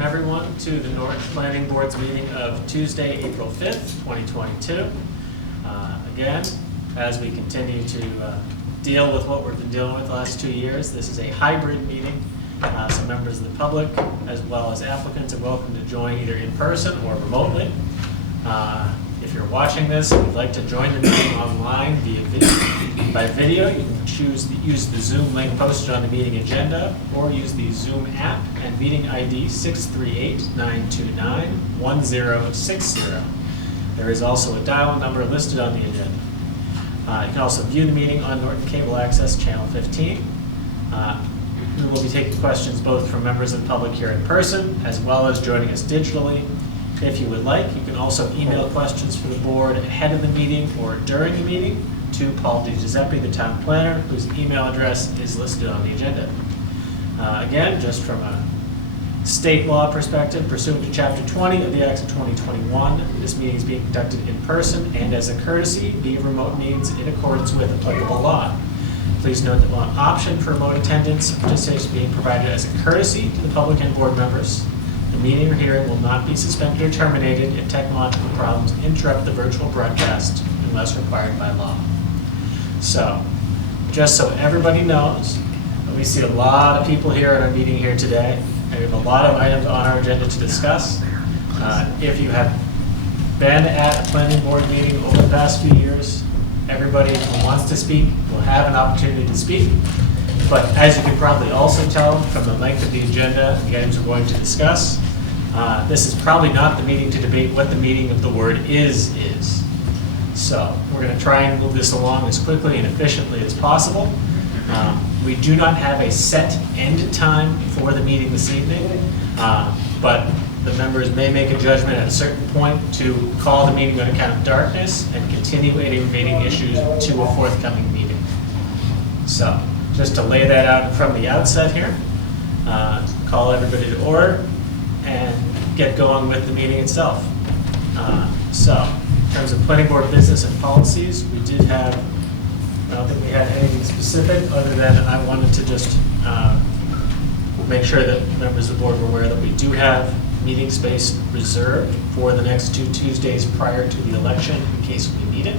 welcome everyone to the Norton Planning Board's meeting of Tuesday, April 5th, 2022. Again, as we continue to deal with what we've been dealing with the last 2 years, this is a hybrid meeting. Some members of the public, as well as applicants, are welcome to join either in person or remotely. If you're watching this and would like to join the meeting online by video, you can use the Zoom link posted on the meeting agenda, or use the Zoom app and meeting ID 638-929-1060. There is also a dial number listed on the agenda. You can also view the meeting on Norton Cable Access Channel 15. We will be taking questions both from members of the public here in person, as well as joining us digitally. If you would like, you can also email questions for the board ahead of the meeting or during the meeting to Paul DiGiuseppe, the town planner, whose email address is listed on the agenda. Again, just from a state law perspective, pursuant to Chapter 20 of the Acts of 2021, this meeting is being conducted in person and as a courtesy via remote means in accordance with applicable law. Please note that while an option for remote attendance, participation is being provided as a courtesy to the public and board members. The meeting or hearing will not be suspended or terminated if technological problems interrupt the virtual broadcast unless required by law. So, just so everybody knows, we see a lot of people here at our meeting here today, and we have a lot of items on our agenda to discuss. If you have been at a planning board meeting over the past few years, everybody who wants to speak will have an opportunity to speak. But as you can probably also tell from the length of the agenda and the items we're going to discuss, this is probably not the meeting to debate what the meaning of the word is. So we're going to try and move this along as quickly and efficiently as possible. We do not have a set end time for the meeting this evening, but the members may make a judgment at a certain point to call the meeting on account of darkness and continue any remaining issues to a forthcoming meeting. So, just to lay that out from the outset here, call everybody to order and get going with the meeting itself. So, in terms of planning board business and policies, we did have, I don't think we had anything specific other than I wanted to just make sure that members of the board were aware that we do have meeting space reserved for the next 2 Tuesdays prior to the election in case we need it.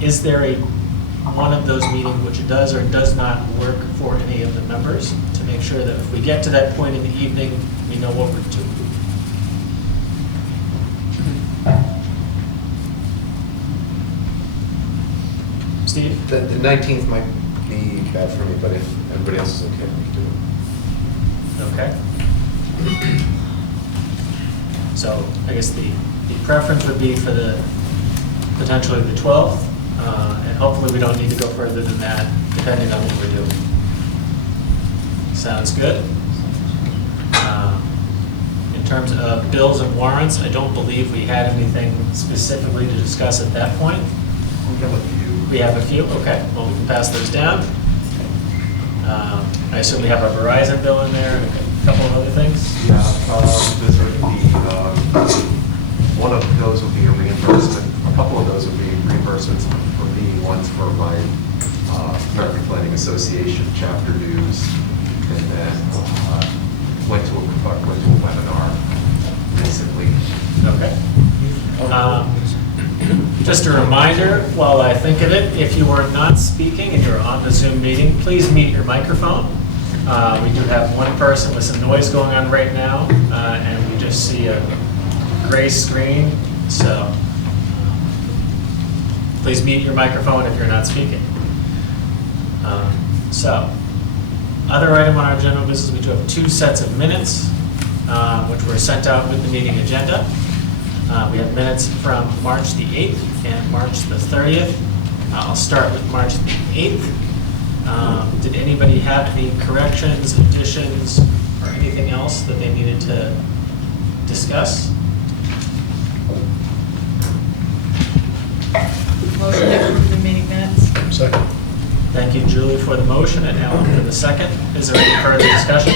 Is there one of those meetings which does or does not work for any of the members, to make sure that if we get to that point in the evening, we know what we're doing? Steve? The 19th might be bad for me, but if everybody else is okay, we can do it. Okay. So I guess the preference would be for potentially the 12th, and hopefully we don't need to go further than that, depending on what we're doing. Sounds good. In terms of bills and warrants, I don't believe we had anything specifically to discuss at that point. We have a few. We have a few, okay. Well, we can pass those down. I assume we have our Verizon bill in there and a couple of other things. Yeah, this would be, one of those would be a reimbursement. A couple of those would be reimbursements for me. One's for my American Planning Association chapter dues, and then went to a webinar recently. Okay. Just a reminder, while I think of it, if you are not speaking and you're on the Zoom meeting, please mute your microphone. We do have one person with some noise going on right now, and we just see a gray screen, so please mute your microphone if you're not speaking. So, other item on our general business, we do have 2 sets of minutes, which were sent out with the meeting agenda. We have minutes from March the 8th and March the 30th. I'll start with March the 8th. Did anybody have any corrections, additions, or anything else that they needed to discuss? Motion to approve the meeting minutes. Second. Thank you, Julie, for the motion, and Alan for the second. Is there any further discussion?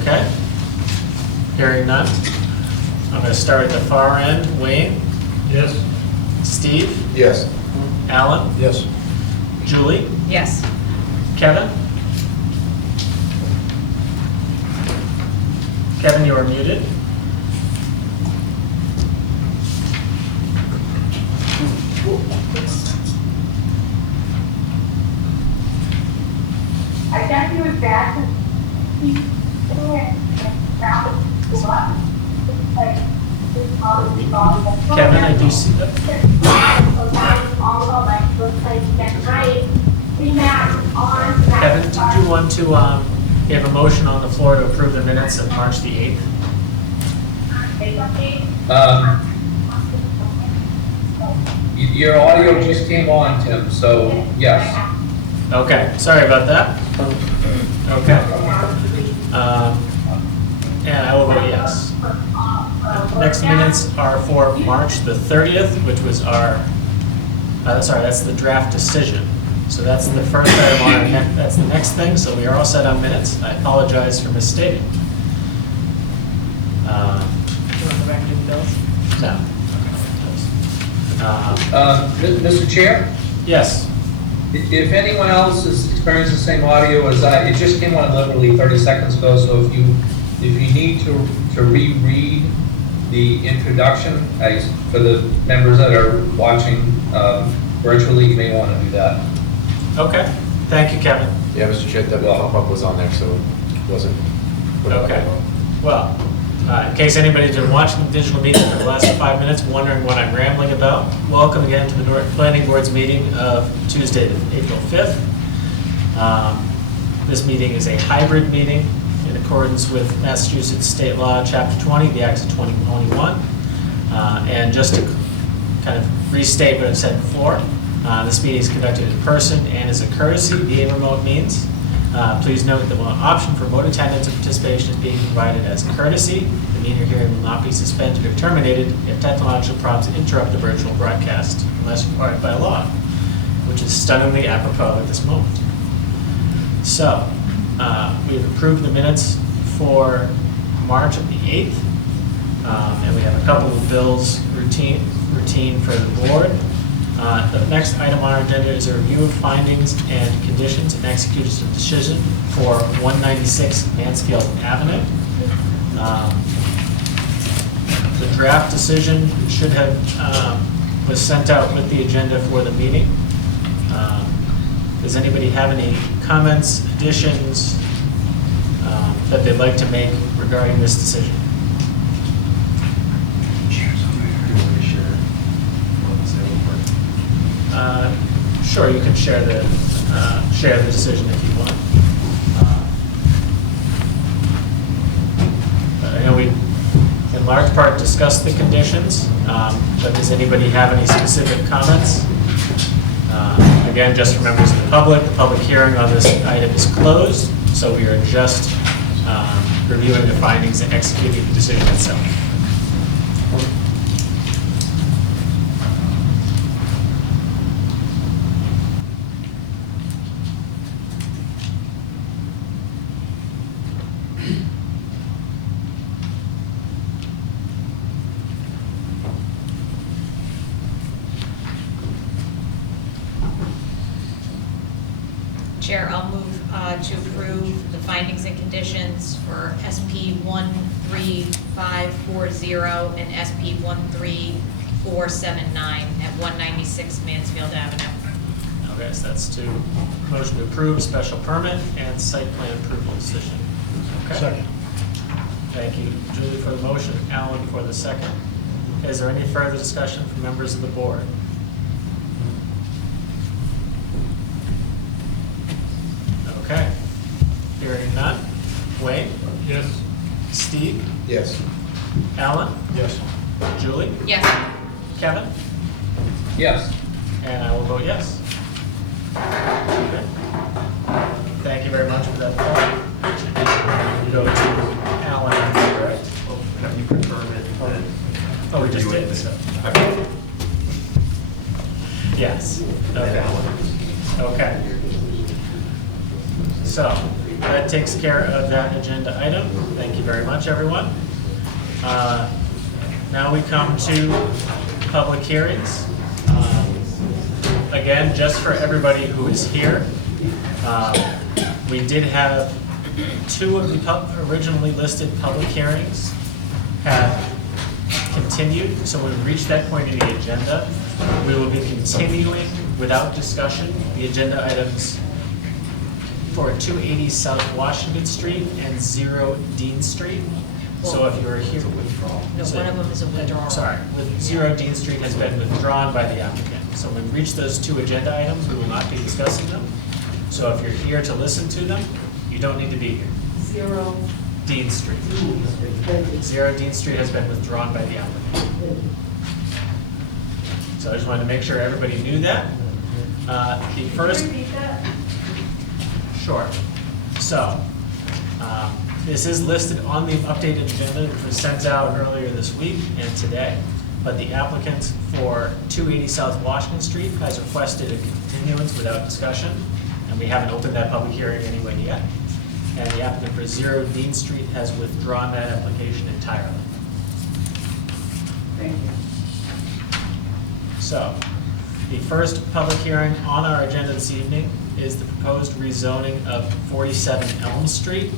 Okay. Hearing none. I'm going to start at the far end. Wayne? Yes. Steve? Yes. Alan? Yes. Julie? Yes. Kevin? Kevin, you are muted. I guess he was bad to keep Kevin, I do see that. Kevin, did you want to, you have a motion on the floor to approve the minutes of March the 8th? Your audio just came on, Tim, so yes. Okay, sorry about that. Okay. And I will vote yes. Next minutes are for March the 30th, which was our, sorry, that's the draft decision. So that's the first item on our that's the next thing, so we are all set on minutes. I apologize for misstating. You want to go back to the bills? No. Mr. Chair, Yes. if anyone else has experienced the same audio as I, it just came on literally 30 seconds ago, so if you need to reread the introduction, for the members that are watching virtually, you may want to do that. Okay. Thank you, Kevin. Yeah, Mr. Chair, that pop-up was on there, so it wasn't. Okay. Well, in case anybody's been watching the digital meeting for the last 5 minutes, wondering what I'm rambling about, welcome again to the Planning Board's meeting of Tuesday, April 5th. This meeting is a hybrid meeting in accordance with Massachusetts State Law, Chapter 20, the Acts of 2021. And just to kind of restate what I've said before, this meeting is conducted in person and as a courtesy via remote means. Please note that while an option for remote attendance and participation is being provided as a courtesy, the meeting or hearing will not be suspended or terminated if technological problems interrupt the virtual broadcast, unless required by law, which is stunningly apropos at this moment. So, we've approved the minutes for March of the 8th, and we have a couple of bills routine for the board. The next item on our agenda is a review of findings and conditions and execution of decision for 196 Mansfield Avenue. The draft decision should have, was sent out with the agenda for the meeting. Does anybody have any comments, additions that they'd like to make regarding this decision? Sure, you can share the decision if you want. I know we, in large part, discussed the conditions, but does anybody have any specific comments? Again, just for members of the public hearing on this item is closed, so we are just reviewing the findings and executing the decision itself. Chair, I'll move to approve the findings and conditions for SP 13540 and SP 13479 at 196 Mansfield Avenue. Okay, so that's to motion to approve special permit and site plan approval decision. Okay. Second. Thank you, Julie, for the motion, Alan for the second. Is there any further discussion from members of the board? Okay. Hearing none. Wayne? Yes. Steve? Yes. Alan? Yes. Julie? Yes. Kevin? Yes. And I will vote yes. Okay. Thank you very much for that. You go to Alan, correct? Have you confirmed it? Oh, we just did this. Okay. Yes. Okay. Okay. So that takes care of that agenda item. Thank you very much, everyone. Now we come to public hearings. Again, just for everybody who is here, we did have Two of the originally listed public hearings have continued, so when we reach that point in the agenda, we will be continuing without discussion the agenda items for 280 South Washington Street and 0 Dean Street. So if you're here, No, one of them is a withdrawal. Sorry, 0 Dean Street has been withdrawn by the applicant. So when we reach those two agenda items, we will not be discussing them. So if you're here to listen to them, you don't need to be here. 0 Dean Street. Dean Street. Thank you. 0 Dean Street has been withdrawn by the applicant. Thank you. So I just wanted to make sure everybody knew that. The first, Repeat that? sure. So, this is listed on the updated agenda, which was sent out earlier this week and today. But the applicant for 280 South Washington Street has requested a continuance without discussion, and we haven't opened that public hearing anyway yet. And the applicant for 0 Dean Street has withdrawn that application entirely. Thank you. So, the first public hearing on our agenda this evening is the proposed rezoning of 47 Elm Street,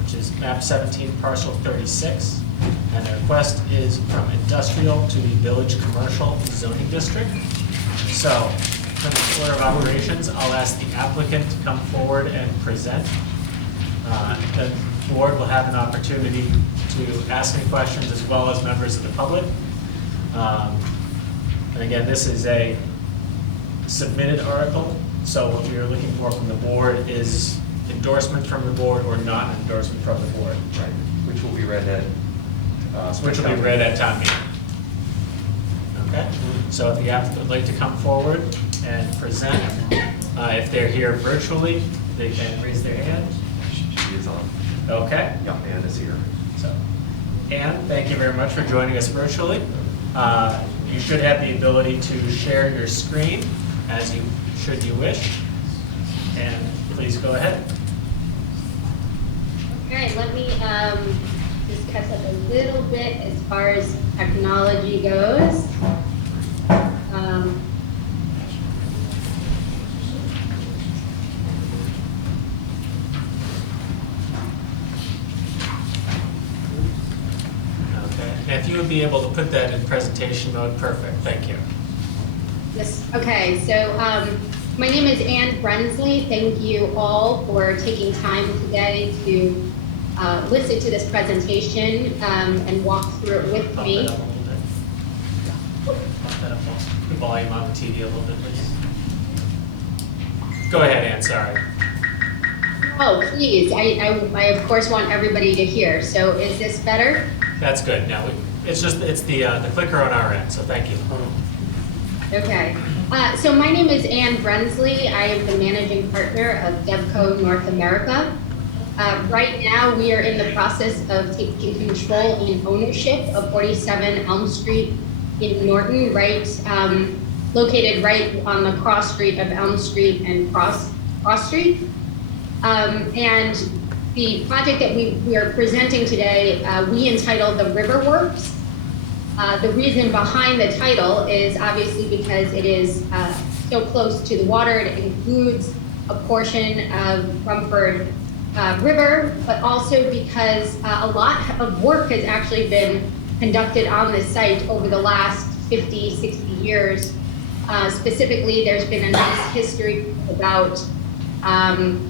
which is map 17, parcel 36. And the request is from industrial to the village commercial zoning district. So, from the order of operations, I'll ask the applicant to come forward and present. The board will have an opportunity to ask any questions as well as members of the public. And again, this is a submitted article, so what we are looking for from the board is endorsement from the board or not endorsement from the board. Right, which will be read at. Which will be read at town meeting. Okay, so if the applicant would like to come forward and present, if they're here virtually, they can raise their hand. She is on. Okay, Yeah, Ann is here. so, Ann, thank you very much for joining us virtually. You should have the ability to share your screen as you, should you wish. And please go ahead. Okay, let me just catch up a little bit as far as technology goes. Okay, and if you would be able to put that in presentation mode, perfect, thank you. Yes, okay, so my name is Ann Brensley. Thank you all for taking time today to listen to this presentation and walk through it with Bump me. that up a little bit. Bump that up, the volume on the TV a little bit, please. Go ahead, Ann, sorry. Oh, please, I of course want everybody to hear. So is this better? That's good, now, it's just, it's the clicker on our end, so thank you. Okay, so my name is Ann Brensley. I am the managing partner of Devco North America. Right now, we are in the process of taking control and ownership of 47 Elm Street in Norton, located right on the cross street of Elm Street and Cross Street. And the project that we are presenting today, we entitled the Riverworks. The reason behind the title is obviously because it is so close to the water. It includes a portion of Rumford River, but also because a lot of work has actually been conducted on this site over the last 50, 60 years. Specifically, there's been a nice history about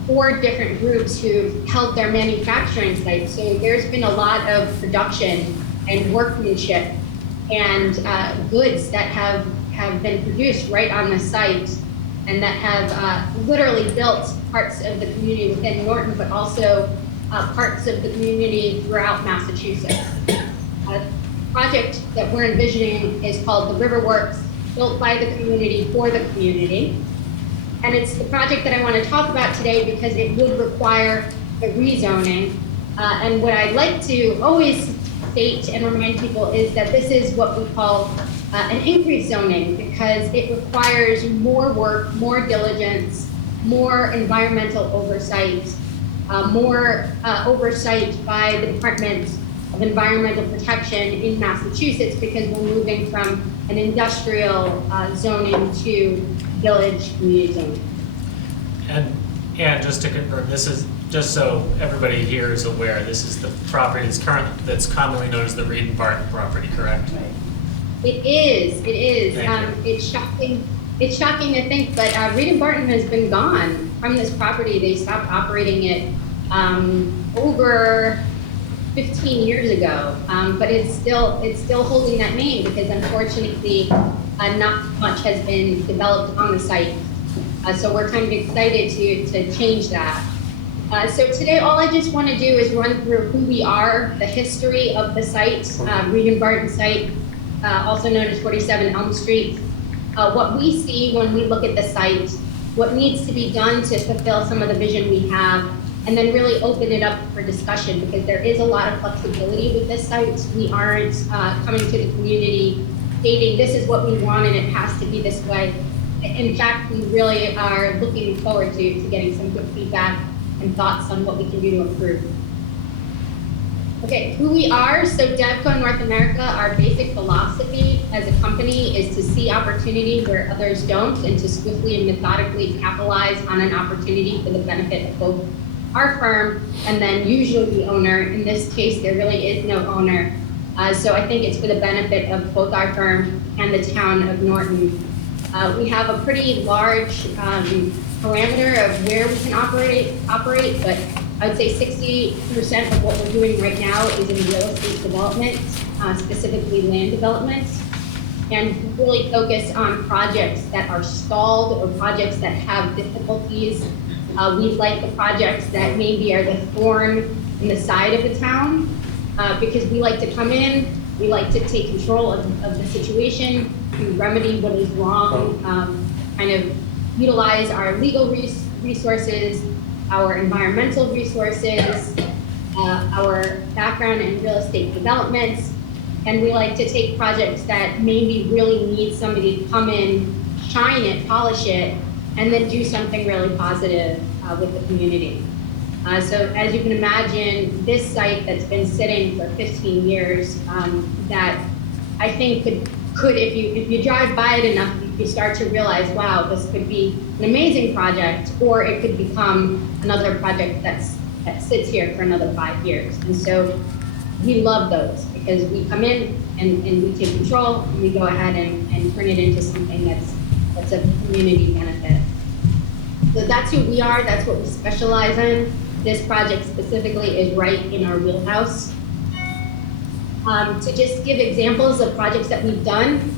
4 different groups who've held their manufacturing sites. So there's been a lot of production and workmanship and goods that have been produced right on the site and that have literally built parts of the community within Norton, but also parts of the community throughout Massachusetts. The project that we're envisioning is called the Riverworks, built by the community for the community. And it's the project that I want to talk about today because it would require the rezoning. And what I'd like to always state and remind people is that this is what we call an increased zoning because it requires more work, more diligence, more environmental oversight, more oversight by the Department of Environmental Protection in Massachusetts because we're moving from an industrial zoning to village community zoning. And just to confirm, this is just so everybody here is aware, this is the property that's commonly known as the Reed and Barton property, correct? It is. Thank you. It's shocking to think, but Reed and Barton has been gone from this property. They stopped operating it over 15 years ago, but it's still holding that name because unfortunately, not much has been developed on the site. So we're kind of excited to change that. So today, all I just want to do is run through who we are, the history of the site, Reed and Barton site, also known as 47 Elm Street, what we see when we look at the site, what needs to be done to fulfill some of the vision we have, and then really open it up for discussion because there is a lot of flexibility with this site. We aren't coming to the community stating this is what we want and it has to be this way. In fact, we really are looking forward to getting some good feedback and thoughts on what we can do to improve. Okay, who we are. So Devco North America, our basic philosophy as a company is to see opportunity where others don't and to swiftly and methodically capitalize on an opportunity for the benefit of both our firm and then usually the owner. In this case, there really is no owner. So I think it's for the benefit of both our firm and the town of Norton. We have a pretty large parameter of where we can operate, but I would say 60% of what we're doing right now is in real estate development, specifically land development, and really focus on projects that are stalled or projects that have difficulties. We like the projects that maybe are the thorn in the side of the town, because we like to come in, we like to take control of the situation, to remedy what is wrong, kind of utilize our legal resources, our environmental resources, our background in real estate developments, and we like to take projects that maybe really need somebody to come in, shine it, polish it, and then do something really positive with the community. So as you can imagine, this site that's been sitting for 15 years, that I think could if you drive by it enough, you start to realize, wow, this could be an amazing project, or it could become another project that sits here for another 5 years. And so we love those because we come in and we take control and we go ahead and turn it into something that's a community benefit. So that's who we are, that's what we specialize in. This project specifically is right in our wheelhouse. To just give examples of projects that we've done,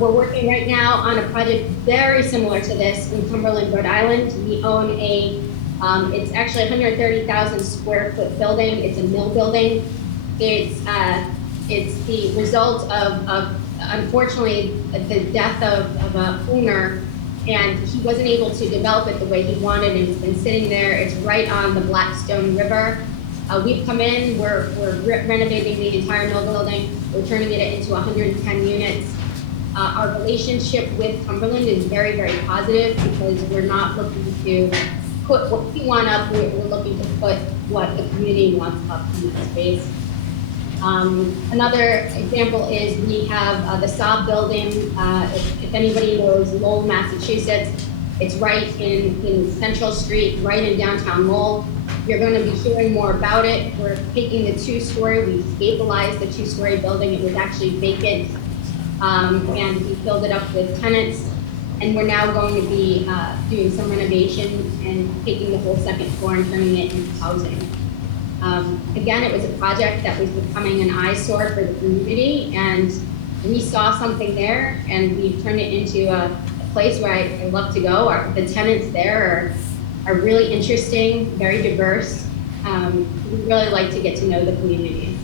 we're working right now on a project very similar to this in Cumberland, Rhode Island. We own it's actually a 130,000 square foot building. It's a mill building. It's the result of unfortunately, the death of an owner, and he wasn't able to develop it the way he wanted, and it's been sitting there. It's right on the Blackstone River. We've come in, we're renovating the entire mill building. We're turning it into 110 units. Our relationship with Cumberland is very, very positive because we're not looking to put what we want up, we're looking to put what the community wants up in that space. Another example is we have the Saab Building. If anybody knows Lowell, Massachusetts, it's right in Central Street, right in downtown Lowell. You're going to be hearing more about it. We're taking the 2-story, we stabilized the 2-story building. It was actually vacant, and we filled it up with tenants. And we're now going to be doing some renovation and taking the whole second floor and turning it into housing. Again, it was a project that was becoming an eyesore for the community, and we saw something there, and we've turned it into a place where I love to go. The tenants there are really interesting, very diverse. We really like to get to know the community.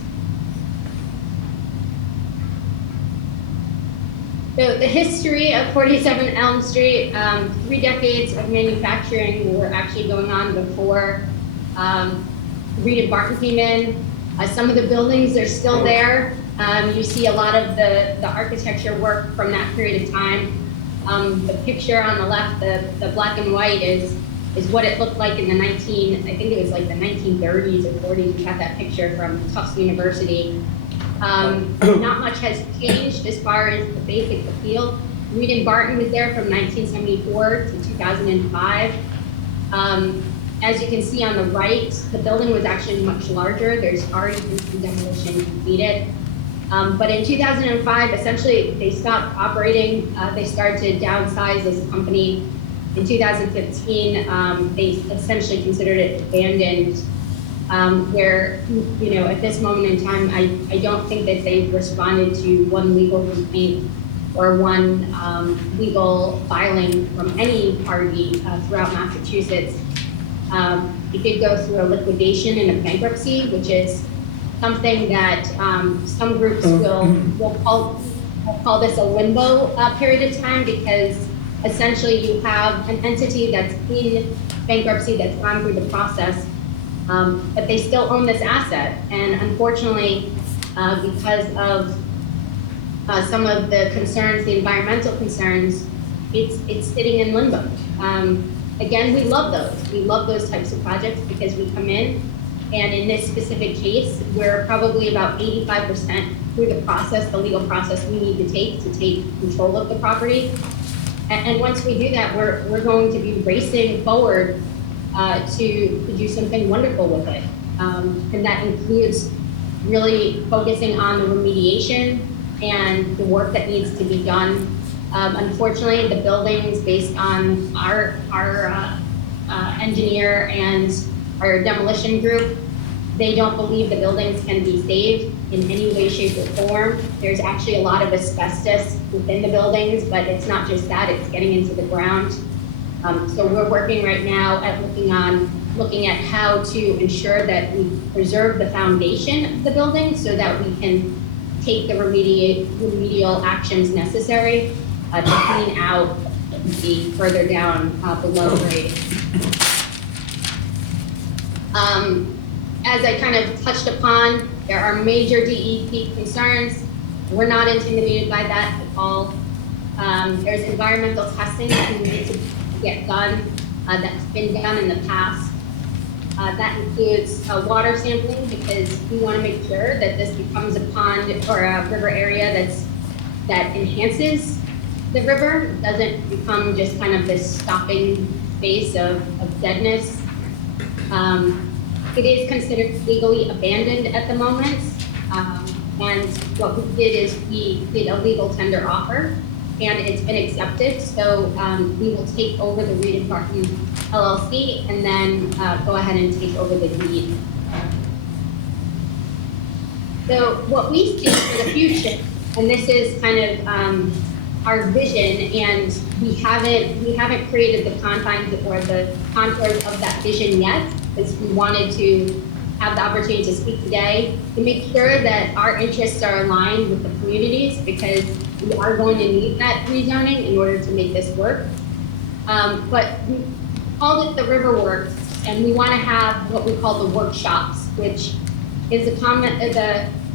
So the history of 47 Elm Street, 3 decades of manufacturing were actually going on before Reed and Barton came in. Some of the buildings are still there. You see a lot of the architecture work from that period of time. The picture on the left, the black and white is what it looked like in the I think it was like the 1930s or 40s. We have that picture from Tufts University. Not much has changed as far as the basic appeal. Reed and Barton was there from 1974 to 2005. As you can see on the right, the building was actually much larger. There's already been some demolition completed. But in 2005, essentially, they stopped operating. They started to downsize as a company. In 2015, they essentially considered it abandoned, where, you know, at this moment in time, I don't think that they've responded to one legal complaint or one legal filing from any party throughout Massachusetts. It did go through a liquidation and a bankruptcy, which is something that some groups will call this a limbo period of time, because essentially you have an entity that's in bankruptcy that's gone through the process, but they still own this asset. And unfortunately, because of some of the concerns, the environmental concerns, it's sitting in limbo. Again, we love those. We love those types of projects because we come in, and in this specific case, we're probably about 85% through the process, the legal process we need to take control of the property. And once we do that, we're going to be racing forward to do something wonderful with it. And that includes really focusing on the remediation and the work that needs to be done. Unfortunately, the buildings, based on our engineer and our demolition group, they don't believe the buildings can be saved in any way, shape, or form. There's actually a lot of asbestos within the buildings, but it's not just that, it's getting into the ground. So we're working right now at looking at how to ensure that we preserve the foundation of the building so that we can take the remedial actions necessary to clean out the further down below grade. As I kind of touched upon, there are major DEP concerns. We're not intimidated by that at all. There's environmental testing that we need to get done, that's been done in the past. That includes water sampling, because we want to make sure that this becomes a pond or a river area that enhances the river, doesn't become just kind of this stopping space of deadness. It is considered legally abandoned at the moment. And what we did is we did a legal tender offer, and it's been accepted. So we will take over the Reed & Barton LLC and then go ahead and take over the deed. So what we see for the future, and this is kind of our vision, and we haven't created the confines or the contours of that vision yet, because we wanted to have the opportunity to speak today to make sure that our interests are aligned with the communities, because we are going to need that rezoning in order to make this work. But we called it the Riverworks, and we want to have what we call the workshops, which is the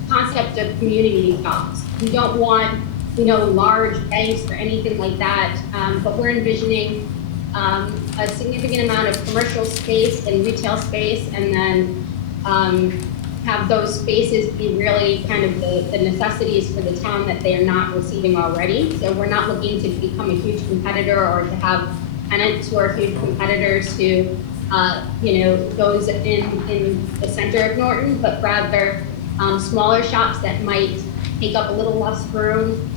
concept of community shops. We don't want, large banks or anything like that, but we're envisioning a significant amount of commercial space and retail space, and then have those spaces be really kind of the necessities for the town that they are not receiving already. So we're not looking to become a huge competitor or to have tenants who are huge competitors to, those in the center of Norton, but rather smaller shops that might take up a little less room,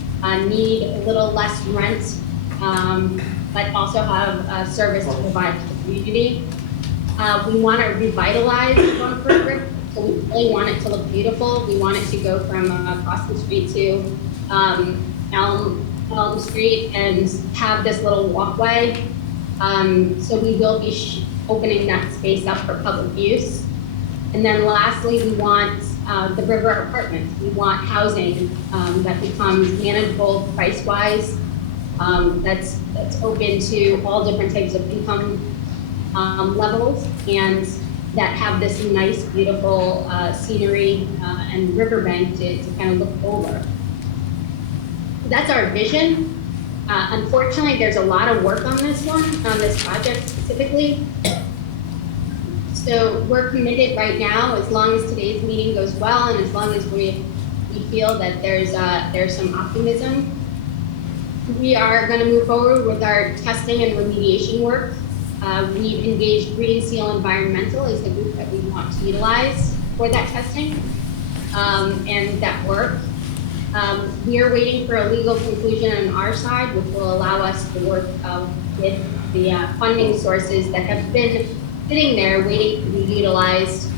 need a little less rent, but also have a service to provide to the community. We want to revitalize Norfolk River, so we really want it to look beautiful. We want it to go from across the street to Elm Street and have this little walkway. So we will be opening that space up for public use. And then lastly, we want the river apartments. We want housing that becomes manageable price-wise, that's open to all different types of income levels, and that have this nice, beautiful scenery and riverbank to kind of look over. That's our vision. Unfortunately, there's a lot of work on this project specifically. So we're committed right now, as long as today's meeting goes well, and as long as we feel that there's some optimism, we are going to move forward with our testing and remediation work. We've engaged Green Seal Environmental as the group that we want to utilize for that testing and that work. We are waiting for a legal conclusion on our side, which will allow us to work with the funding sources that have been sitting there waiting to be utilized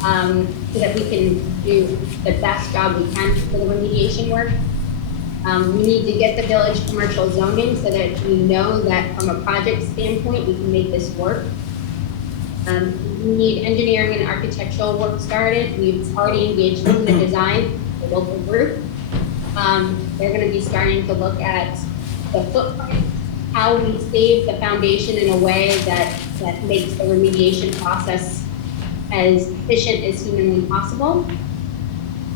so that we can do the best job we can for the remediation work. We need to get the village commercial zoning so that we know that from a project standpoint, we can make this work. We need engineering and architectural work started. We've already engaged in the design, the local group. They're going to be starting to look at the footprint, how we save the foundation in a way that makes the remediation process as efficient as humanly possible.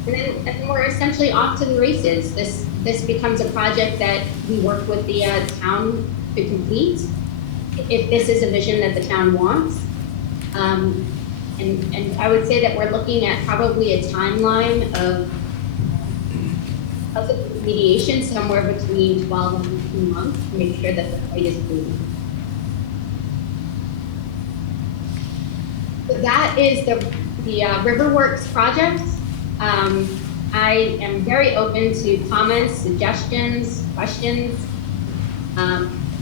And then we're essentially off to the races. This becomes a project that we work with the town to complete, if this is a vision that the town wants. And I would say that we're looking at probably a timeline of the remediation somewhere between 12 and 15 months to make sure that the site is moving. So that is the Riverworks project. I am very open to comments, suggestions, questions,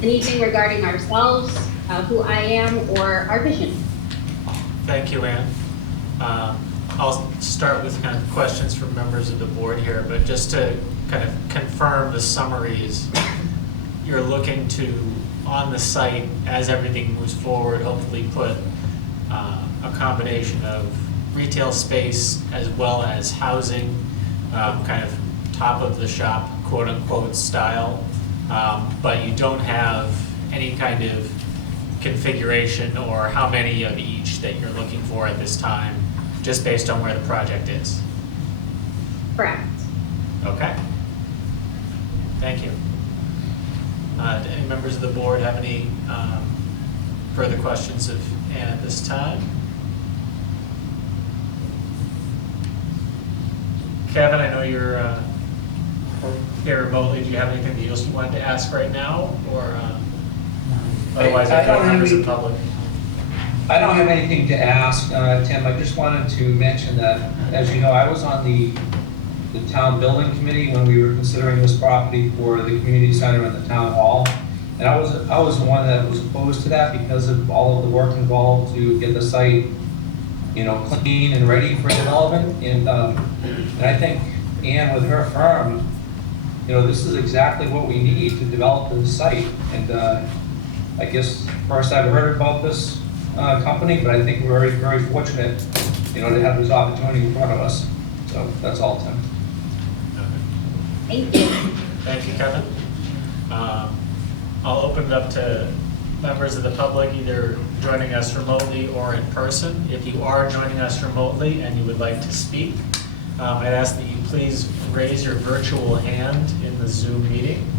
anything regarding ourselves, who I am, or our vision. Thank you, Ann. I'll start with kind of questions from members of the board here, but just to kind of confirm the summaries, you're looking to, on the site, as everything moves forward, hopefully put a combination of retail space as well as housing, kind of top of the shop, quote unquote style, but you don't have any kind of configuration or how many of each that you're looking for at this time, just based on where the project is. Correct. Okay. Thank you. Do any members of the board have any further questions of Ann at this time? Kevin, I know you're here remotely. Do you have anything that you also wanted to ask right now, or otherwise I don't members of the public? I don't have anything to ask, Tim. I just wanted to mention that, as you know, I was on the town building committee when we were considering this property for the community center and the town hall. And I was the one that was opposed to that because of all of the work involved to get the site, you know, clean and ready for development. And I think Ann, with her firm, you know, this is exactly what we need to develop the site. And I guess first I've heard about this company, but I think we're very, very fortunate, you know, to have this opportunity in front of us. So that's all, Tim. Thank you. Thank you, Kevin. I'll open it up to members of the public, either joining us remotely or in person. If you are joining us remotely and you would like to speak, I'd ask that you please raise your virtual hand in the Zoom meeting,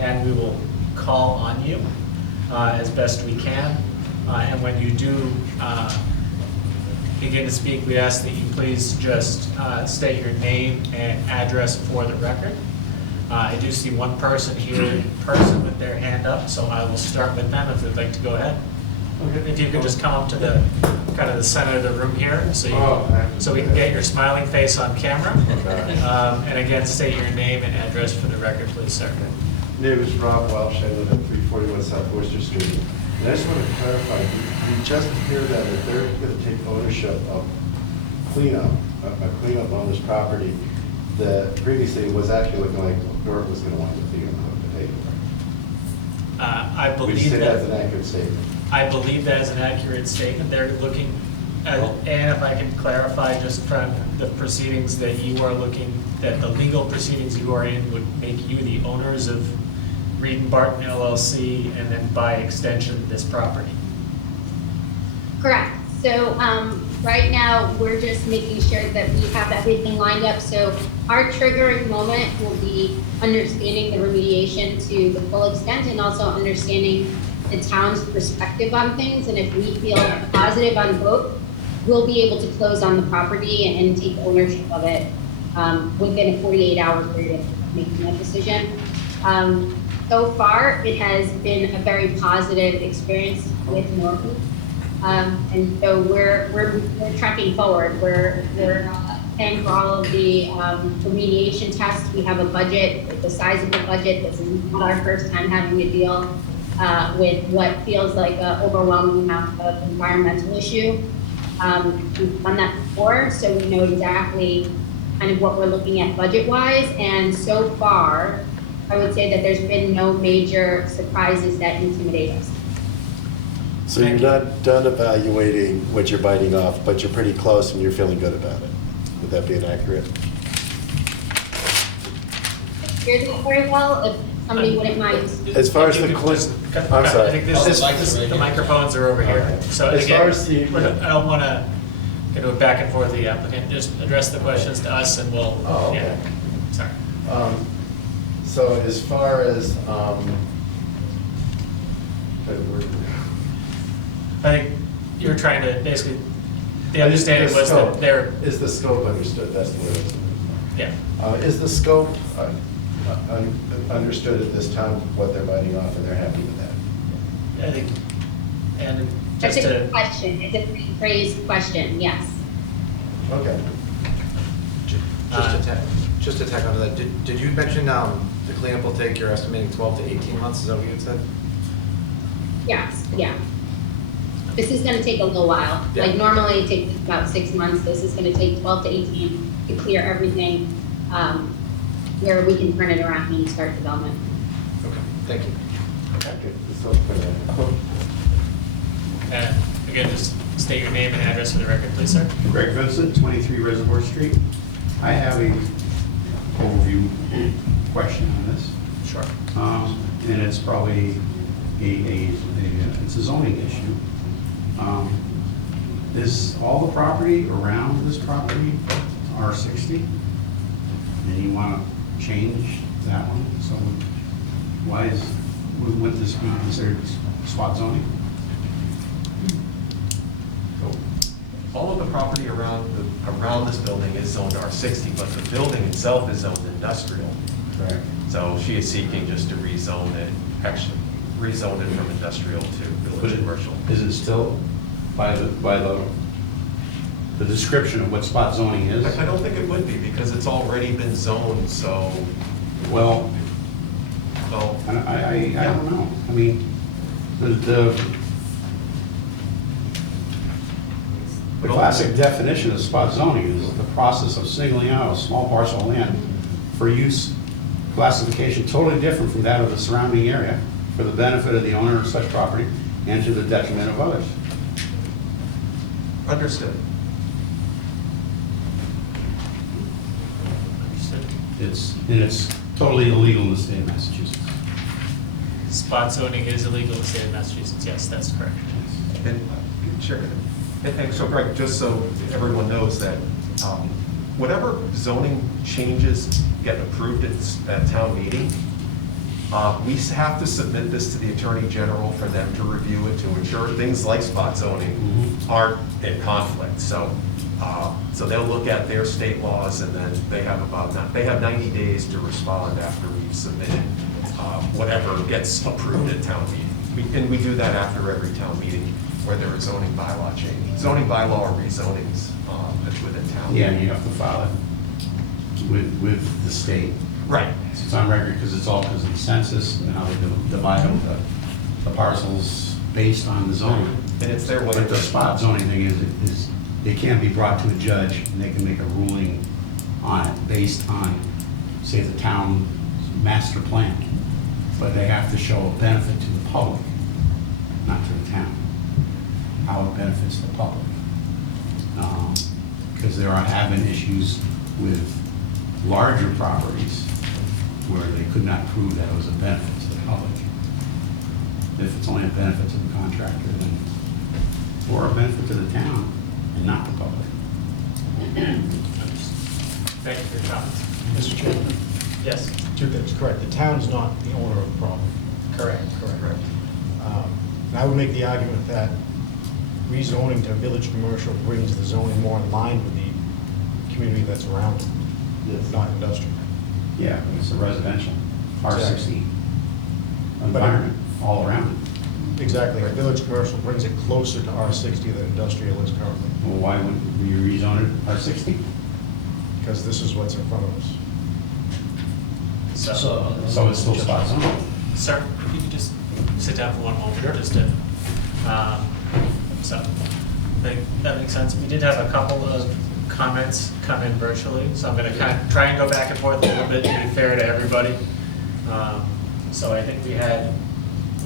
and we will call on you as best we can. And when you do begin to speak, we ask that you please just state your name and address for the record. I do see one person here in person with their hand up, so I will start with them if they'd like to go ahead. If you could just come up to the kind of the center of the room here, so we can get your smiling face on camera. And again, state your name and address for the record, please, sir. My name is Rob Welsh. I live at 341 South Worcester Street. And I just want to clarify, you just hear that they're going to take ownership of cleanup on this property that previously was actually looking like Norton was going to want to take it. I Would you believe say that's an that. accurate statement? I believe that is an accurate statement. They're looking, and if I can clarify just from the proceedings that you are looking, that the legal proceedings you are in would make you the owners of Reed and Barton LLC, and then by extension, this property. Correct. So right now, we're just making sure that we have everything lined up. So our triggering moment will be understanding the remediation to the full extent and also understanding the town's perspective on things. And if we feel positive on both, we'll be able to close on the property and take ownership of it within a 48-hour period of making that decision. So far, it has been a very positive experience with Norton. And so we're tracking forward. We're paying for all of the remediation tests. We have a budget, it's a sizable budget. This is not our first time having to deal with what feels like an overwhelming amount of environmental issue. We've done that before, so we know exactly kind of what we're looking at budget-wise. And so far, I would say that there's been no major surprises that intimidate us. So you're not done evaluating what you're biting off, but you're pretty close and you're feeling good about it. Would that be inaccurate? Hear that very well, if somebody wouldn't mind. As far as If you the could quiz, just- I'm sorry. I think the microphones are over here. So As again, far as the- I don't want to go back and forth with the applicant, just address the questions to us and we'll, Oh, okay. yeah, sorry. So as far as, I think you're trying to basically, the understanding was that they're, Is the scope understood? That's the word. yeah. Is the scope understood at this time, what they're biting off, and they're happy with that? I think, and That's just a good to, question, it's a rephrased question, yes. Okay. Just to tack onto that, did you mention the cleanup will take, you're estimating 12 to 18 months, is that what you had said? Yes, yeah. This is gonna take a little while. Yeah. Like normally it takes about 6 months. This is gonna take 12 to 18 to clear everything, where we can turn it around and start development. Okay, thank you. and again, just state your name and address for the record, please, sir. Greg Vincent, 23 Reservoir Street. I have a overview question on this. Sure. And it's probably it's a zoning issue. Is all the property around this property R60? And you want to change that one? So why would this be considered spot zoning? So, all of the property around this building is zoned R60, but the building itself is zoned industrial. Correct. So she is seeking just to rezone it, actually, rezone it from industrial to village commercial. Is it still by the description of what spot zoning is? I don't think it would be, because it's already been zoned, so, Well, well, I don't know. I mean, the classic definition of spot zoning is the process of singling out a small parcel of land for use classification totally different from that of the surrounding area for the benefit of the owner of such property and to the detriment of others. understood. It's totally illegal in the state of Massachusetts. Spot zoning is illegal in the state of Massachusetts, yes, that's correct. And, sure. And so Greg, just so everyone knows that whatever zoning changes get approved at town meeting, we have to submit this to the Attorney General for them to review it to ensure things like spot zoning aren't in conflict. So they'll look at their state laws, and then they have 90 days to respond after we've submitted whatever gets approved at town meeting. And we do that after every town meeting where there is zoning bylaw change. Zoning bylaw or rezonings that's within town. Yeah, you have to file it with the state. Right. It's on record because it's all because of the census and how they divide up the parcels based on the zoning. And it's their way. But the spot zoning thing is they can't be brought to a judge and they can make a ruling on it based on, say, the town master plan. But they have to show a benefit to the public, not to the town, how it benefits the public. Because there have been issues with larger properties where they could not prove that it was a benefit to the public. If it's only a benefit to the contractor, then, or a benefit to the town and not the public. Thank you for your comments. Mr. Chairman, Yes? two things, correct, the town's not the owner of the property. Correct. Correct. And I would make the argument that rezoning to village commercial brings the zoning more in line with the community that's around it, not industrial. Yeah, it's a residential, R60. environment all around it. Exactly, village commercial brings it closer to R60 than industrial is currently, Well, why would we rezone it R60? because this is what's in front of us. So it's still spot zone? Sir, if you could just sit down for one moment, just to, so, I think that makes sense. We did have a couple of comments come in virtually, so I'm gonna kind of try and go back and forth a little bit to be fair to everybody. So I think we had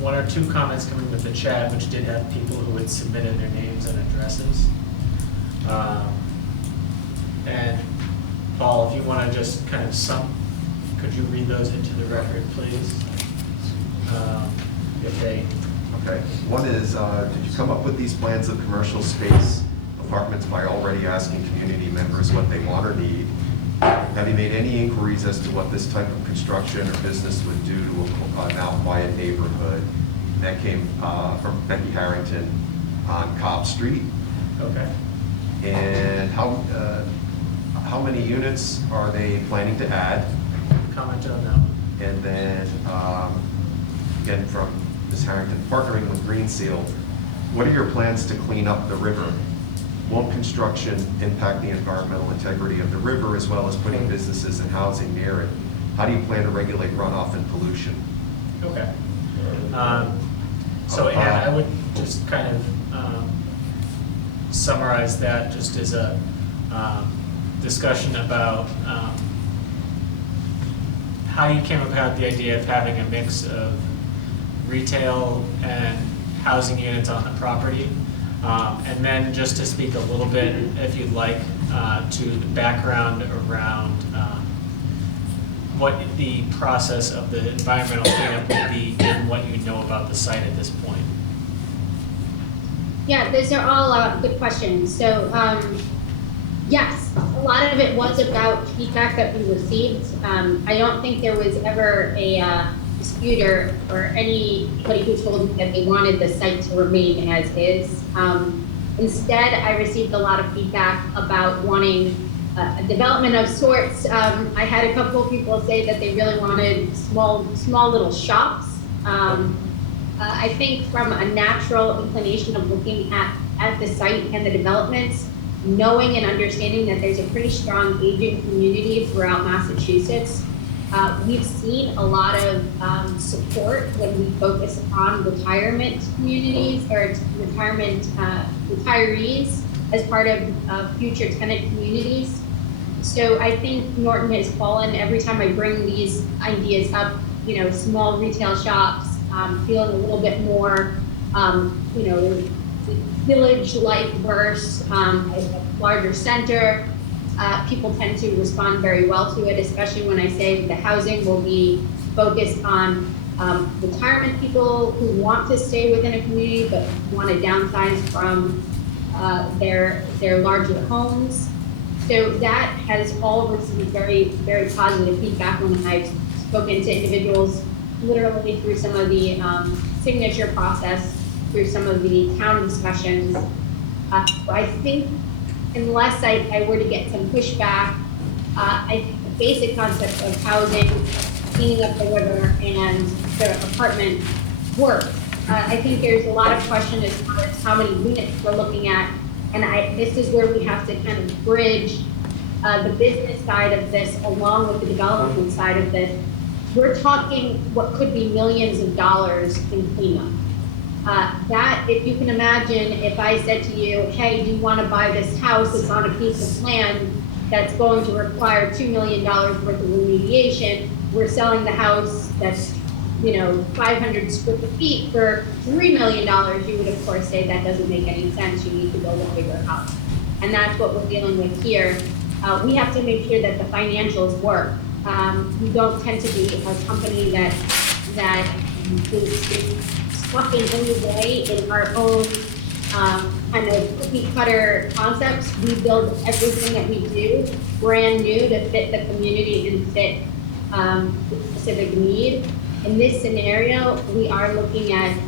one or two comments coming with the chat, which did have people who had submitted their names and addresses. And Paul, if you want to just kind of could you read those into the record, please? If they, Okay. One is, did you come up with these plans of commercial space apartments by already asking community members what they want or need? Have you made any inquiries as to what this type of construction or business would do to a now quiet neighborhood? And that came from Becky Harrington on Cobb Street. okay. And how many units are they planning to add? Comment on that one. And then, again, from Ms. Harrington, partnering with Green Seal, what are your plans to clean up the river? Won't construction impact the environmental integrity of the river as well as putting businesses and housing near it? How do you plan to regulate runoff and pollution? Okay. So Ann, I would just kind of summarize that just as a discussion about how you came about the idea of having a mix of retail and housing units on the property. And then just to speak a little bit, if you'd like, to the background around what the process of the environmental cleanup would be and what you know about the site at this point. Yeah, those are all good questions. So, yes, a lot of it was about feedback that we received. I don't think there was ever a dispute or anybody who told me that they wanted the site to remain as is. Instead, I received a lot of feedback about wanting a development of sorts. I had a couple of people say that they really wanted small little shops. I think from a natural inclination of looking at the site and the developments, knowing and understanding that there's a pretty strong aging community throughout Massachusetts, we've seen a lot of support when we focus on retirement communities or retirees as part of future tenant communities. So I think Norton has fallen every time I bring these ideas up, small retail shops, feeling a little bit more, village-like versus a larger center. People tend to respond very well to it, especially when I say the housing will be focused on retirement people who want to stay within a community but want to downsize from their larger homes. So that has all received very, very positive feedback when I've spoken to individuals literally through some of the signature process, through some of the town discussions. I think unless I were to get some pushback, I think the basic concept of housing, cleaning up the river, and the apartment work. I think there's a lot of question as far as how many units we're looking at, and this is where we have to kind of bridge the business side of this along with the development side of this. We're talking what could be millions of dollars in cleanup. That, if you can imagine, if I said to you, hey, do you want to buy this house that's on a piece of land that's going to require $2 million worth of remediation, we're selling the house that's 500 square feet for $3 million, you would of course say that doesn't make any sense, you need to build a bigger house. And that's what we're dealing with here. We have to make sure that the financials work. We don't tend to be a company that is stuck in any way in our own kind of cookie cutter concepts. We build everything that we do brand new to fit the community and fit the specific need. In this scenario, we are looking at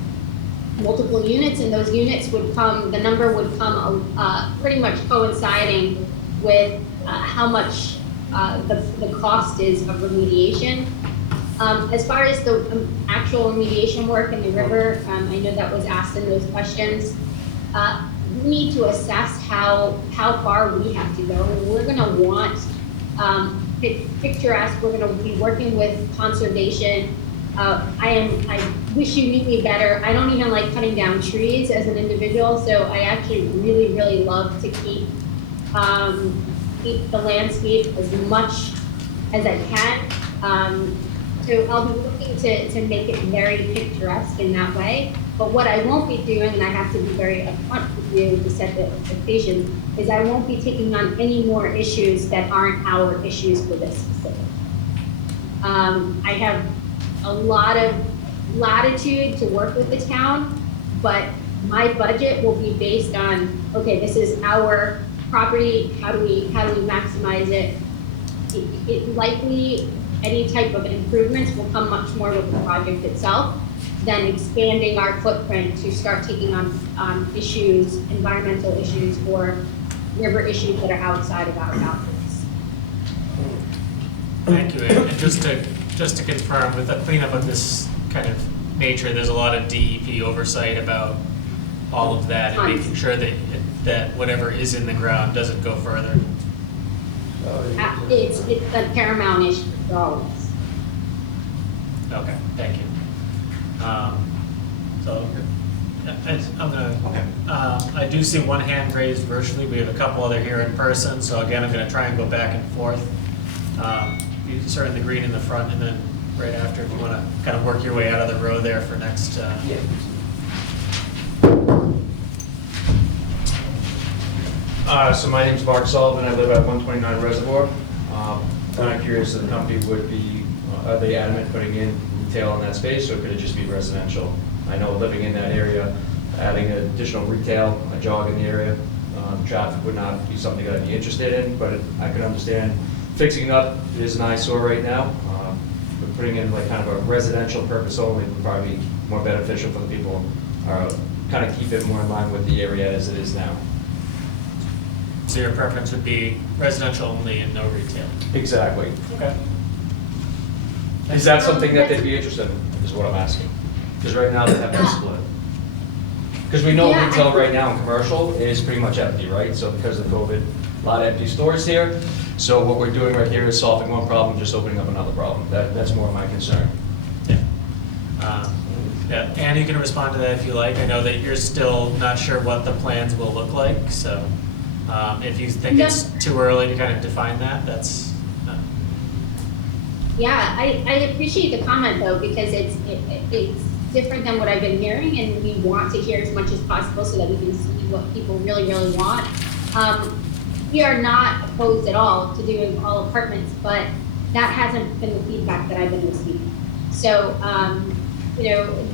multiple units, and those units would come, the number would come pretty much coinciding with how much the cost is of remediation. As far as the actual remediation work in the river, I know that was asked in those questions. We need to assess how far we have to go. We're gonna want picturesque, we're gonna be working with conservation. I wish you knew me better. I don't even like cutting down trees as an individual, so I actually really, really love to keep the landscape as much as I can. So I'll be looking to make it very picturesque in that way. But what I won't be doing, and I have to be very upfront with you to set the expectations, is I won't be taking on any more issues that aren't our issues for this facility. I have a lot of latitude to work with the town, but my budget will be based on, okay, this is our property, how do we maximize it? It likely, any type of improvements will come much more with the project itself than expanding our footprint to start taking on issues, environmental issues, or river issues that are outside of our boundaries. Thank you, and just to confirm, with the cleanup of this kind of nature, there's a lot of DEP oversight about all of that and making sure that whatever is in the ground doesn't go further. It's a paramount issue for all of us. Okay, thank you. So, I'm gonna, I do see one hand raised virtually. We have a couple other here in person. So again, I'm gonna try and go back and forth. You start in the green in the front, and then right after, if you wanna kind of work your way out of the row there for next. So my name's Mark Sullivan. I live at 129 Reservoir. Kind of curious if the company would be, are they adamant putting in retail in that space, or could it just be residential? I know living in that area, adding additional retail, I jog in the area, traffic would not be something I'd be interested in, but I can understand fixing it up is an eyesore right now. But putting in like kind of a residential purpose only would probably be more beneficial for the people, kind of keep it more in line with the area as it is now. So your preference would be residential only and no retail? Exactly. Okay. Is that something that they'd be interested in, is what I'm asking? Because right now they have that split. Because we know retail right now in commercial is pretty much empty, right? So because of COVID, a lot of empty stores here. So what we're doing right here is solving one problem, just opening up another problem. That's more my concern. Yeah. Yeah, Anne, you can respond to that if you like. I know that you're still not sure what the plans will look like, so if you think it's too early to kind of define that, that's... Yeah, I appreciate the comment though, because it's different than what I've been hearing, and we want to hear as much as possible so that we can see what people really, really want. We are not opposed at all to doing all apartments, but that hasn't been the feedback that I've been receiving. So, you know,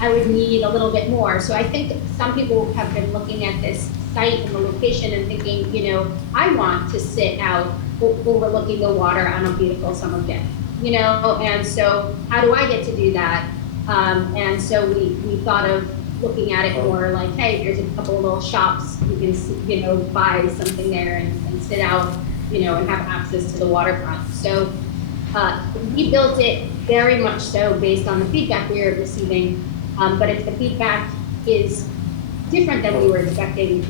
I would need a little bit more. So I think some people have been looking at this site and the location and thinking, you know, I want to sit out overlooking the water on a beautiful summer day, you know, and so how do I get to do that? And so we thought of looking at it more like, hey, there's a couple of little shops, you can, you know, buy something there and sit out, you know, and have access to the waterfront. So we built it very much so based on the feedback we were receiving, but if the feedback is different than we were expecting,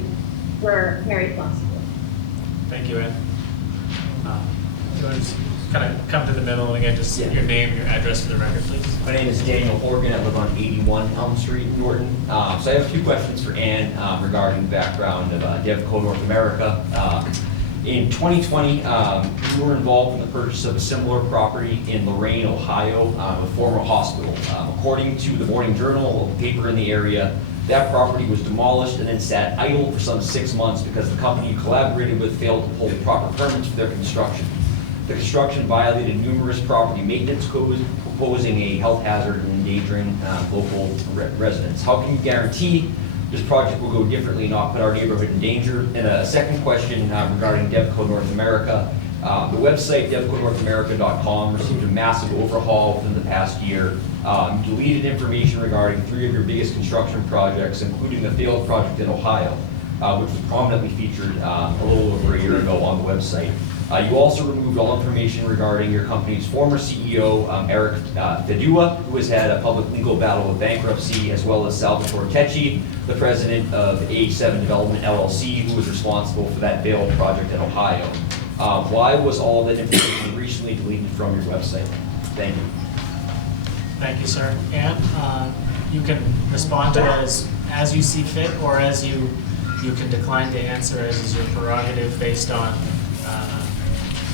we're very flexible. Thank you, Ann. You want to just kind of come to the middle and again, just your name, your address for the record, please. My name is Daniel Horgan. I live on 81 Elm Street in Norton. So I have a few questions for Ann regarding the background of Devco North America. In 2020, we were involved in the purchase of a similar property in Lorain, Ohio, a former hospital. According to the Morning Journal, a paper in the area, that property was demolished and then sat idle for some 6 months because the company you collaborated with failed to pull the proper permits for their construction. The construction violated numerous property maintenance codes, posing a health hazard and endangering local residents. How can you guarantee this project will go differently and not put our neighborhood in danger? And a second question regarding Devco North America. The website devconorthamerica.com received a massive overhaul within the past year. You deleted information regarding 3 of your biggest construction projects, including the failed project in Ohio, which was prominently featured a little over a year ago on the website. You also removed all information regarding your company's former CEO, Eric Fedua, who has had a public legal battle with bankruptcy, as well as Salvatore Tecci, the president of A7 Development LLC, who was responsible for that failed project in Ohio. Why was all that information recently deleted from your website? Thank you. Thank you, sir. And you can respond to it as you see fit, or as you can decline to answer as is your prerogative based on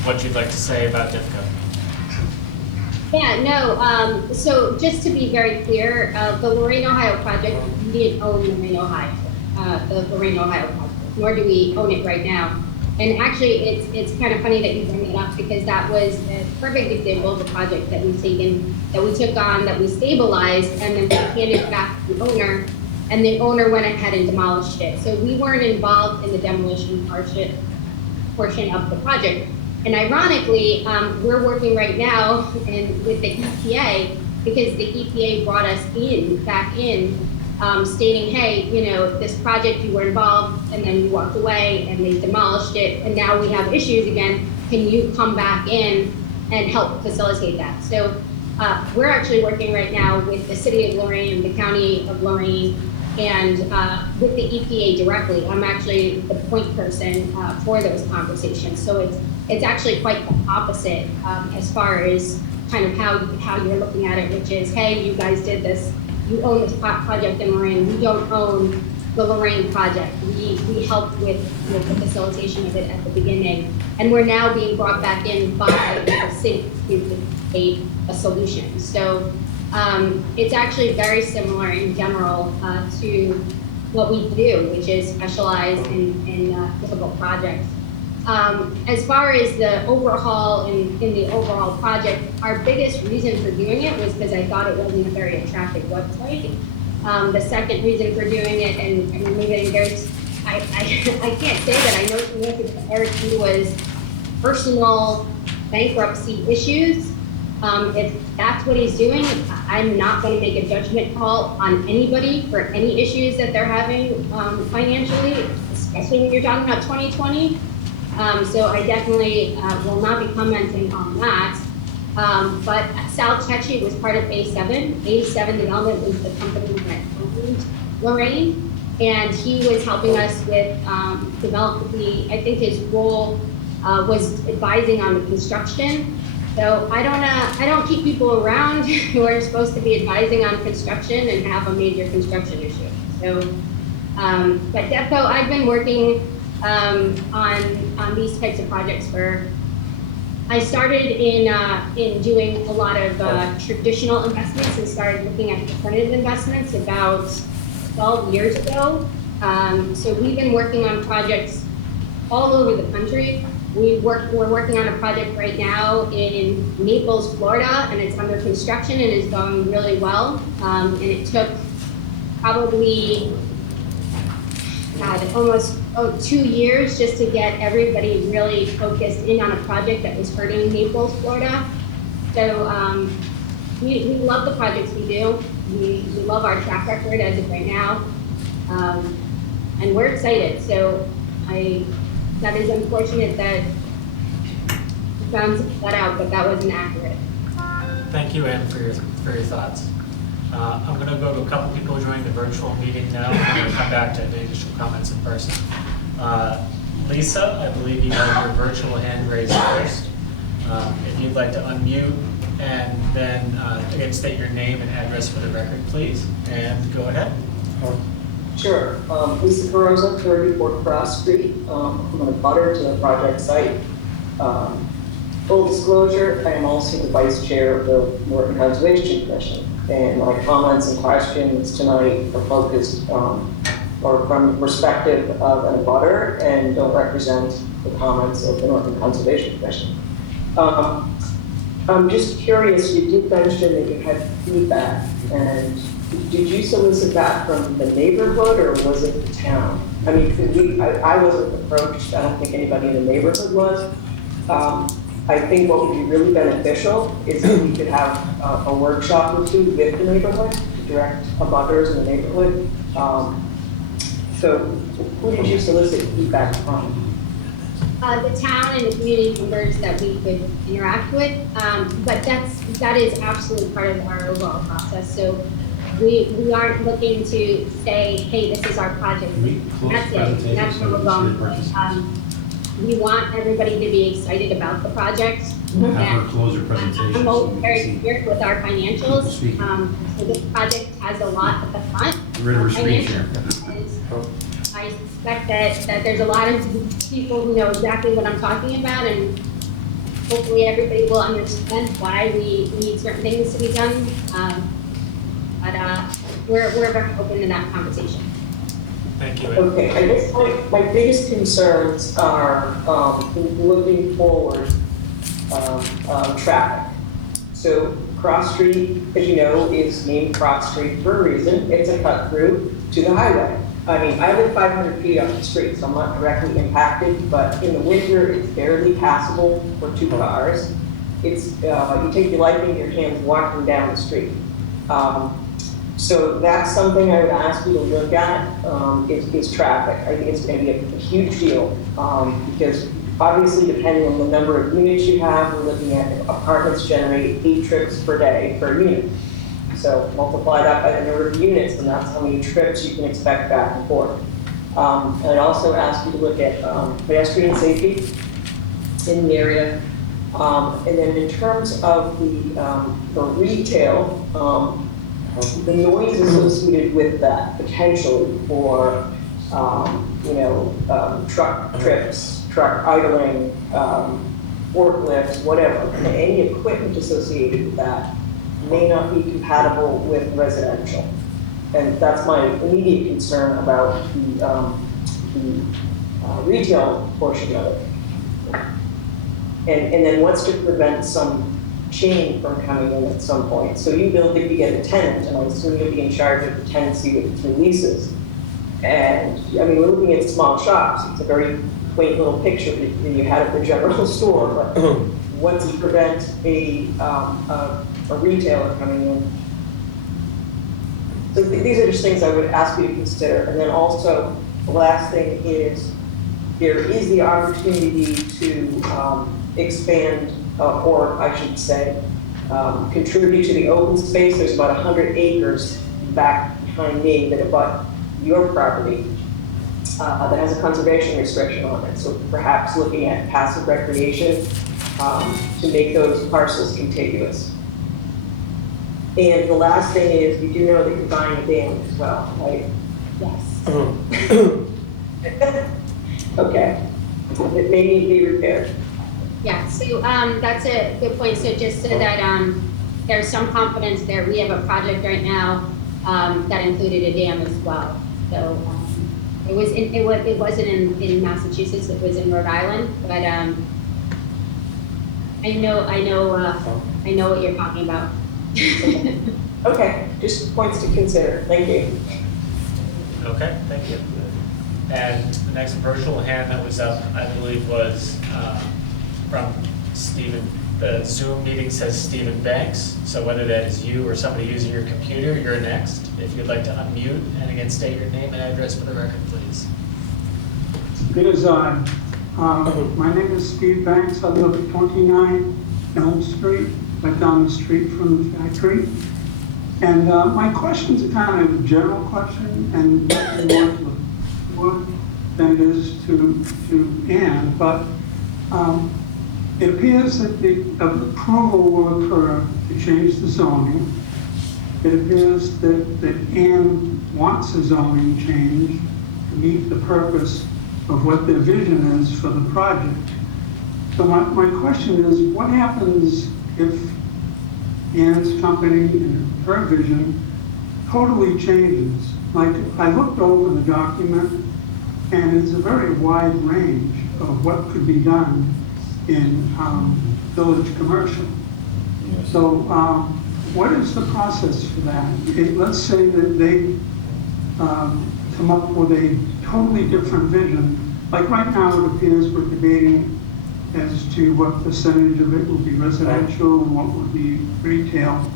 what you'd like to say about DIFCO. Yeah, no, so just to be very clear, the Lorraine, Ohio project, we didn't own Lorraine, Ohio, the Lorraine, Ohio project, nor do we own it right now. And actually, it's kind of funny that you bring it up, because that was a perfect example of a project that we took on, that we stabilized, and then we handed it back to the owner, and the owner went ahead and demolished it. So we weren't involved in the demolition portion of the project. And ironically, we're working right now with the EPA, because the EPA brought us back in, stating, hey, you know, this project, you were involved, and then you walked away, and they demolished it, and now we have issues again. Can you come back in and help facilitate that? So we're actually working right now with the city of Lorraine, the county of Lorraine, and with the EPA directly. I'm actually the point person for those conversations. So it's actually quite the opposite as far as kind of how you're looking at it, which is, hey, you guys did this, you own this project in Lorraine. We don't own the Lorraine project. We helped with the facilitation of it at the beginning, and we're now being brought back in by the city to create a solution. So it's actually very similar in general to what we do, which is specialize in difficult projects. As far as the overhaul in the overall project, our biggest reason for doing it was because I thought it wasn't a very attractive website. The second reason for doing it, and maybe I can't say that I know connected to Eric was personal bankruptcy issues. If that's what he's doing, I'm not going to make a judgment call on anybody for any issues that they're having financially, especially when you're talking about 2020. So I definitely will not be commenting on that. But Sal Tecci was part of A7. A7 Development was the company that owned Lorraine, and he was helping us with developing I think his role was advising on the construction. So I don't keep people around who are supposed to be advising on construction and have a major construction issue. So, but DEFCO, I've been working on these types of projects I started in doing a lot of traditional investments and started looking at alternative investments about 12 years ago. So we've been working on projects all over the country. We're working on a project right now in Naples, Florida, and it's under construction and is going really well. And it took probably almost 2 years just to get everybody really focused in on a project that was hurting Naples, Florida. So we love the projects we do. We love our track record as of right now. And we're excited. So that is unfortunate that you found that out, but that wasn't accurate. Thank you, Ann, for your thoughts. I'm going to go to a couple people joining the virtual meeting now. I'm going to come back to the additional comments in person. Lisa, I believe you have your virtual hand raised first. If you'd like to unmute and then again state your name and address for the record, please, and go ahead. Sure. Lisa Carosa, 34 Cross Street. I'm a butter to the project site. Full disclosure, I am also the vice chair of the Norton Conservation Commission, and my comments and questions tonight are focused or from the perspective of an abutter and don't represent the comments of the Norton Conservation Commission. I'm just curious, you did mention that you had feedback, and did you solicit that from the neighborhood or was it the town? I mean, I wasn't approached, I don't think anybody in the neighborhood was. I think what would be really beneficial is if we could have a workshop or two with the neighborhood, to direct abutters in the neighborhood. So who did you solicit feedback from? the town and the community members that we could interact with. But that is absolutely part of our overall process. So we aren't looking to say, hey, this is our project. Can we close That's the it. presentation That's so where we're we can see the going. participants? We want everybody to be excited about the project. Have her close her presentation I'm so we can very see. clear with our People financials. speaking. So this project has a lot at the front. Rid of her screen share. I suspect that there's a lot of people who know exactly what I'm talking about, and hopefully everybody will understand why we need certain things to be done. But we're very open to that conversation. Thank you. Okay, I guess my biggest concerns are looking forward, traffic. So Cross Street, as you know, is named Cross Street for a reason. It's a cut through to the highway. I mean, I live 500 feet off the street, so I'm not directly impacted, but in the winter, it's barely passable for 2 cars. It's, you take your life into your hands walking down the street. So that's something I would ask you to look at, is traffic. I think it's going to be a huge deal, because obviously depending on the number of units you have, we're looking at apartments generate 8 trips per day per unit. So multiply that by the number of units, and that's how many trips you can expect back and forth. And I'd also ask you to look at pedestrian safety in the area. And then in terms of the retail, the noise associated with that potentially for, truck trips, truck idling, forklifts, whatever, and any equipment associated with that may not be compatible with residential. And that's my immediate concern about the retail portion of it. And then what's to prevent some chain from coming in at some point? So you build it, you get a tenant, and I assume you'll be in charge of the tenancy with the leases. And I mean, we're looking at small shops. It's a very quaint little picture that you had at the general store, but what's to prevent a retailer coming in? So these are just things I would ask you to consider. And then also, the last thing is, there is the opportunity to expand, or I should say, contribute to the open space. There's about 100 acres back behind me that abut your property that has a conservation restriction on it. So perhaps looking at passive recreation to make those parcels contiguous. And the last thing is, you do know that you're buying a dam as well, right? Yes. Okay. It may need to be repaired. Yeah, so that's a good point. So just so that there's some confidence there, we have a project right now that included a dam as well. So it wasn't in Massachusetts, it was in Rhode Island, but I know what you're talking about. Okay, just points to consider. Thank you. Okay, thank you. And the next virtual hand that was up, I believe, was from Stephen. The Zoom meeting says Stephen Banks, so whether that is you or somebody using your computer, you're next. If you'd like to unmute and again state your name and address for the record, please. It is I. My name is Steve Banks. I live at 29 Elm Street, right down the street from the factory. And my question's a kind of a general question and more than it is to Ann, but it appears that the approval will occur to change the zoning. It appears that Ann wants a zoning change to meet the purpose of what their vision is for the project. So my question is, what happens if Ann's company and her vision totally changes? Like, I looked over the document, and it's a very wide range of what could be done in village commercial. So what is the process for that? Let's say that they come up with a totally different vision. Like right now, it appears we're debating as to what percentage of it will be residential and what would be retail.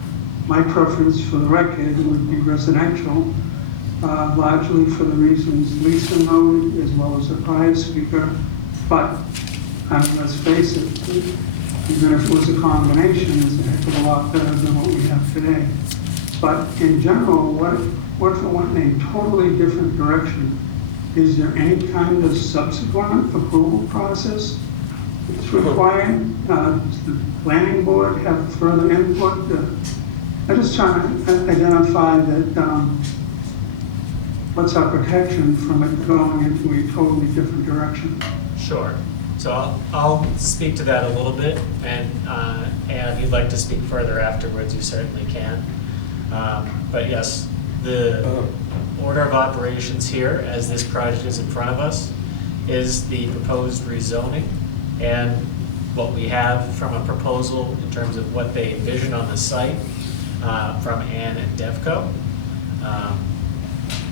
My preference for the record would be residential, largely for the reasons Lisa noted, as well as the prior speaker. But let's face it, even if it was a combination, it's a heck of a lot better than what we have today. But in general, what if it went in a totally different direction? Is there any kind of subsequent approval process that's required? Does the planning board have further input? I'm just trying to identify that, what's our protection from it going into a totally different direction? Sure. So I'll speak to that a little bit, and if you'd like to speak further afterwards, you certainly can. But yes, the order of operations here, as this project is in front of us, is the proposed rezoning and what we have from a proposal in terms of what they envision on the site from Ann and Devco.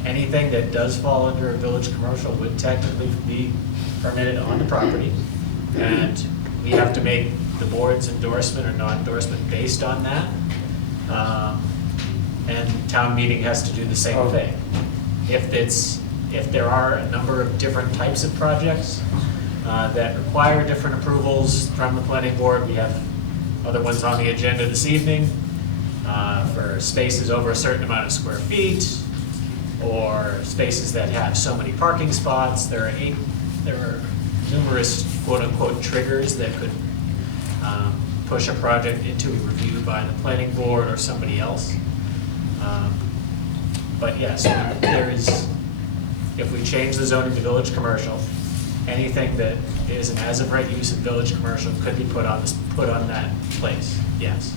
Anything that does fall under a village commercial would technically be permitted on the property, and we have to make the board's endorsement or non-endorsement based on that. And town meeting has to do the same thing. If there are a number of different types of projects that require different approvals from the planning board, we have other ones on the agenda this evening for spaces over a certain amount of square feet, or spaces that have so many parking spots. There are numerous quote-unquote triggers that could push a project into a review by the planning board or somebody else. But yes, if we change the zoning to village commercial, anything that is an as-of-right use of village commercial could be put on that place, yes.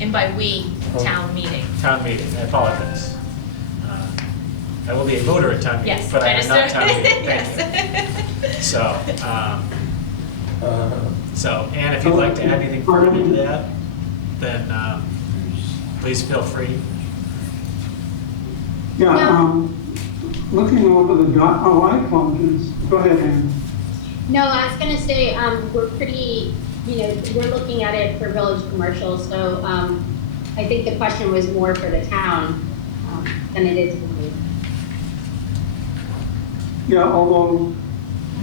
And by we, town meeting. Town meeting, I apologize. I will be a voter at town meeting, Yes, but I am not register. town meeting, thank you. So, Ann, if you'd like to add anything further to that, then please feel free. Yeah, looking over the I apologize. Go ahead, Ann. No, I was gonna say, we're pretty, we're looking at it for village commercial, so, I think the question was more for the town, than it is for me. Yeah, although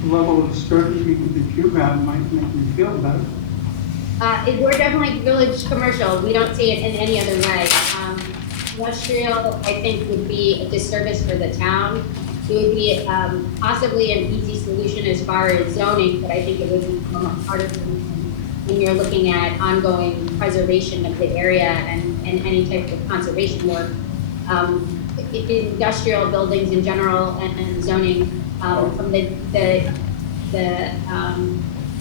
the level of certainty that you have might make me feel better. We're definitely village commercial. We don't see it in any other way. Industrial, I think, would be a disservice for the town. It would be possibly an easy solution as far as zoning, but I think it would become a harder solution when you're looking at ongoing preservation of the area and any type of conservation work. Industrial buildings in general and zoning, from the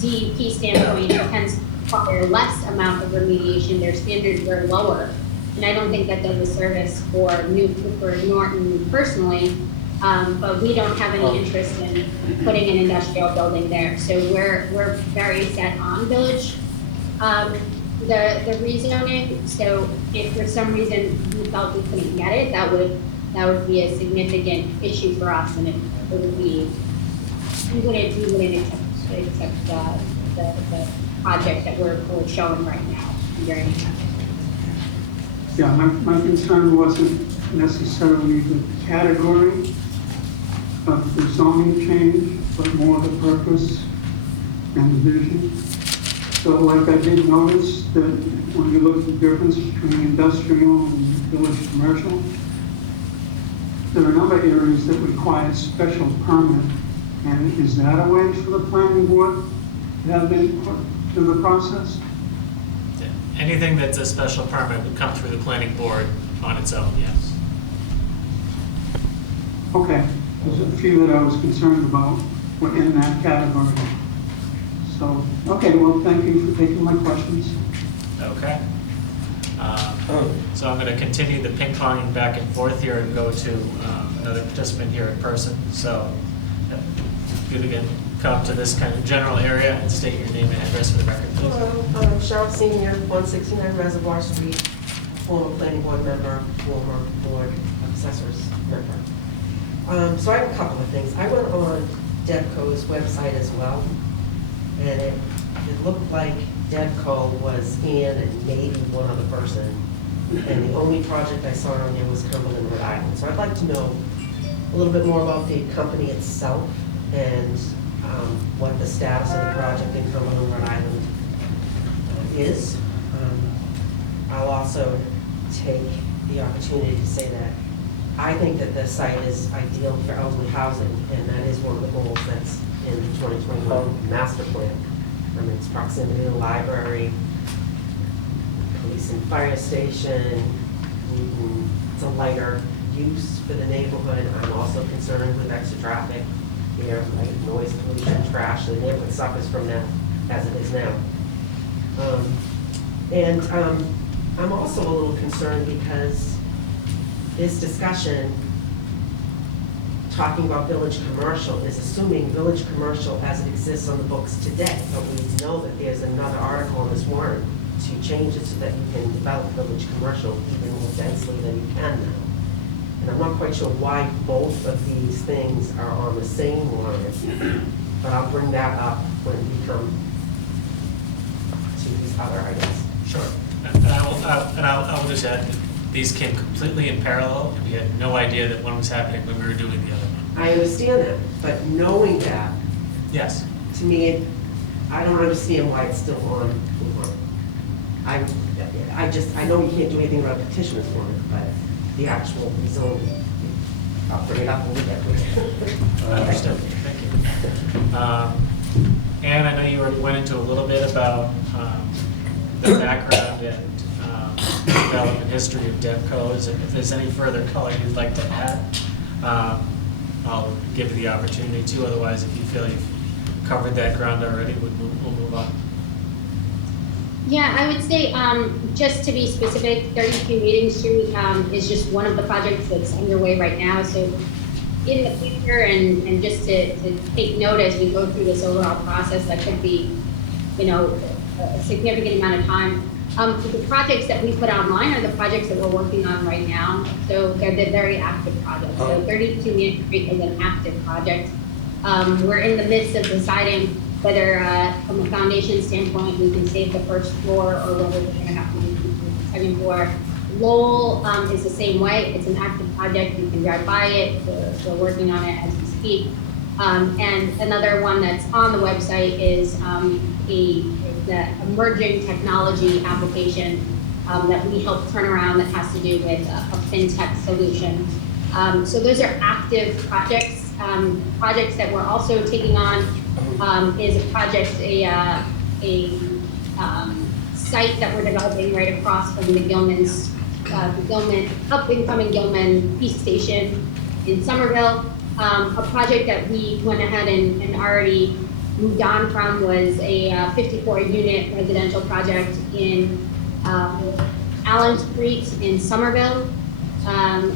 DEP standpoint, tends to require less amount of remediation. Their standards are lower. And I don't think that does a service for Norton personally, but we don't have any interest in putting an industrial building there. So we're very set on village, the rezoning. So if for some reason we felt we couldn't get it, that would be a significant issue for us, and it would be, we wouldn't accept the project that we're showing right now under any kind. Yeah, my concern wasn't necessarily the category of the zoning change, but more the purpose and the vision. So like I did notice that when you look at the difference between industrial and village commercial, there are a number of areas that require special permit. And is that a way for the planning board to have input to the process? Anything that's a special permit would come through the planning board on its own, yes. Okay, there's a few that I was concerned about were in that category. So, okay, well, thank you for taking my questions. Okay. So I'm going to continue the ping ponging back and forth here and go to another participant here in person. So if you again come up to this kind of general area and state your name and address for the record, please. Hello, I'm Cheryl Senior, 169 Reservoir Street, former planning board member, former board of assessors member. So I have a couple of things. I went on Devco's website as well, and it looked like Devco was Ann and maybe one other person, and the only project I saw on there was Cumberland, Rhode Island. So I'd like to know a little bit more about the company itself and what the status of the project in Cumberland, Rhode Island is. I'll also take the opportunity to say that I think that the site is ideal for elderly housing, and that is one of the goals that's in the 2021 master plan. Its proximity to the library, police and fire station, it's a lighter use for the neighborhood. I'm also concerned with extra traffic here, like noise, pollution, trash. The neighborhood suffers from that as it is now. I'm also a little concerned because this discussion, talking about village commercial, is assuming village commercial as it exists on the books today. But we know that there's another article on this warrant to change it so that you can develop village commercial even more densely than you can now. And I'm not quite sure why both of these things are on the same warrant, but I'll bring that up when we come to these other items. Sure. And I will just add, these came completely in parallel, and we had no idea that one was happening when we were doing the other one. I understand that, but knowing that, Yes. to me, I don't understand why it's still on the warrant. I know you can't do anything about petitioners for it, but the actual rezoning, I'll bring it up a little bit. Understood. Thank you. And I know you already went into a little bit about the background and development history of Devcos. If there's any further color you'd like to add, I'll give you the opportunity to. Otherwise, if you feel you've covered that ground already, we'll move on. Yeah, I would say, just to be specific, 32 Meeting Street is just one of the projects that's underway right now. So in the future, and just to take note as we go through this overall process, that could be, a significant amount of time. The projects that we put online are the projects that we're working on right now. So they're the very active projects. So 32 Meeting Street is an active project. We're in the midst of deciding whether from a foundation standpoint we can save the first floor or whether we're going to have to do the second floor. Lowell is the same way. It's an active project. You can drive by it. We're working on it as we speak. And another one that's on the website is the emerging technology application that we help turn around that has to do with a fintech solution. So those are active projects. Projects that we're also taking on is a project, a site that we're developing right across from the Gilman's, up-and-coming Gilman Peace Station in Somerville. A project that we went ahead and already moved on from was a 54-unit residential project in Allen Street in Somerville.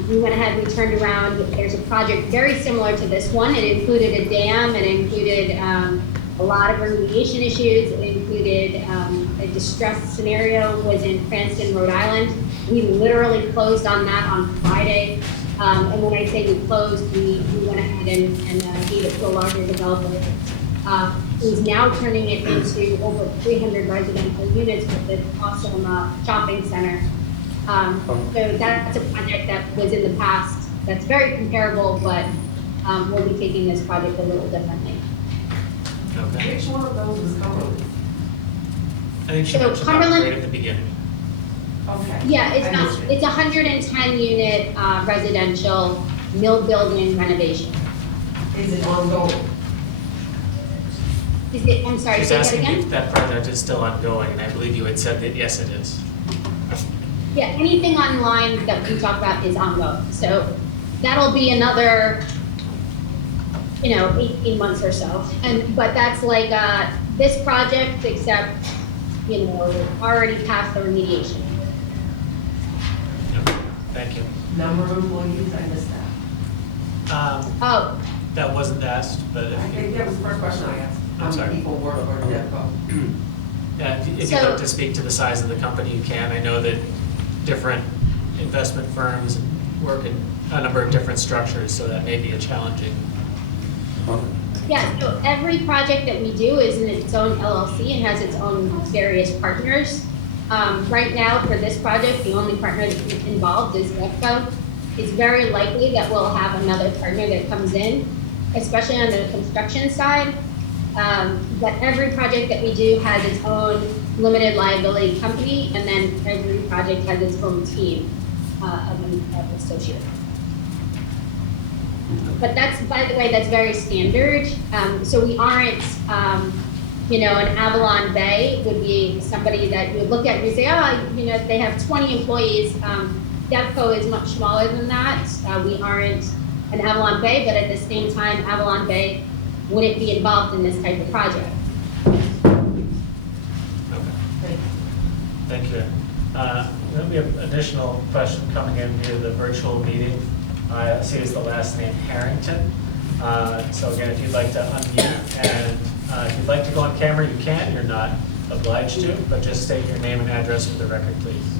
We went ahead, we turned around. There's a project very similar to this one. It included a dam, it included a lot of remediation issues, it included a distressed scenario, was in Cranston, Rhode Island. We literally closed on that on Friday. And when I say we closed, we went ahead and gave it to a larger developer. Who's now turning it into over 300 residential units with an awesome shopping center. So that's a project that was in the past that's very comparable, but we'll be taking this project a little differently. Okay. Which one of those was Cumberland? I think she So mentioned that Cumberland- right at the beginning. Okay. Yeah, I missed it. it's 110 unit residential mill building renovation. Is it ongoing? Is it, I'm sorry, She's say that asking again? if that project is still ongoing, and I believe you had said that yes, it is. Yeah, anything online that we talk about is ongoing. So that'll be another, 18 months or so. But that's like this project, except, already past the remediation. Okay, thank you. Number of employees, I missed that. That wasn't asked, but I think that was the first question I asked. I'm sorry. How many people work for Devco? yeah, if you'd So- like to speak to the size of the company, you can. I know that different investment firms work in a number of different structures, so that may be a challenging. Yeah, so every project that we do is in its own LLC and has its own various partners. Right now, for this project, the only partner that's involved is Devco. It's very likely that we'll have another partner that comes in, especially on the construction side. But every project that we do has its own limited liability company, and then every project has its own team of associates. But that's, by the way, that's very standard. So we aren't, an Avalon Bay would be somebody that you would look at and you say, they have 20 employees. Devco is much smaller than that. We aren't an Avalon Bay, but at the same time, Avalon Bay wouldn't be involved in this type of project. Okay. Thank you. Then we have additional question coming in via the virtual meeting. I see it's the last name Harrington. So again, if you'd like to unmute and if you'd like to go on camera, you can. You're not obliged to, but just state your name and address for the record, please.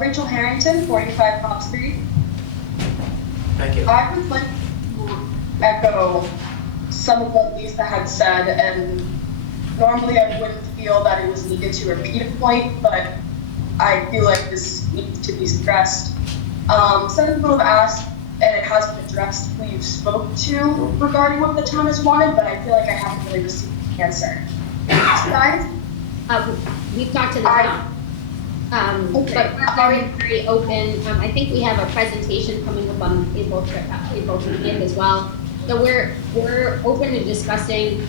Rachel Harrington, 45 Pop Street. Thank you. I would like to echo some of what Lisa had said, and normally I wouldn't feel that it was needed to repeat a point, but I feel like this needs to be stressed. Some people have asked, and it has been addressed, who you've spoke to regarding what the town has wanted, but I feel like I haven't really received an answer. Guys? We've talked to the town. Okay. But we're very, very open. I think we have a presentation coming up on April 20th as well. So we're open to discussing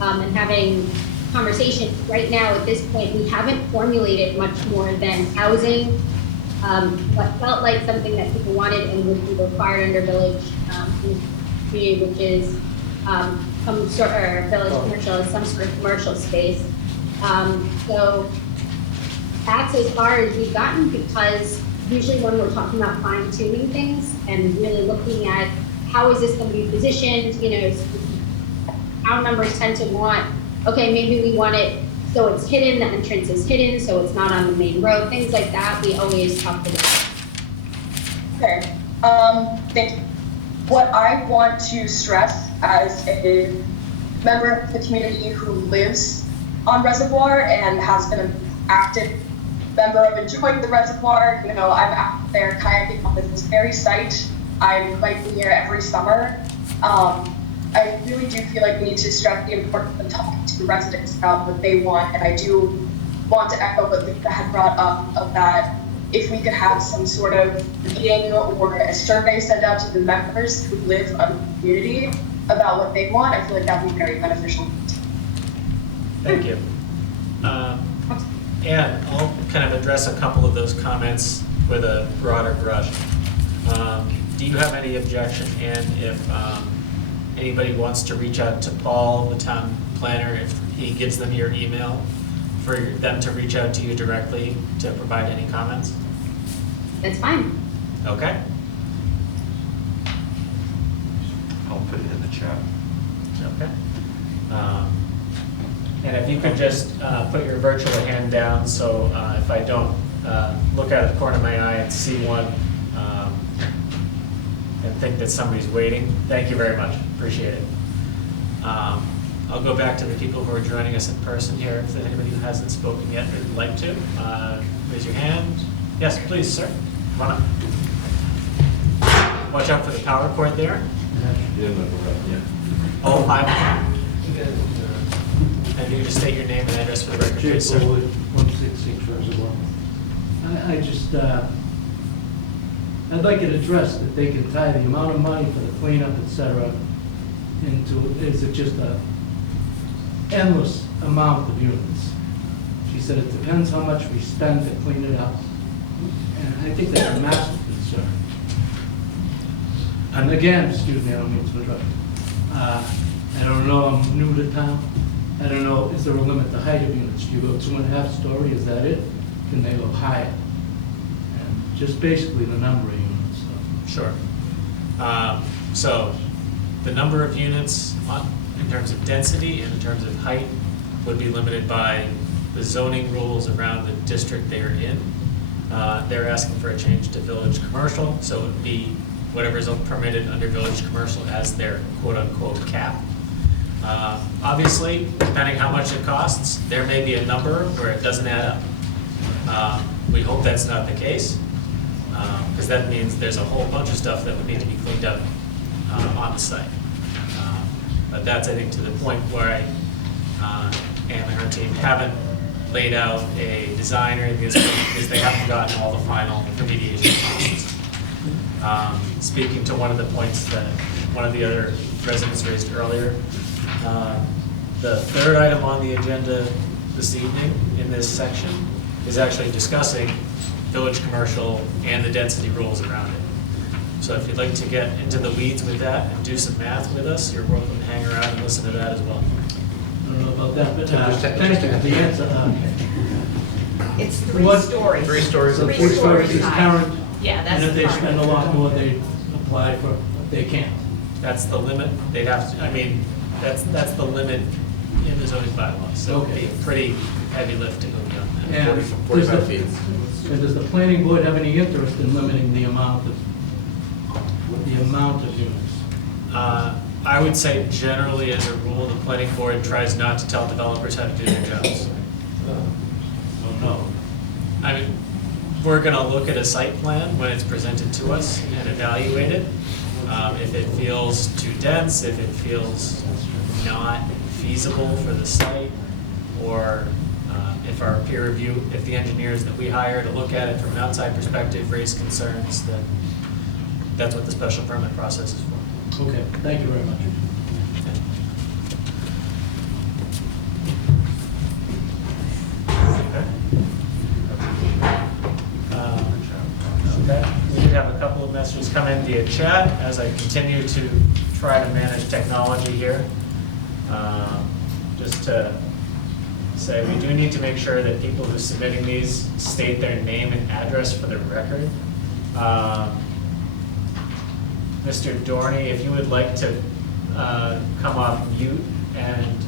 and having conversation. Right now, at this point, we haven't formulated much more than housing, what felt like something that people wanted and would be required under village community, which is some sort of village commercial, some sort of commercial space. So that's as far as we've gotten, because usually when we're talking about fine tuning things and really looking at how is this going to be positioned, our members tend to want, okay, maybe we want it so it's hidden, the entrance is hidden, so it's not on the main road, things like that. We always talk to them. Okay, thank you. What I want to stress as a member of the community who lives on Reservoir and has been an active member of enjoying the reservoir, I'm out there kayaking on this very site. I'm biking here every summer. I really do feel like we need to stress the importance of talking to the residents about what they want, and I do want to echo what Lisa had brought up of that if we could have some sort of meeting or a survey sent out to the members who live on the community about what they want, I feel like that would be very beneficial. Thank you. And I'll kind of address a couple of those comments with a broader brush. Do you have any objection, and if anybody wants to reach out to Paul, the town planner, if he gives them your email, for them to reach out to you directly to provide any comments? That's fine. Okay. I'll put it in the chat. Okay. And if you could just put your virtual hand down, so if I don't look out of the corner of my eye and see one and think that somebody's waiting, thank you very much. Appreciate it. I'll go back to the people who are joining us in person here. If there's anybody who hasn't spoken yet or would like to, raise your hand. Yes, please, sir. Come on up. Watch out for the power cord there. Oh, and you just state your name and address for the record, please, sir. 166 Reservoir. I'd like it addressed that they can tie the amount of money for the cleanup, et cetera, into, is it just a endless amount of units? She said it depends how much we spend to clean it up. And I think that's a massive concern. And again, excuse me, I don't mean to interrupt. I don't know, I'm new to town. I don't know, is there a limit to height of units? Do you go 2.5 story, is that it? Can they go higher? And just basically the number of units. So. Sure. So the number of units in terms of density and in terms of height would be limited by the zoning rules around the district they're in. They're asking for a change to village commercial, so it would be whatever is permitted under village commercial as their quote-unquote cap. Obviously, depending how much it costs, there may be a number where it doesn't add up. We hope that's not the case, because that means there's a whole bunch of stuff that would need to be cleaned up on the site. But that's, I think, to the point where Ann and her team haven't laid out a design or anything because they haven't gotten all the final remediation costs. Speaking to one of the points that one of the other residents raised earlier, the third item on the agenda this evening in this section is actually discussing village commercial and the density rules around it. So if you'd like to get into the weeds with that and do some math with us, you're welcome to hang around and listen to that as well. I don't know about that, but thank you for the answer. It's three What- stories. Three stories. So Three 3 stories stories is high. current, Yeah, that's and if they current. spend a lot more, they apply for, they can't. That's the limit. They'd have to, I mean, that's the limit in the zoning bylaws. So it'd be a pretty heavy lift to go beyond that. And 45 does the- feet. And does the planning board have any interest in limiting the amount of units? I would say generally, as a rule, the planning board tries not to tell developers how to do their jobs. Oh, no. I mean, we're gonna look at a site plan when it's presented to us and evaluate it. If it feels too dense, if it feels not feasible for the site, or if our peer review, if the engineers that we hire to look at it from an outside perspective raise concerns, then that's what the special permit process is for. Okay, thank you very much. Okay, we did have a couple of messages come in via chat as I continue to try to manage technology here. Just to say, we do need to make sure that people who are submitting these state their name and address for the record. Mr. Dorney, if you would like to come off mute and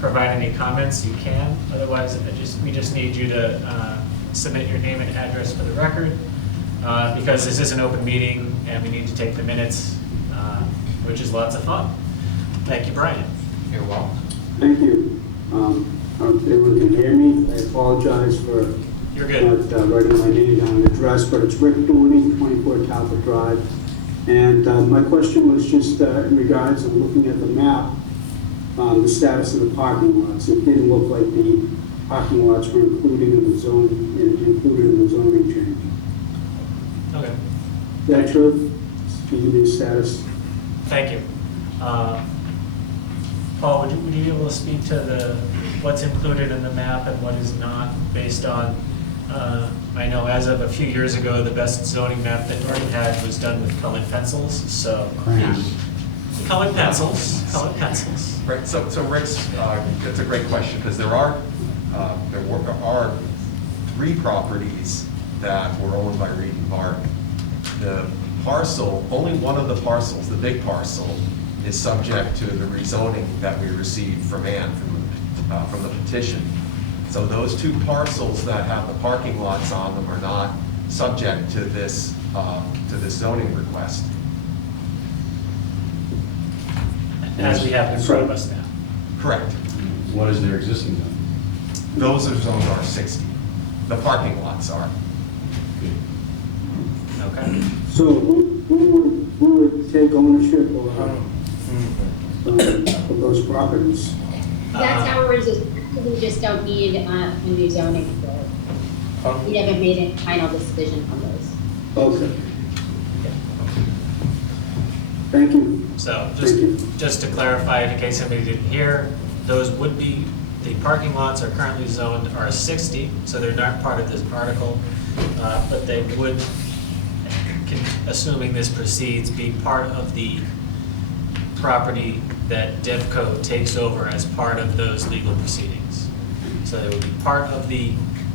provide any comments, you can. Otherwise, we just need you to submit your name and address for the record, because this is an open meeting and we need to take the minutes, which is lots of fun. Thank you, Brian. You're welcome. Thank you. I don't know if everyone can hear me. I apologize for You're good. not writing my name down and address, but it's Rick Dooney, 24 Talbot Drive. And my question was just in regards to looking at the map, the status of the parking lots. It didn't look like the parking lots were included in the zoning change. Okay. Is that true? Can you give me a status? Thank you. Paul, would you be able to speak to what's included in the map and what is not, based on, I know as of a few years ago, the best zoning map that Norton had was done with colored pencils, so. Crayons. Colored pencils. Right, so Rick's, that's a great question, because there are 3 properties that were owned by Reed and Bart. The parcel, only one of the parcels, the big parcel, is subject to the rezoning that we received from Ann, from the petition. So those 2 parcels that have the parking lots on them are not subject to this zoning request. As we have in front of us now. Correct. What is their existing zone? Those are zoned R60. The parking lots are. Okay. So who would take ownership of those properties? That's ours, we just don't need a new zoning for it. We haven't made a final decision on those. Okay. Thank you. So Thank you. just to clarify, in case somebody didn't hear, those would be, the parking lots are currently zoned R60, so they're not part of this article, but they would, assuming this proceeds, be part of the property that DevCo takes over as part of those legal proceedings. So they would be part of the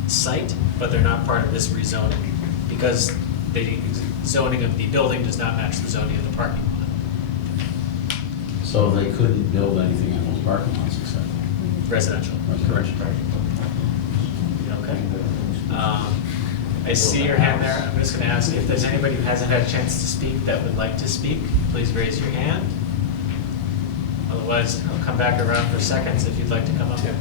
site, but they're not part of this rezoning, because the zoning of the building does not match the zoning of the parking lot. So they couldn't build anything on those parking lots except Residential. correct. Okay. I see your hand there. I'm just going to ask you if there's anybody who hasn't had a chance to speak that would like to speak, please raise your hand. Otherwise, I'll come back around for seconds if you'd like to come up here.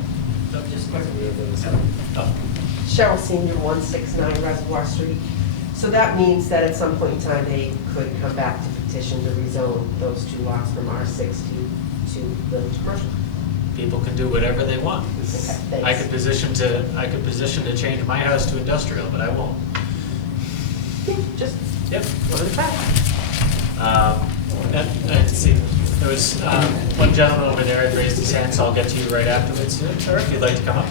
Cheryl Senior, 169 Reservoir Street. So that means that at some point in time, they could come back to petition to rezone those 2 lots from R6 to village commercial. People can do whatever they want. Okay, I thanks. could position to change my house to industrial, but I won't. Just Yep, go to the track. Let's see, there was one gentleman over there had raised his hand, so I'll get to you right afterwards, sir, if you'd like to come up.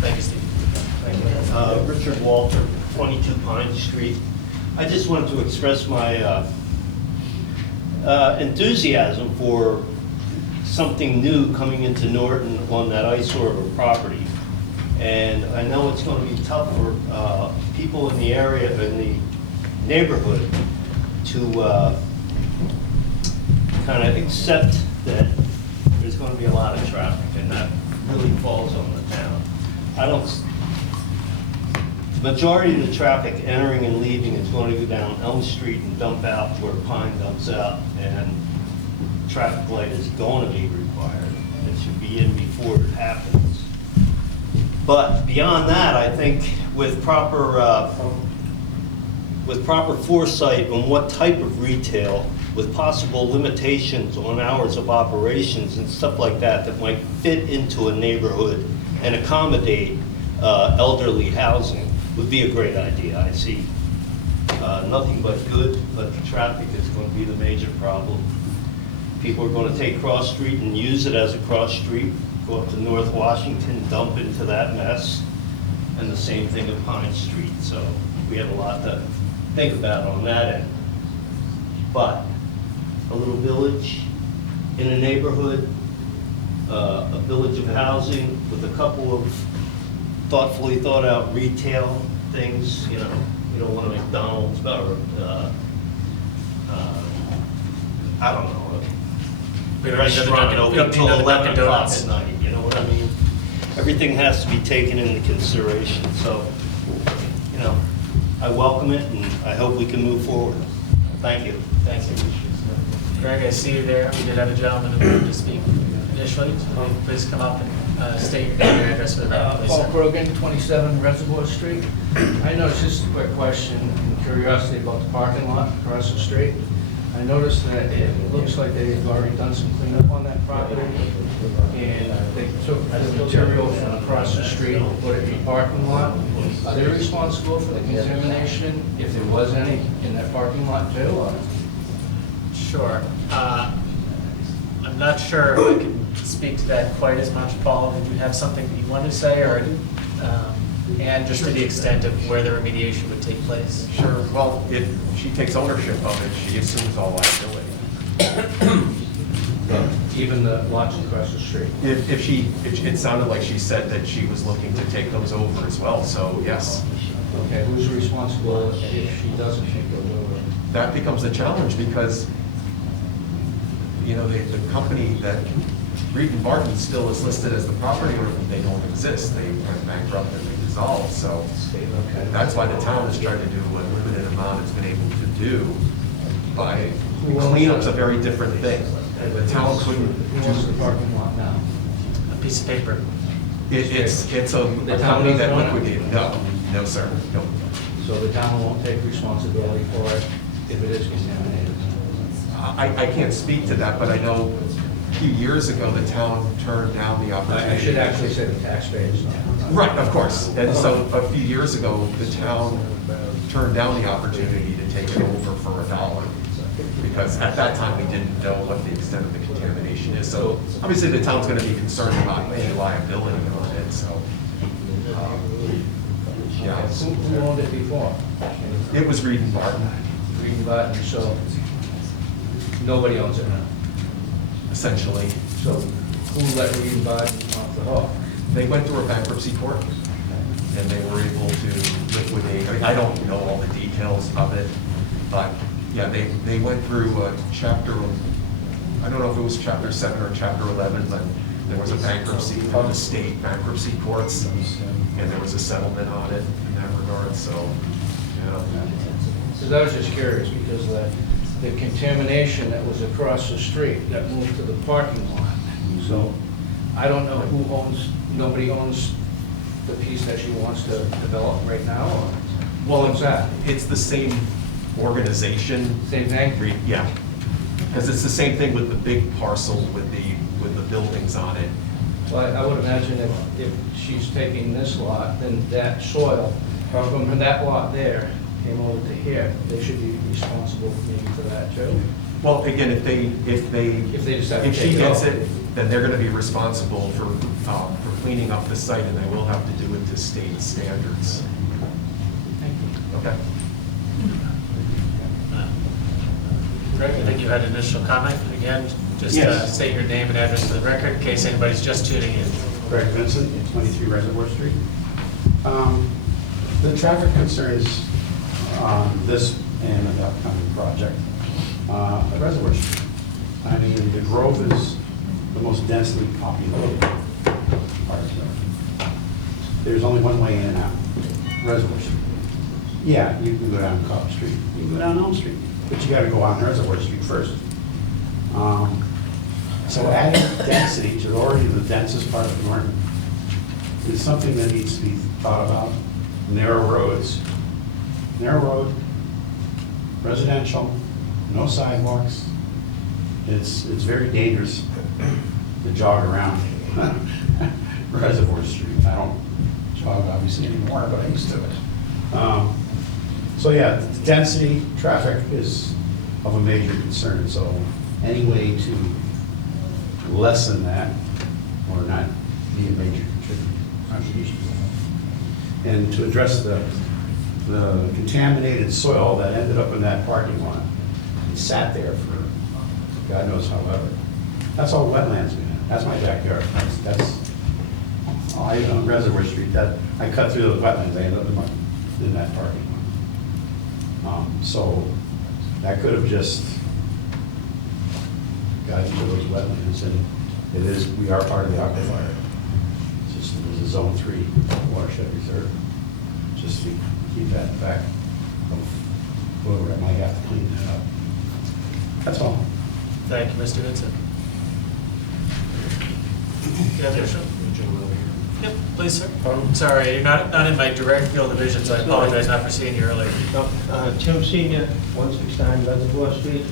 Thank you, Steve. Thank you. Richard Walter, 22 Pine Street. I just wanted to express my enthusiasm for something new coming into Norton on that eyesore of a property. And I know it's going to be tough for people in the area, in the neighborhood, to kind of accept that there's going to be a lot of traffic, and that really falls on the town. The majority of the traffic entering and leaving is going to go down Elm Street and dump out where Pine dumps out, and traffic light is going to be required. It should be in before it happens. But beyond that, I think with proper foresight on what type of retail, with possible limitations on hours of operations and stuff like that that might fit into a neighborhood and accommodate elderly housing, would be a great idea. I see nothing but good, but the traffic is going to be the major problem. People are going to take Cross Street and use it as a cross street, go up to North Washington, dump into that mess, and the same thing at Pine Street. So we have a lot to think about on that end. But a little village in a neighborhood, a village of housing with a couple of thoughtfully thought out retail things, you know, you don't want a McDonald's or I don't know, We a don't need another restaurant Dunkin'- we open don't need till another 11 Dunkin' o'clock Donuts. at night, you know what I mean? Everything has to be taken into consideration, so, you know, I welcome it and I hope we can move forward. Thank you. Thank you. Greg, I see you there. We did have a gentleman who wanted to speak initially. So please come up and state your name and address for the record, please. Paul Krogan, 27 Reservoir Street. I noticed, just a quick question and curiosity about the parking lot across the street. I noticed that it looks like they've already done some cleanup on that property, and they took the material from across the street and put it in the parking lot. Are they responsible for the contamination, if there was any, in that parking lot too? or? Sure. I'm not sure if I can speak to that quite as much. Paul, did you have something that you wanted to say, or, and just to the extent of where the remediation would take place? Sure, well, if she takes ownership of it, she assumes all liability. Even the lots across the street? It sounded like she said that she was looking to take those over as well, so yes. Okay, who's responsible if she doesn't take those over? That becomes a challenge because, you know, the company that, Reed and Barton still is listed as the property owner, but they don't exist. They went bankrupt and they dissolved, so that's why the town has tried to do what limited amount it's been able to do by, cleanup's a very different thing. The town couldn't Who owns the parking lot now? A piece of paper. It's a The town company that doesn't own it? liquidated. No, sir, no. So the town won't take responsibility for it if it is contaminated? I can't speak to that, but I know a few years ago, the town turned down the opportunity. I should actually say the taxpayers. Right, of course. And so a few years ago, the town turned down the opportunity to take it over for $1. Because at that time, we didn't know what the extent of the contamination is. So obviously, the town's going to be concerned about any liability on it, so. Yeah. Who owned it before? It was Reed and Barton. Reed and Barton, so nobody owns it now? Essentially. So who let Reed and Barton off the hook? They went through a bankruptcy court, and they were able to liquidate. I mean, I don't know all the details of it, but yeah, they went through chapter, I don't know if it was chapter 7 or chapter 11, but there was a bankruptcy through the state bankruptcy courts, and there was a settlement on it in that regard, so, yeah. Because I was just curious, because the contamination that was across the street that moved to the parking lot. So I don't know who owns, nobody owns the piece that she wants to develop right now, or? Well, What's that? it's the same organization. Same thing? Yeah, because it's the same thing with the big parcel with the buildings on it. Well, I would imagine if she's taking this lot, then that soil from that lot there came over to here, they should be responsible maybe for that too. Well, again, if she gets it, then they're gonna be responsible for cleaning up the site, and they will have to do it to state standards. Okay. Greg, I think you had an initial comment. Again, just Yes. state your name and address for the record in case anybody's just tuning in. Greg Vincent, 23 Reservoir Street. The traffic concerns on this and the upcoming project, the Reservoir Street. I mean, the Grove is the most densely populated part of there. There's only one way in and out, Reservoir Street. Yeah, you can go down Cobb Street, you can go down Elm Street, but you gotta go on Reservoir Street first. So adding density to already the densest part of Norton is something that needs to be thought about. Narrow roads, narrow road, residential, no sidewalks. It's very dangerous to jog around Reservoir Street. I don't jog obviously anymore, but I used to it. So yeah, density, traffic is of a major concern. So any way to lessen that or not be a major contribution. And to address the contaminated soil that ended up in that parking lot and sat there for God knows however. That's all wetlands, man. That's my backyard. That's I on Reservoir Street. That I cut through the wetlands. I ended up in that parking lot. So that could have just got into those wetlands, and we are part of the aquifer. It's just it was a Zone 3 watershed reserve. Just to keep that back of whoever might have to clean that up. That's all. Thank you, Mr. Vincent. Yeah, there's a... Yep, please, sir. Sorry, you're not in my direct field of vision, so I apologize not for seeing you earlier. Tim Senior, 169 Reservoir Street.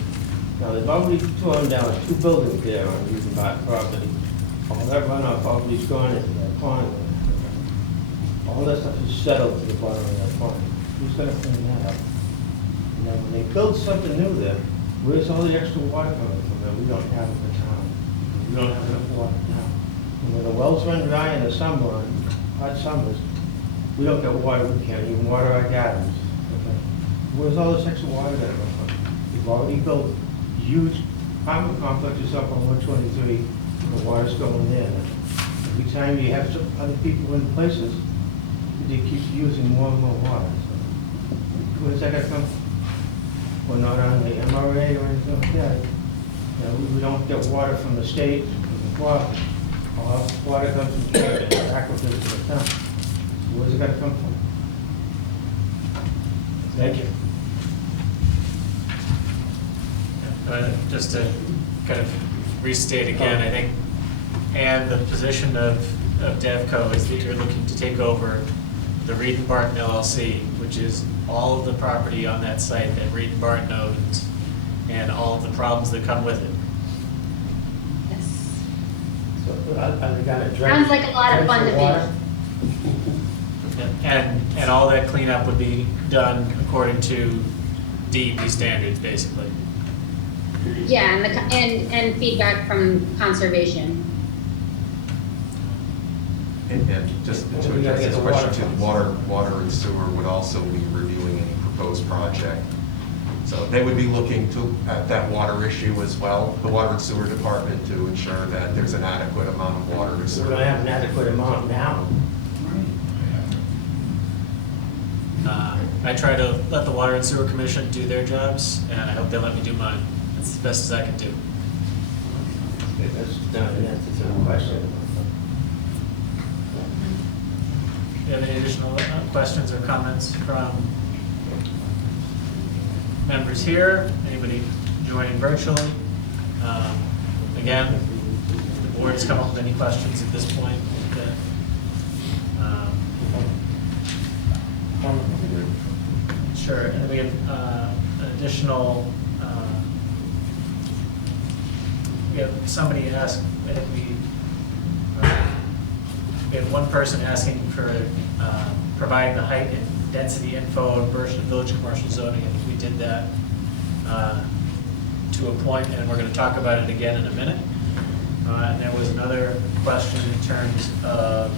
Now, they've already torn down 2 buildings there on Regenbach property. All that runoff property's gone into that pond. All that stuff is settled to the bottom of that pond. Who's gonna clean that up? And then when they build something new there, where's all the extra water coming from that we don't have in the town? We don't have enough water now. And when the wells run dry in the summer, on hot summers, we don't get water, we can't even water our gardens. Okay? Where's all this extra water gonna come from? We've already built huge apartment complexes up on 123, the water's going there. Every time you have some other people in places, they keep using more and more water. So where's that gonna come from? We're not on the MRA or anything like that. You know, we don't get water from the state, from the water. All water comes from Canada, aquifers to the town. Where's it gonna come from? Thank you. Just to kind of restate again, I think, and the position of DevCo is that you're looking to take over the Reed and Barton LLC, which is all of the property on that site that Reed and Barton owns, and all of the problems that come with it. Yes. So are they gonna dredge? Sounds like a lot of fun to water? And all that cleanup would be done according to DEP standards, basically. Yeah, and feedback from conservation. And just to address this question too, water and sewer would also be reviewing any proposed project. So they would be looking at that water issue as well, the water and sewer department, to ensure that there's an adequate amount of water to sewer. We're gonna have an adequate amount now. I try to let the Water and Sewer Commission do their jobs, and I hope they let me do mine. That's as best as I can do. Okay, that's not an answer to the question. Do you have any additional questions or comments from members here? Anybody joining virtually? Again, the board has come up with any questions at this point. Sure, and we have additional, we have somebody ask, I think we have one person asking for providing the height and density info version of village commercial zoning. I think we did that to a point, and we're going to talk about it again in a minute. And there was another question in terms of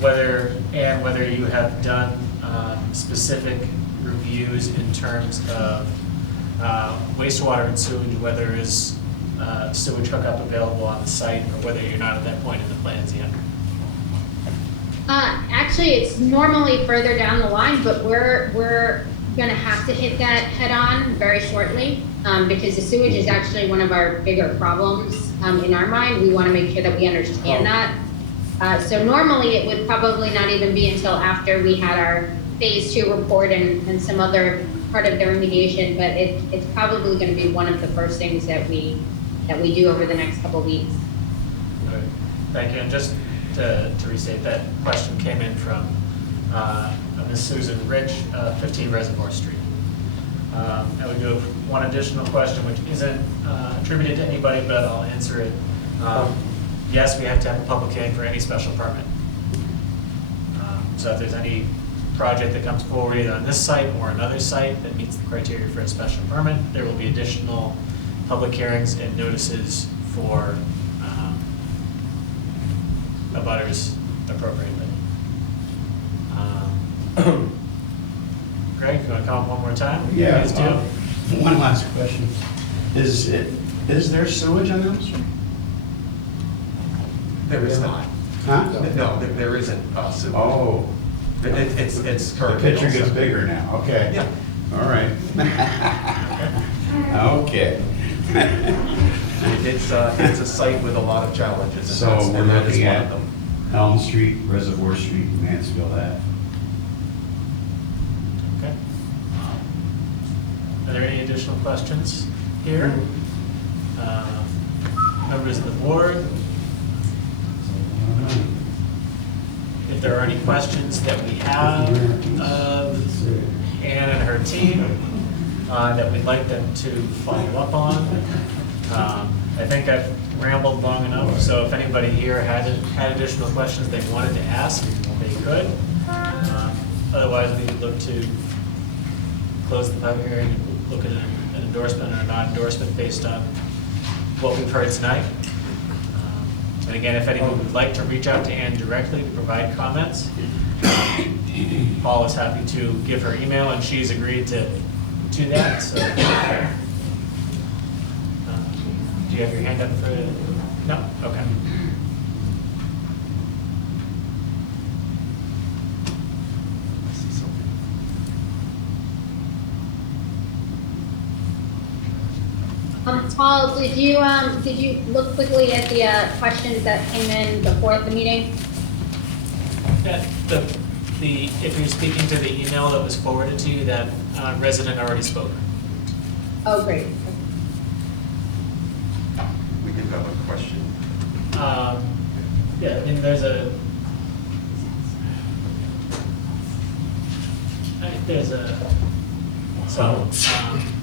whether you have done specific reviews in terms of wastewater and sewage, whether is sewage hookup available on the site, or whether you're not at that point in the plans yet. Actually, it's normally further down the line, but we're going to have to hit that head on very shortly because the sewage is actually one of our bigger problems in our mind. We want to make sure that we understand that. So normally it would probably not even be until after we had our phase 2 report and some other part of the remediation, but it's probably going to be one of the first things that we do over the next couple of weeks. All right. Thank you. And just to restate, that question came in from Ms. Susan Rich, 15 Reservoir Street. I would do one additional question, which isn't attributed to anybody, but I'll answer it. Yes, we have to have a public hearing for any special permit. So if there's any project that comes forward either on this site or another site that meets the criteria for a special permit, there will be additional public hearings and notices for abutters appropriately. Greg, you want to come one more time? Yeah. Please do. One last question. Is there sewage on Elm Street? There is not. Huh? No, there isn't sewage. Oh. It's The currently. picture gets also- bigger now, okay. Yeah. All right. Okay. It's a site with a lot of challenges. and So that's- we're and that is looking one at of them. Elm Street, Reservoir Street, Mansfield Ave. Okay. Are there any additional questions here? Members of the board? If there are any questions that we have of Ann and her team that we'd like them to follow up on, I think I've rambled long enough, so if anybody here had additional questions they wanted to ask, they could. Otherwise, we would look to close the public hearing and look at an endorsement or a non-endorsement based on what we've heard tonight. And again, if anyone would like to reach out to Ann directly to provide comments, Paul is happy to give her email, and she's agreed to that. So, do you have your hand up for? No? Okay. Paul, did you look quickly at the questions that came in before the meeting? If you're speaking to the email that was forwarded to you, that resident already spoke. Oh, great. We did have a question. Yeah, I mean,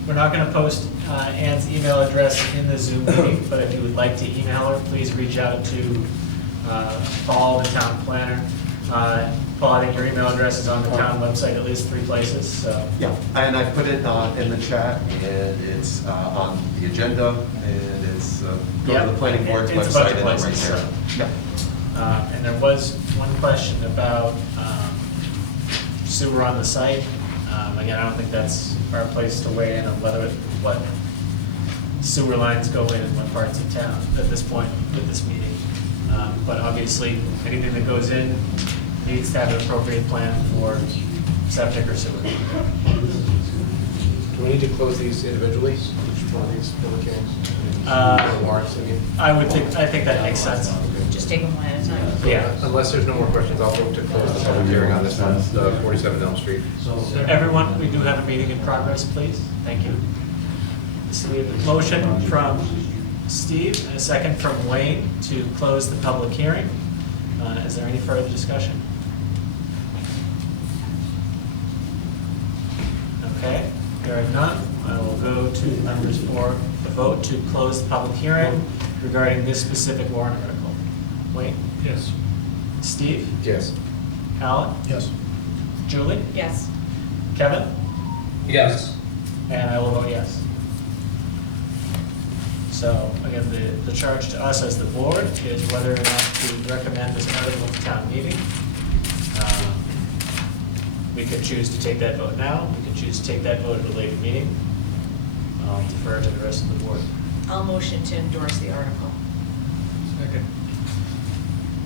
we're not going to post Ann's email address in the Zoom meeting, but if you would like to email her, please reach out to Paul, the town planner. Paul, I think your email address is on the town website at least 3 places, so. Yeah, and I put it in the chat, and it's on the agenda, and it's go to the planning board's It's a bunch website, of and it's right places, there. so. Yeah. And there was one question about sewer on the site. Again, I don't think that's our place to weigh in on what sewer lines go in what parts of town at this point with this meeting. But obviously, anything that goes in needs to have an appropriate plan for septic or sewer. Do we need to close these individually, each one of these public hearings? Warrants, I mean? I think that makes sense. Just take them one at a time. Yeah. Unless there's no more questions, I'll move to close the public hearing on this one, 47 Elm Street. Everyone, we do have a meeting in progress, please. Thank you. So we have a motion from Steve and a second from Wayne to close the public hearing. Is there any further discussion? Okay, hearing none, I will go to the members for the vote to close the public hearing regarding this specific warrant article. Wayne? Yes. Steve? Yes. Alan? Yes. Julie? Yes. Kevin? Yes. And I will vote yes. So, again, the charge to us as the board is whether or not to recommend this article to town meeting. We could choose to take that vote now, we could choose to take that vote at a later meeting. I'll defer to the rest of the board. I'll motion to endorse the article. Second.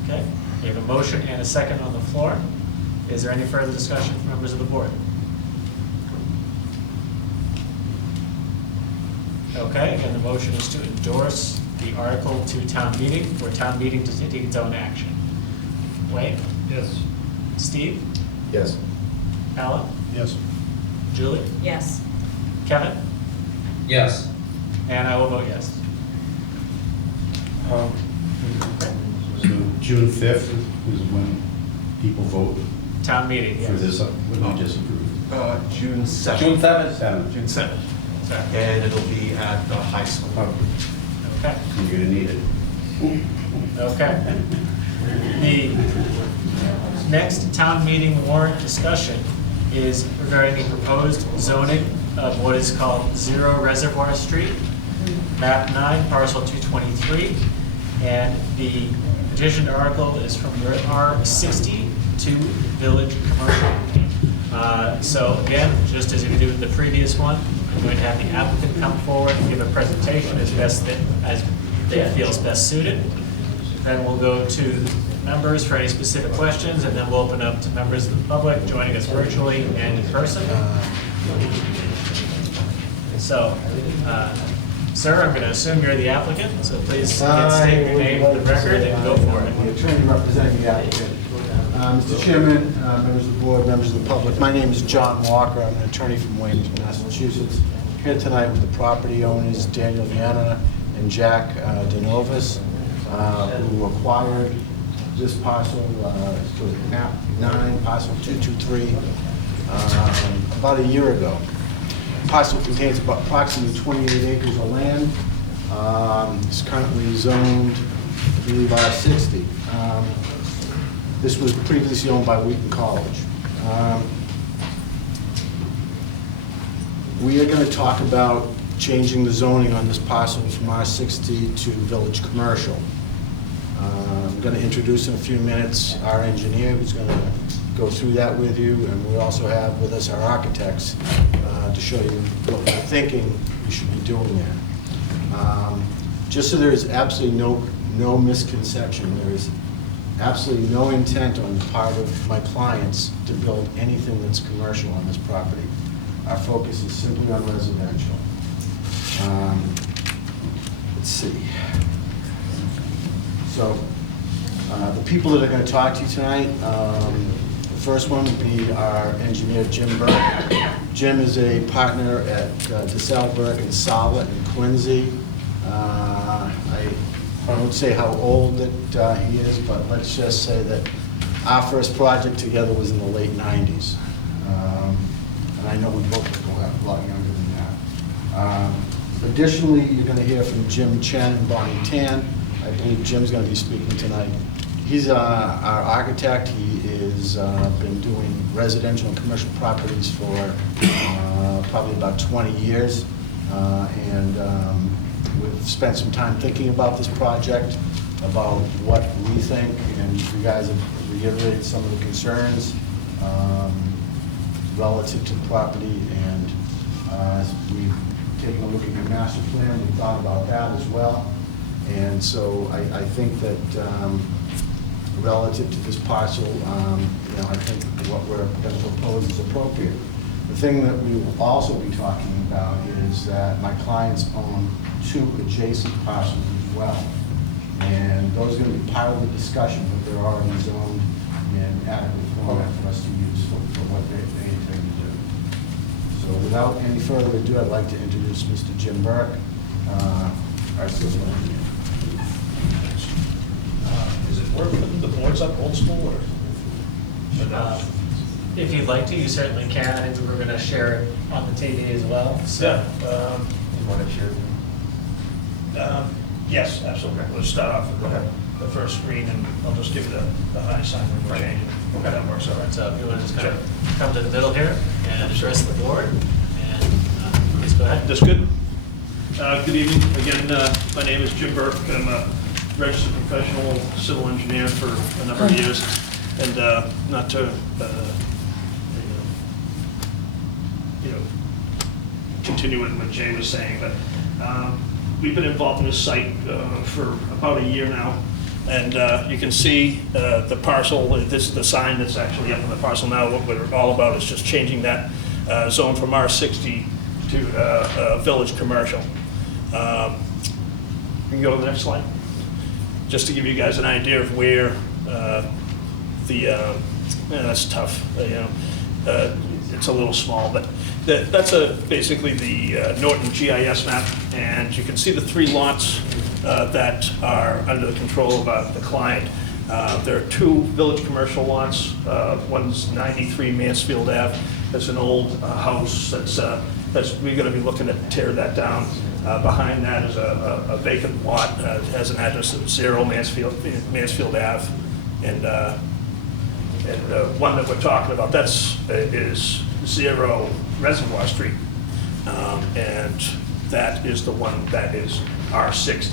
Okay, we have a motion and a second on the floor. Is there any further discussion from members of the board? Okay, and the motion is to endorse the article to town meeting, for town meeting to take its own action. Wayne? Yes. Steve? Yes. Alan? Yes. Julie? Yes. Kevin? Yes. And I will vote yes. So June 5th is when people vote Town meeting, for yes. this, what we just approved. June 7th. June 7th. 7th. June 7th. Sorry. And it'll be at the high school. Okay. You're gonna need it. Okay. The next town meeting warrant discussion is regarding the proposed zoning of what is called 0 Reservoir Street, map 9, parcel 223. And the petition article is from R60 to Village Commercial. So again, just as we did with the previous one, I'm going to have the applicant come forward and give a presentation as they feels best suited. Then we'll go to members for any specific questions, and then we'll open up to members of the public joining us virtually and in person. So, sir, I'm going to assume you're the applicant, so please state your name for the record and go for it. The attorney representing the applicant. Mr. Chairman, members of the board, members of the public, my name is John Walker. I'm an attorney from Wayne, Massachusetts. Here tonight with the property owners, Daniel Viana and Jack DeNovis, who acquired this parcel, map 9, parcel 223, about a year ago. The parcel contains about approximately 28 acres of land. It's currently zoned, I believe, R60. This was previously owned by Wheaton College. We are going to talk about changing the zoning on this parcel from R60 to Village Commercial. I'm going to introduce in a few minutes our engineer who's going to go through that with you, and we also have with us our architects to show you what we're thinking we should be doing there. Just so there is absolutely no misconception, there is absolutely no intent on the part of my clients to build anything that's commercial on this property. Our focus is simply on residential. Let's see. So, the people that are going to talk to you tonight, the first one would be our engineer, Jim Burke. Jim is a partner at DeSalle Burke and Solid in Quincy. I won't say how old that he is, but let's just say that our first project together was in the late 90s. And I know we both were a lot younger than that. Additionally, you're going to hear from Jim Chen and Bonnie Tan. I believe Jim's going to be speaking tonight. He's our architect. He has been doing residential and commercial properties for probably about 20 years. We've spent some time thinking about this project, about what we think, and you guys have reiterated some of the concerns relative to the property, and we've taken a look at your master plan, we've thought about that as well. And so I think that relative to this parcel, I think what we're going to propose is appropriate. The thing that we will also be talking about is that my clients own 2 adjacent parcels as well. And those are going to be part of the discussion, but they're already zoned in adequate format for us to use for what they intend to do. So without any further ado, I'd like to introduce Mr. Jim Burke, our civil engineer. Is it work with the boards up old school or? If you'd like to, you certainly can. I think we were going to share it on the TV as well. So, You want to share? Yes, absolutely. We'll start off with the first screen, and I'll just give you the high sign when we're changing. Okay, that works, all right. So if you want to just kind of come to the middle here and address the board, and please go ahead. That's good. Good evening. Again, my name is Jim Burke. I'm a registered professional civil engineer for a number of years. And not to, continue with what Jay was saying, but we've been involved in this site for about a year now. And you can see the parcel. This is the sign that's actually up on the parcel now. What we're all about is just changing that zone from R60 to village commercial. You can go to the next slide. Just to give you guys an idea of where that's tough. It's a little small, but that's basically the Norton GIS map, and you can see the 3 lots that are under the control of the client. There are 2 village commercial lots. One's 93 Mansfield Ave. That's an old house that's we're going to be looking to tear that down. Behind that is a vacant lot. It has an address of 0 Mansfield Ave, and one that we're talking about is 0 Reservoir Street, and that is the one that is R60.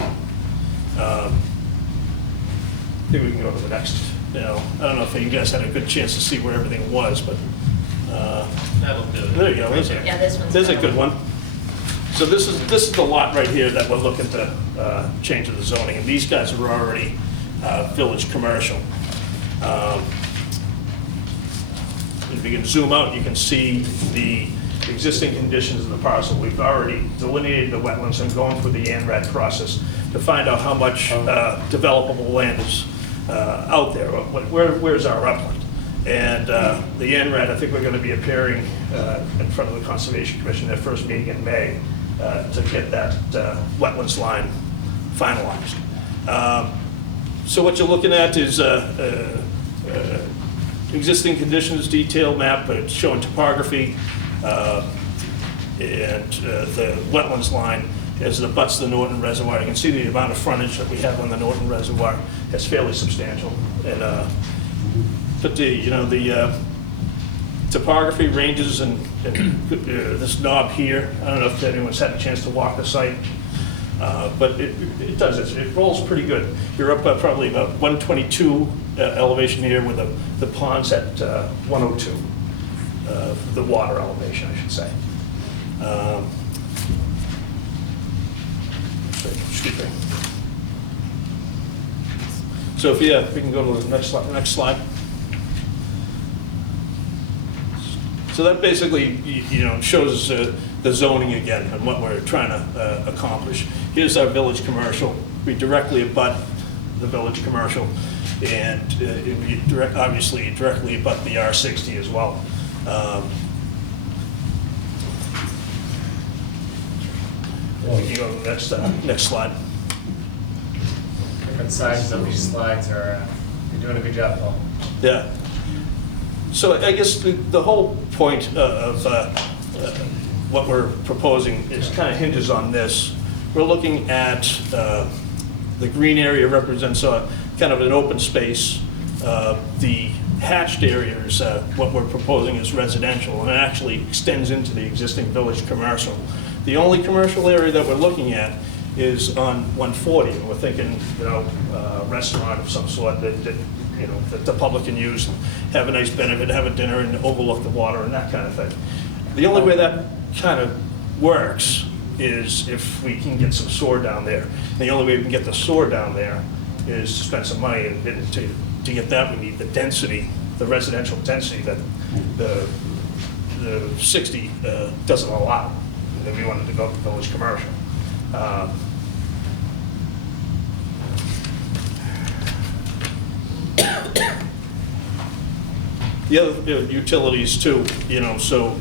Maybe we can go to the next. I don't know if you guys had a good chance to see where everything was, but That'll do it. there you go. Yeah, this one's There's a better. good one. So this is the lot right here that we're looking to change the zoning, and these guys are already village commercial. If you can zoom out, you can see the existing conditions of the parcel. We've already delineated the wetlands and going through the ANRAD process to find out how much developable land is out there. Where's our upland? And the ANRAD, I think we're going to be appearing in front of the Conservation Commission, their first meeting in May, to get that wetlands line finalized. So what you're looking at is existing conditions detail map, but it's showing topography, and the wetlands line as it abuts the Norton Reservoir. You can see the amount of frontage that we have on the Norton Reservoir is fairly substantial. And but the topography ranges and this knob here. I don't know if anyone's had a chance to walk the site, but it does. It rolls pretty good. You're up probably about 122 elevation here, with the pond's at 102. The water elevation, I should say. Excuse me. So if we can go to the next slide. So that basically, shows the zoning again and what we're trying to accomplish. Here's our village commercial. We directly abut the village commercial, and we obviously directly abut the R60 as well. You can go to the next slide. Different sizes of these slides are, you're doing a good job, Paul. Yeah. So I guess the whole point of what we're proposing is kind of hinges on this. We're looking at the green area represents kind of an open space. The hatched area is what we're proposing is residential, and it actually extends into the existing village commercial. The only commercial area that we're looking at is on 140, and we're thinking, a restaurant of some sort that the public can use, and have a nice benefit, have a dinner, and overlook the water and that kind of thing. The only way that kind of works is if we can get some sewer down there. And the only way we can get the sewer down there is to spend some money, and to get that, we need the density, the residential density that the 60 doesn't allow. And then we wanted to go to village commercial. The other utilities too, so,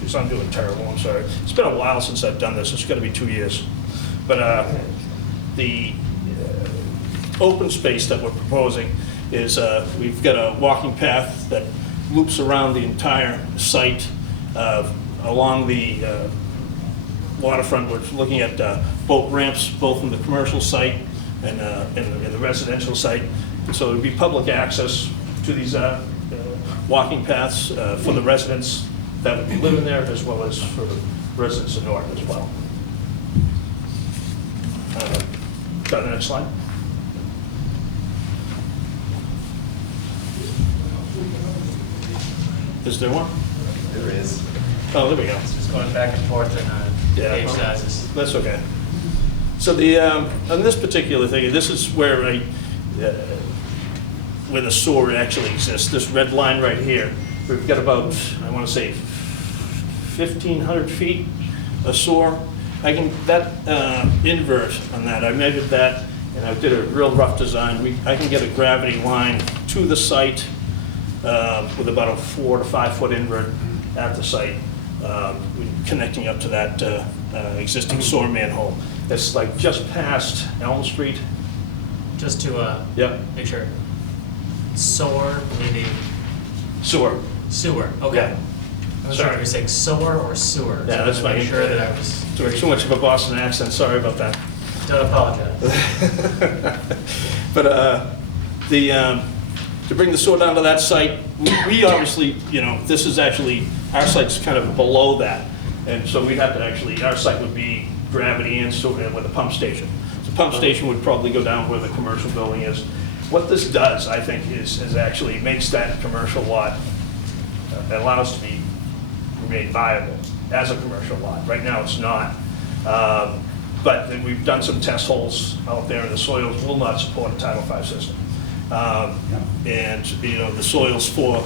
geez, I'm doing terrible, I'm sorry. It's been a while since I've done this, it's gonna be 2 years. But the open space that we're proposing is we've got a walking path that loops around the entire site along the waterfront. We're looking at boat ramps, both in the commercial site and in the residential site. And so it would be public access to these walking paths for the residents that would be living there, as well as for the residents of Norton as well. Got the next slide? Is there one? There is. Oh, there we go. It's just going back and forth in page sizes. That's okay. So the on this particular thing, this is where where the sewer actually exists. This red line right here, we've got about, I want to say, 1,500 feet of sewer. That invert on that, I measured that, and I did a real rough design. I can get a gravity line to the site with about a 4 to 5 foot invert at the site, connecting up to that existing sewer manhole. It's like just past Elm Street. Just to make sure. Sewer, meaning? Sewer. Sewer, okay. Yeah. I was Sorry. sure you were saying sewer or sewer. Yeah, So that's I wanted to fine. make sure that I was. Doing too much of a Boston accent, sorry about that. Don't apologize. But to bring the sewer down to that site, we obviously, this is actually, our site's kind of below that. And so we'd have to actually, our site would be gravity and sewer with a pump station. The pump station would probably go down where the commercial building is. What this does, I think, is actually makes that commercial lot, allows to be remain viable as a commercial lot. Right now, it's not. But then we've done some test holes out there, and the soils will not support a Title V system. And the soils for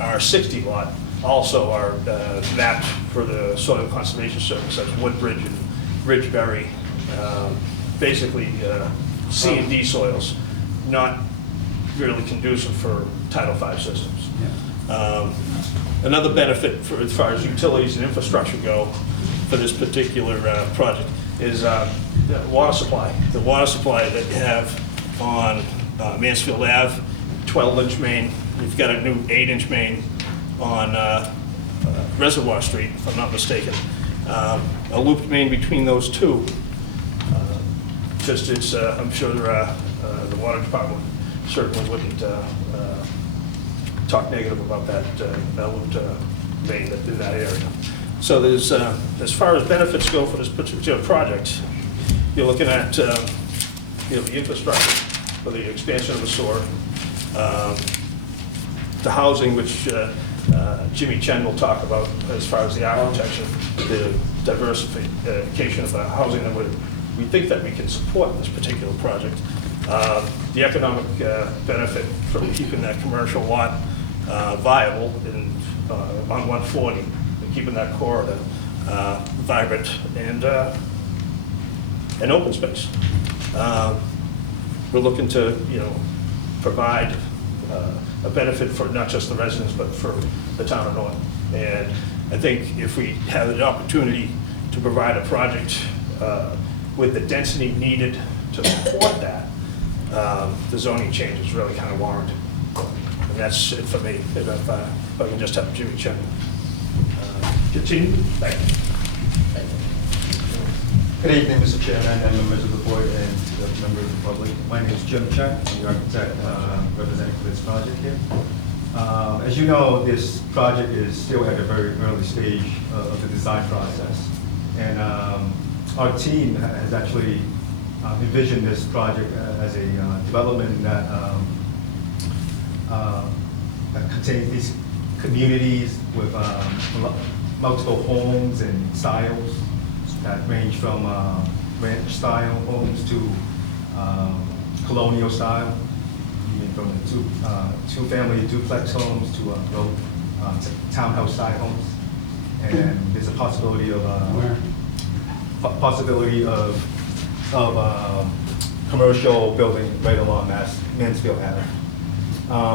our 60 lot also are mapped for the Soil Conservation Service, that's Woodbridge and Ridgeberry, basically C and D soils, not really conducive for Title V systems. Another benefit for, as far as utilities and infrastructure go for this particular project is the water supply. The water supply that you have on Mansfield Ave, 12-inch main. You've got a new 8-inch main on Reservoir Street, if I'm not mistaken. A looped main between those two. I'm sure the water department certainly wouldn't talk negative about that looped main in that area. So there's, as far as benefits go for this particular project, you're looking at the infrastructure for the expansion of the sewer, the housing, which Jimmy Chen will talk about as far as the architecture, the diversification of the housing that we think that we can support this particular project. The economic benefit from keeping that commercial lot viable on 140, and keeping that corridor vibrant and open space. We're looking to, provide a benefit for not just the residents, but for the town of Norton. And I think if we have the opportunity to provide a project with the density needed to support that, the zoning change is really kind of warranted. And that's it for me. If I can just have Jimmy Chen continue. Thank you. Good evening, Mr. Chairman and members of the board and members of the public. My name is Jim Chen, I'm the architect representing for this project here. As you know, this project is still at a very early stage of the design process. And our team has actually envisioned this project as a development that contains these communities with multiple homes and styles that range from ranch style homes to colonial style, even from two-family duplex homes to townhouse style homes. And there's a possibility of commercial building right along Mansfield Ave.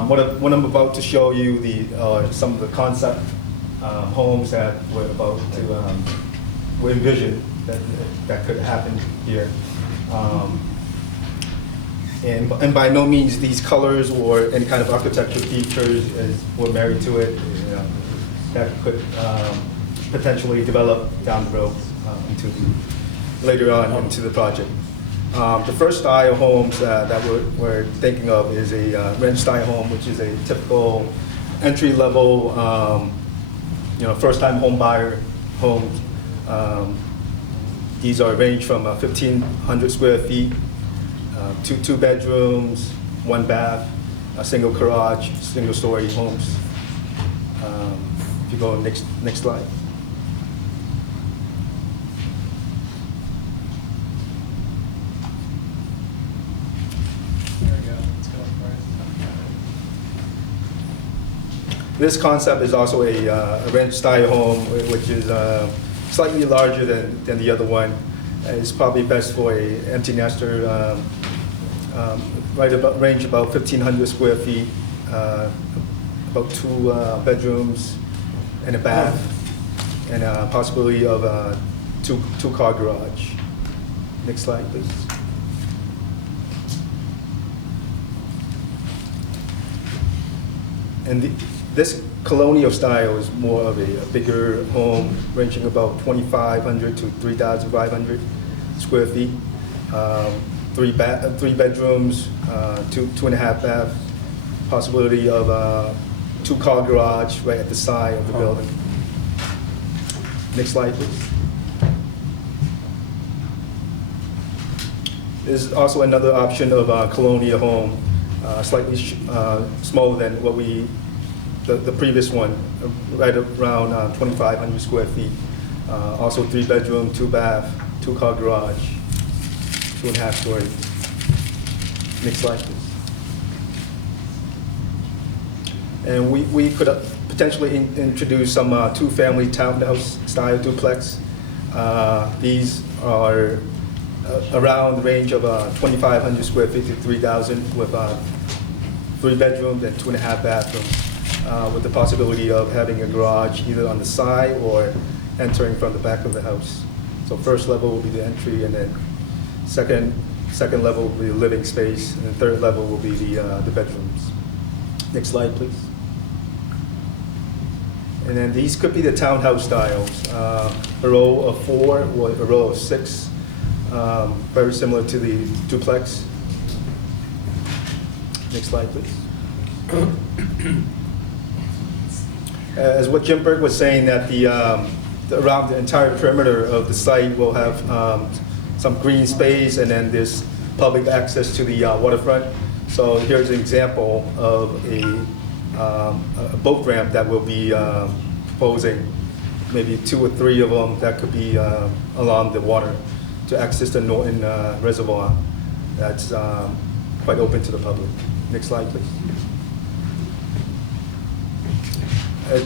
What I'm about to show you some of the concept homes that we're about to we envision that could happen here. And by no means these colors or any kind of architectural features were married to it. You know, that could potentially develop down the road later on into the project. The first style homes that we're thinking of is a Redstein Home, which is a typical entry-level, first-time home buyer homes. These are range from 1,500 square feet, two bedrooms, one bath, a single garage, single-story homes. If you go next slide. This concept is also a ranch-style home, which is slightly larger than the other one. It's probably best for a empty nester, range about 1,500 square feet, about two bedrooms and a bath, and a possibility of a two-car garage. Next slide, please. And this Colonial Style is more of a bigger home, ranging about 2,500 to 3,500 square feet. Three bedrooms, two and a half bath, possibility of a two-car garage right at the side of the building. Next slide, please. There's also another option of a Colonial home, slightly smaller than what the previous one, right around 2,500 square feet. Also 3 bedroom, 2 bath, 2-car garage, 2.5 story. Next slide, please. And we could potentially introduce some 2-family townhouse style duplex. These are around the range of 2,500 square feet to 3,000 with 3 bedrooms and 2.5 bathrooms, with the possibility of having a garage either on the side or entering from the back of the house. So first level will be the entry, and then second level will be the living space, and then third level will be the bedrooms. Next slide, please. And then these could be the townhouse styles, a row of 4 or a row of 6, very similar to the duplex. Next slide, please. As what Jim Berg was saying, that around the entire perimeter of the site will have some green space, and then there's public access to the waterfront. So here's an example of a boat ramp that we'll be proposing, maybe 2 or 3 of them that could be along the water to access the Norton Reservoir. That's quite open to the public. Next slide, please.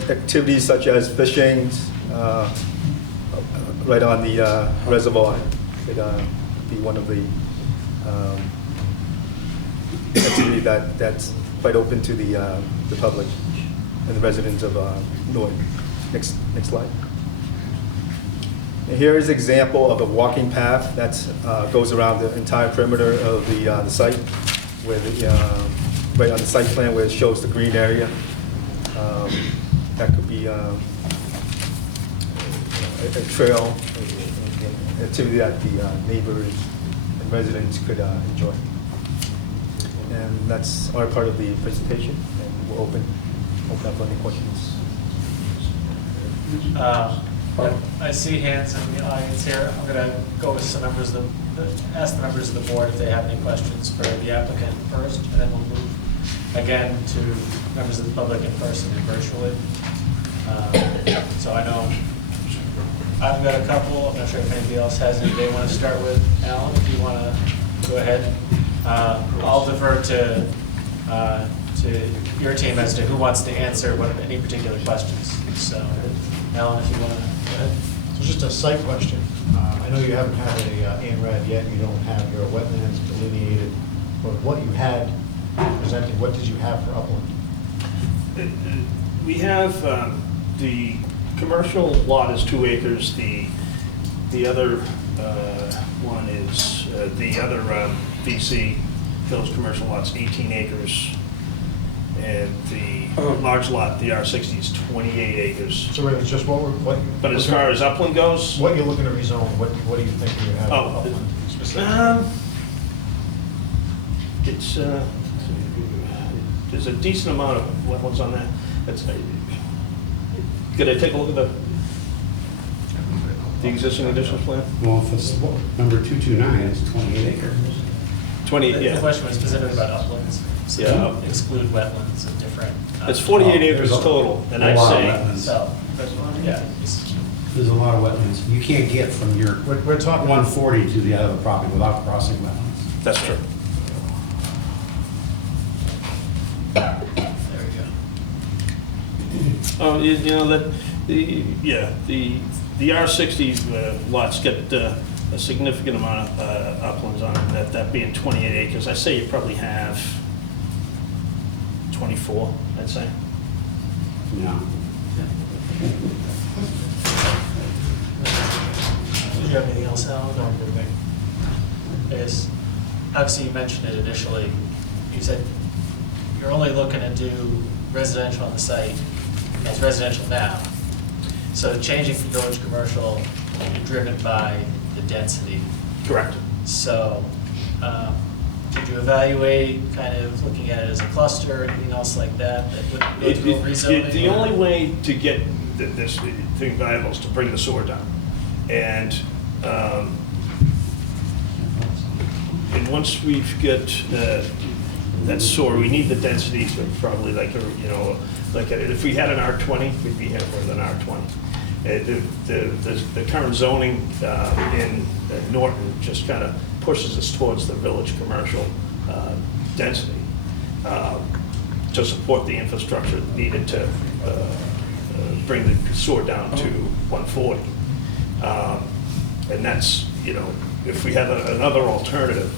Activities such as fishing right on the reservoir could be one of the activity that's quite open to the public and the residents of Norton. Next slide. And here is an example of a walking path that goes around the entire perimeter of the site, where right on the site plan where it shows the green area. That could be a trail, an activity that the neighbors and residents could enjoy. And that's our part of the presentation, and we'll open up for any questions. I see hands in the audience here. I'm going to go with some members of ask the members of the board if they have any questions for the applicant first, and then we'll move again to members of the public in person and virtually. So I know I've got a couple. I'm not sure if anybody else has any they want to start with. Alan, if you want to go ahead. I'll defer to your team as to who wants to answer any particular questions. So, Alan, if you want to go ahead. So just a site question. I know you haven't had a ANRAD yet. You don't have your wetlands delineated. But what you had presented, what did you have for upland? We have the commercial lot is 2 acres. The other one is the other VC village commercial lot's 18 acres, and the large lot, the R60 is 28 acres. So it's just what? But as far as upland goes? What you're looking to rezone, what do you think you have Oh, upland specifically? It's, there's a decent amount of wetlands on that. Could I take a look at the existing additional plan? Well, if it's number 229, it's 28 acres. 28, The yeah. question was specific about uplands. So Yeah. exclude wetlands and different. It's 48 acres There's a- total, and a I'd lot of say. wetlands. So, yeah. There's a lot of wetlands. You can't get from your We're talking 140 to the other property without crossing wetlands. That's true. There we go. You know, the R60 lots get a significant amount of uplands on it, that being 28 acres. I say you probably have 24, I'd say. Yeah. Did you have anything else, Alan? No, good thing. Yes. Obviously, you mentioned it initially. You said you're only looking to do residential on the site as residential now. So changing from village commercial, you're driven by the density. Correct. So did you evaluate kind of looking at it as a cluster or anything else like that that would go through rezoning? The only way to get this thing viable is to bring the sewer down. And once we get that sewer, we need the density to probably like if we had an R20, we'd be halfway with an R20. The current zoning in Norton just kind of pushes us towards the village commercial density to support the infrastructure needed to bring the sewer down to 140. And that's, if we had another alternative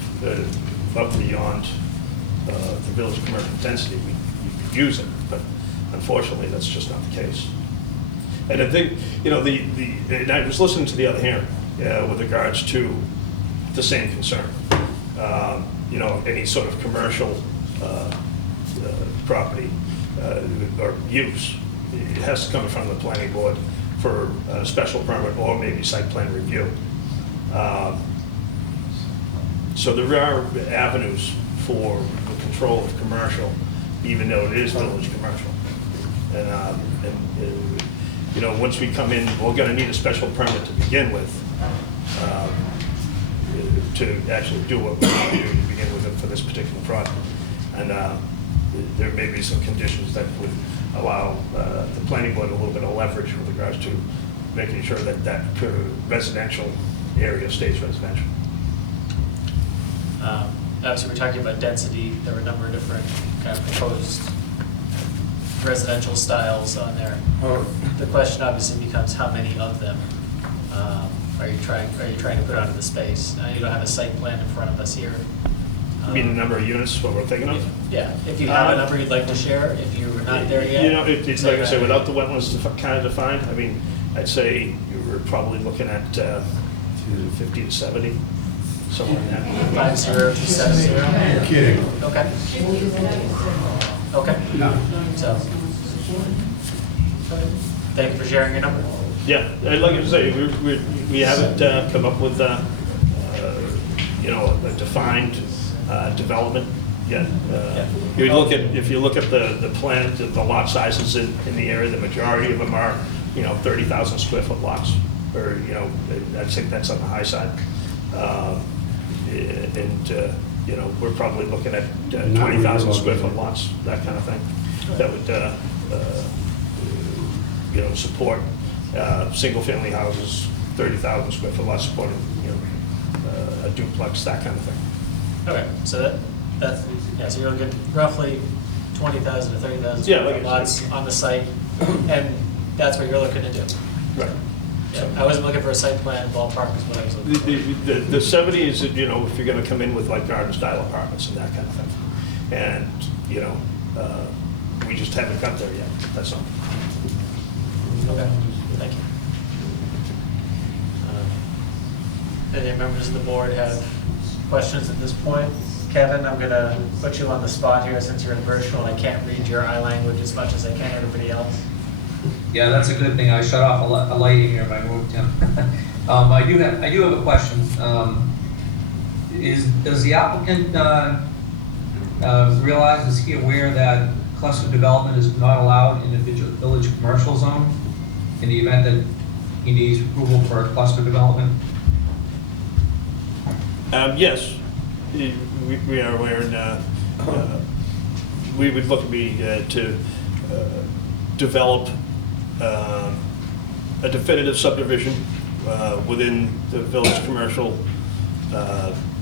above and beyond the village commercial density, we could use it, but unfortunately, that's just not the case. And I think, and I was listening to the other hearing with regards to the same concern. Any sort of commercial property or use, it has to come in front of the planning board for a special permit or maybe site plan review. So there are avenues for the control of commercial, even though it is village commercial. And once we come in, we're going to need a special permit to begin with, to actually do what we want to do to begin with for this particular project. And there may be some conditions that would allow the planning board a little bit of leverage with regards to making sure that that residential area stays residential. Obviously, we're talking about density. There were a number of different kind of proposed residential styles on there. The question obviously becomes how many of them are you trying to put onto the space? You don't have a site plan in front of us here. You mean the number of units, what we're thinking of? Yeah, if you have a number you'd like to share, if you're not there yet. It's like I say, without the wetlands kind of defined, I mean, I'd say you were probably looking at 50 to 70, somewhere in that. 50 to 70. You're kidding. Okay. Okay. No. So, thank you for sharing your number. Yeah, I'd like to say, we haven't come up with, a defined development yet. If you look at the plan, the lot sizes in the area, the majority of them are, 30,000 square foot lots, or, I think that's on the high side. We're probably looking at 20,000 square foot lots, that kind of thing, that would, support single-family houses, 30,000 square foot lots supporting, a duplex, that kind of thing. Okay, so so you're looking roughly 20,000 to 30,000 lots on the site, and that's what you're looking to do. Right. Yeah, I wasn't looking for a site plan ballpark is what I was looking for. The 70 is, if you're going to come in with like garden style apartments and that kind of thing. And, we just haven't got there yet, that's all. Okay, thank you. Any members of the board have questions at this point? Kevin, I'm gonna put you on the spot here since you're in virtual and I can't read your eye language as much as I can everybody else. Yeah, that's a good thing. I shut off a light in here in my room, Tim. I do have a question. Does the applicant realize, is he aware that cluster development is not allowed in the village commercial zone in the event that he needs approval for a cluster development? Yes, we are aware, and we would look to develop a definitive subdivision within the village commercial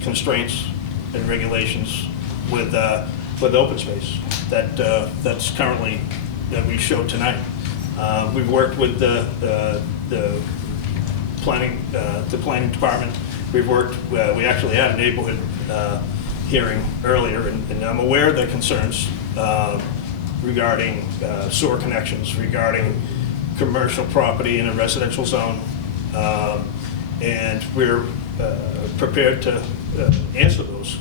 constraints and regulations with open space that's currently, that we showed tonight. We've worked with the planning department. We've worked, we actually had a neighborhood hearing earlier, and I'm aware of the concerns regarding sewer connections, regarding commercial property in a residential zone, and we're prepared to answer those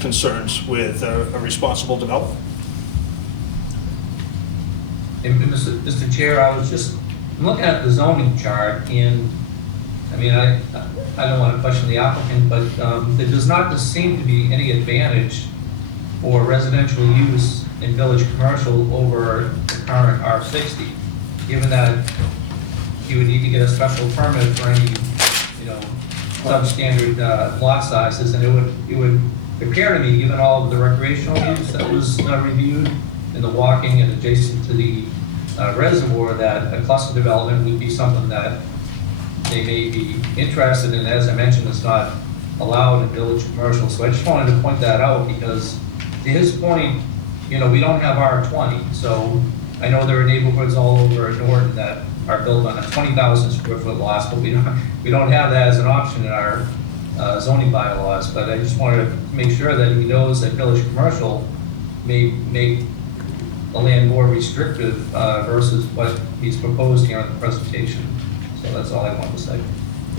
concerns with a responsible development. And Mr. Chair, I'm looking at the zoning chart, and I mean, I don't want to question the applicant, but there does not seem to be any advantage for residential use in village commercial over the current R60, given that you would need to get a special permit for any, substandard lot sizes, and it would appear to me, given all of the recreational use that was reviewed and the walking and adjacent to the reservoir, that a cluster development would be something that they may be interested in. As I mentioned, it's not allowed in village commercial, so I just wanted to point that out, because to his point, we don't have R20, so I know there are neighborhoods all over Norton that are built on a 20,000 square foot lots, but we don't have that as an option in our zoning bylaws. But I just wanted to make sure that he knows that village commercial may make the land more restrictive versus what he's proposed here in the presentation. So that's all I wanted to say.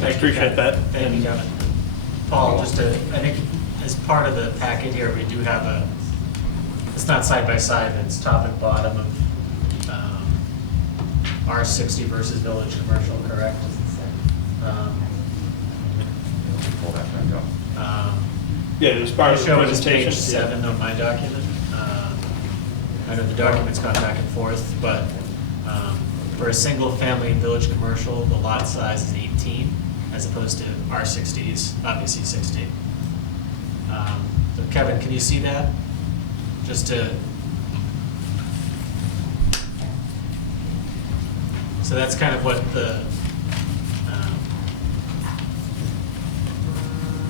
I appreciate that. Thank you, Kevin. Paul, I think as part of the packet here, we do have it's not side by side, but it's top and bottom of R60 versus village commercial, correct? Pull that back up. Yeah, it was part of the show it as presentation. page 7 of my document. I know the document's gone back and forth, but for a single family village commercial, the lot size is 18, as opposed to R60's, obviously 16. So Kevin, can you see that? So that's kind of what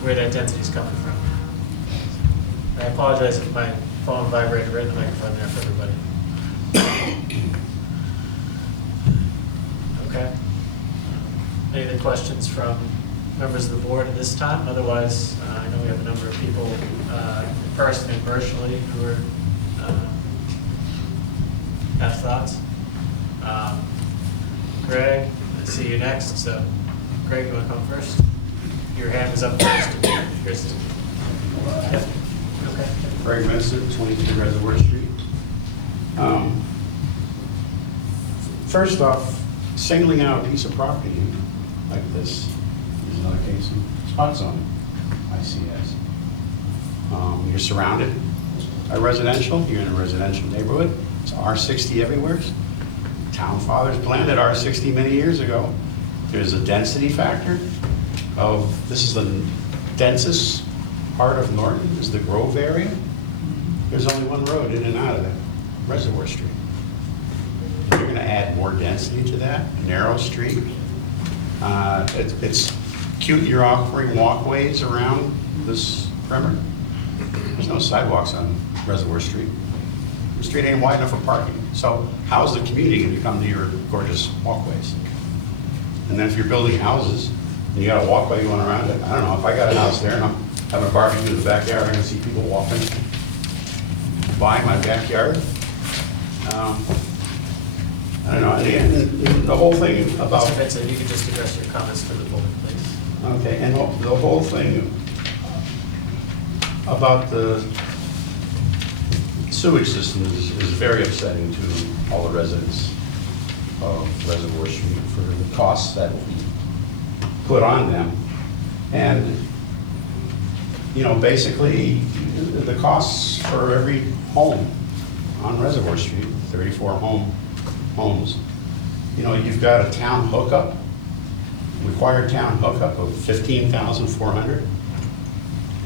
where that density is coming from. I apologize if my phone vibrated right in the microphone there for everybody. Okay. Any other questions from members of the board at this time? Otherwise, I know we have a number of people in person and virtually who are have thoughts. Greg, I see you next. So, Greg, you want to come first? Your hand is up first. Yep. Okay. Greg Messer, 22 Reservoir Street. First off, singling out a piece of property like this is another case of spot zoning, I see as. You're surrounded by residential, you're in a residential neighborhood, it's R60 everywhere. Town fathers planted R60 many years ago. There's a density factor this is the densest part of Norton, is the Grove area. There's only one road in and out of it, Reservoir Street. If you're gonna add more density to that, narrow street, it's cute you're offering walkways around this perimeter. There's no sidewalks on Reservoir Street. The street ain't wide enough for parking. So how's the community gonna come to your gorgeous walkways? And then if you're building houses, and you got a walkway going around it, I don't know, if I got a house there and I'm having a barbecue in the backyard, I'm gonna see people walking by my backyard. I don't know, and the whole thing about... Mr. Vincent, you can just address your comments to the board, please. Okay, and the whole thing about the sewage system is very upsetting to all the residents of Reservoir Street for the costs that we put on them. And, you know, basically, the costs for every home on Reservoir Street, 34 homes, you know, you've got a town hookup, required town hookup of $15,400.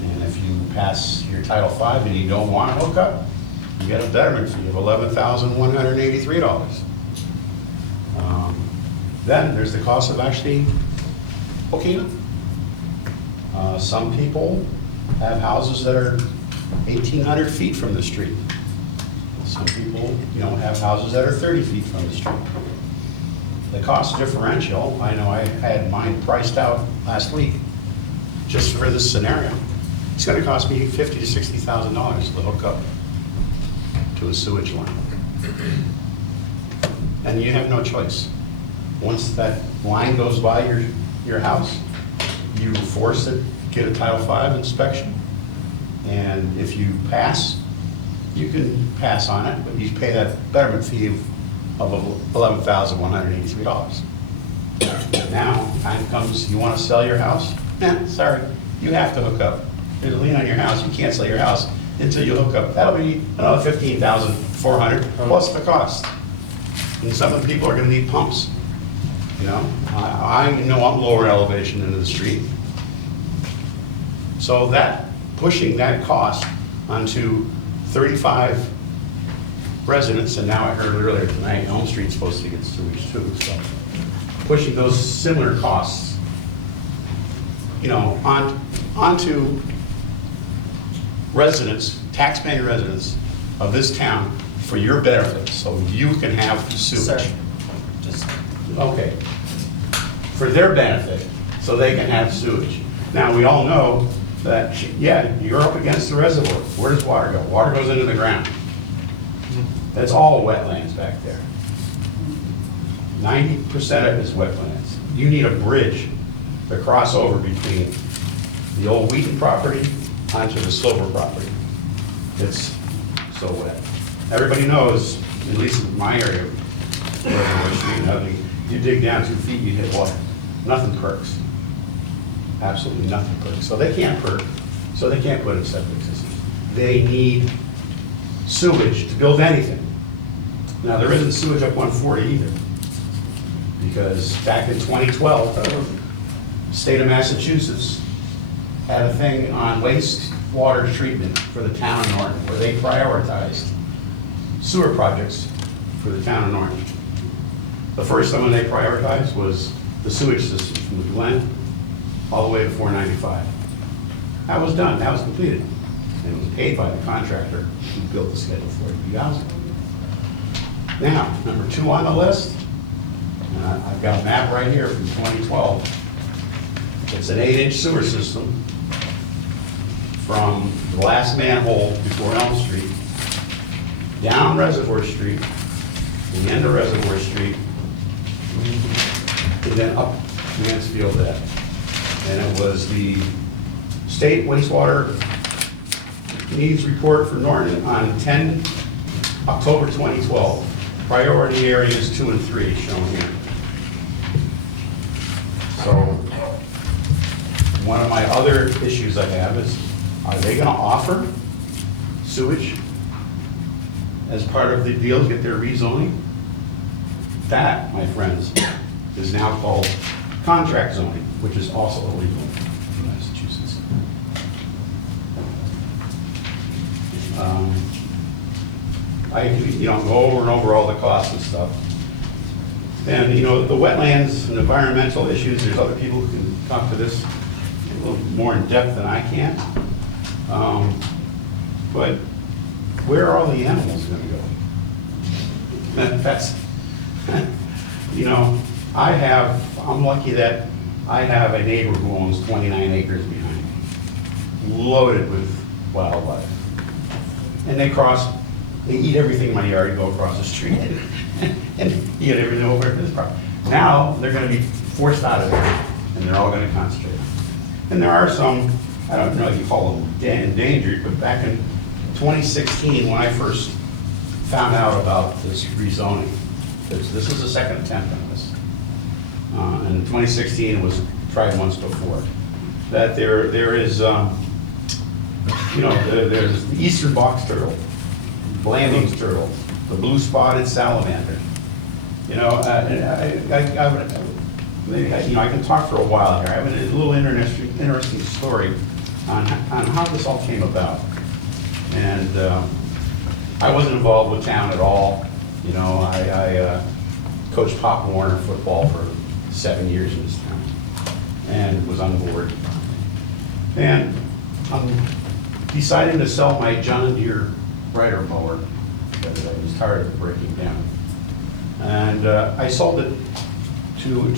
And if you pass your Title V and you don't want a hookup, you get a betterment fee of $11,183. Then there's the cost of actually hooking up. Some people have houses that are 1,800 feet from the street. Some people, you know, have houses that are 30 feet from the street. The cost differential, I know I had mine priced out last week just for this scenario. It's going to cost me $50,000 to $60,000 to hook up to a sewage line. And you have no choice. Once that line goes by your house, you force it, get a Title V inspection, and if you pass, you can pass on it, but you pay that betterment fee of $11,183. Now, time comes, you want to sell your house? Sorry, you have to hook up. There's a lien on your house, you can't sell your house until you hook up. That'll be another $15,400 plus the cost. And some of the people are going to need pumps. You know, I know I'm lower elevation into the street. So that, pushing that cost onto 35 residents, and now I heard earlier tonight, Elm Street's supposed to get sewage too, so pushing those similar costs, you know, onto residents, taxpaying residents of this town for your benefit, so you can have sewage. Sir, just Okay. For their benefit, so they can have sewage. Now, we all know that, yeah, you're up against the reservoir. Where does water go? Water goes into the ground. That's all wetlands back there. 90% of it is wetlands. You need a bridge to cross over between the old Wheaton property onto the Silver property. It's so wet. Everybody knows, at least in my area, Reservoir Street, nothing, you dig down 2 feet, you hit water. Nothing perks. Absolutely nothing perks. So they can't perk, so they can't put in septic systems. They need sewage to build anything. Now, there isn't sewage up 140 either, because back in 2012, the state of Massachusetts had a thing on wastewater treatment for the town of Norton, where they prioritized sewer projects for the town of Norton. The first one they prioritized was the sewage system from the Glen all the way to 495. That was done, that was completed. And it was paid by the contractor who built the Schedule 40B housing. Now, number 2 on the list, and I've got a map right here from 2012. It's an 8-inch sewer system from the last manhole before Elm Street, down Reservoir Street, the end of Reservoir Street, and then up Mansfield Ave. And it was the state wastewater needs report for Norton on 10 October 2012. Priority areas 2 and 3 shown here. So one of my other issues I have is, are they going to offer sewage as part of the deal to get their rezoning? That, my friends, is now called contract zoning, which is also illegal in Massachusetts. I go over and over all the costs and stuff. And, the wetlands and environmental issues, there's other people who can talk to this a little more in depth than I can. But where are all the animals going to go? That's, I'm lucky that I have a neighbor who owns 29 acres behind me, loaded with wildlife. And they eat everything in my yard and go across the street and eat everything over at this property. Now, they're going to be forced out of there, and they're all going to concentrate. And there are some I don't know if you call them endangered, but back in 2016, when I first found out about this rezoning, this is the second attempt on this. And 2016 was tried once before. That there is, there's the eastern box turtle, Blanding's turtle, the blue spotted salamander. I can talk for a while here. I have a little interesting story on how this all came about. And I wasn't involved with town at all. I coached Pop Warner football for 7 years in this town and was on board. And I'm deciding to sell my John Deere rider mower because I was tired of breaking down. And I sold it to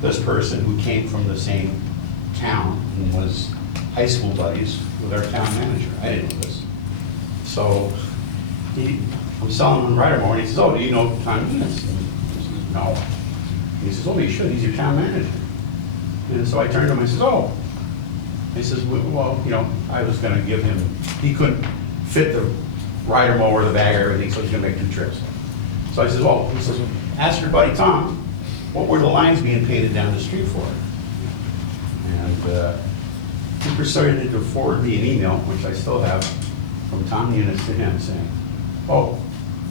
this person who came from the same town and was high school buddies with our town manager. I didn't know this. So I'm selling him a rider mower, and he says, "Oh, do you know Tom Enos?" I said, "No." He says, "Oh, you should. He's your town manager." And so I turned to him, I says, "Oh." He says, "Well, I was going to give him, he couldn't fit the rider mower, the bag, everything, so he's going to make 2 trips." So I says, "Well," he says, "ask your buddy Tom, what were the lines being painted down the street for?" And he proceeded to forward me an email, which I still have, from Tom Enos to him saying, "Oh,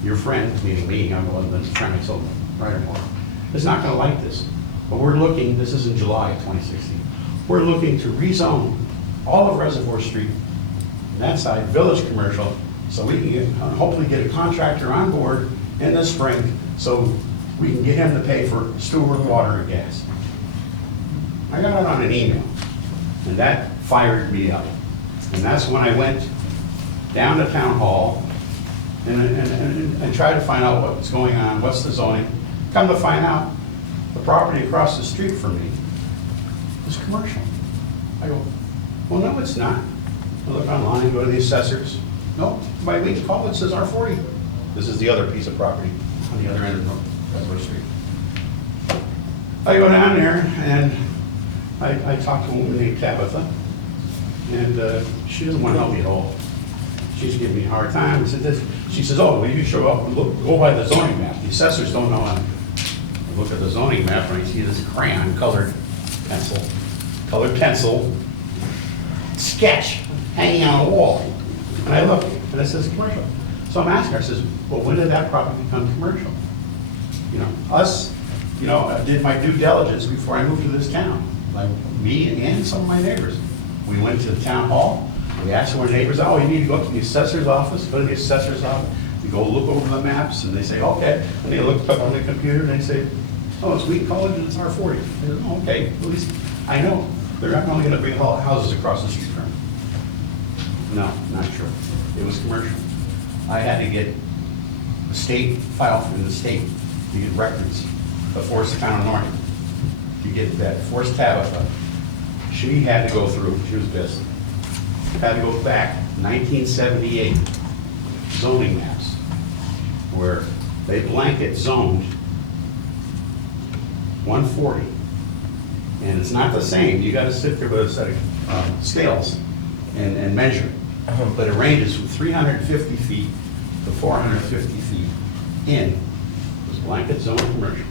your friend," meaning me, I'm the one that's trying to sell the rider mower, "is not going to like this. But we're looking," this is in July of 2016, "we're looking to rezone all of Reservoir Street, and that side, village commercial, so we can hopefully get a contractor on board in the spring so we can get him to pay for sewer, water, and gas." I got it on an email, and that fired me up. And that's when I went down to town hall and tried to find out what was going on, what's the zoning. Come to find out, the property across the street from me is commercial. I go, "Well, no, it's not." I look online, go to the assessors. No, my lead call, it says R40. This is the other piece of property on the other end of Reservoir Street. I go down there and I talk to a woman named Tabitha, and she doesn't want to help me at all. She's giving me a hard time. She says, "Oh, well, you show up, go by the zoning map. The assessors don't know how to look at the zoning map," and I see this crayon colored pencil sketch hanging on a wall. And I look, and it says commercial. So I'm asking her, I says, "Well, when did that property become commercial?" I did my due diligence before I moved to this town. Like me and some of my neighbors. We went to the town hall, we asked our neighbors, "Oh, you need to go up to the assessor's office." Go to the assessor's office, we go look over the maps, and they say, "Okay." And they look up on the computer, and they say, "Oh, it's Wheaton College, and it's R40. I go, "Oh, okay, at least I know they're not only going to bring houses across the street from me." No, not true. It was commercial. I had to get a state file from the state to get records of Forest Town of Norton. To get that Forest Tabitha, she had to go through, she was pissed, had to go back 1978 zoning maps where they blanket zoned 140. And it's not the same. You got to sit there with a set of scales and measure it. But it ranges from 350 feet to 450 feet in. It was blanket zone commercial.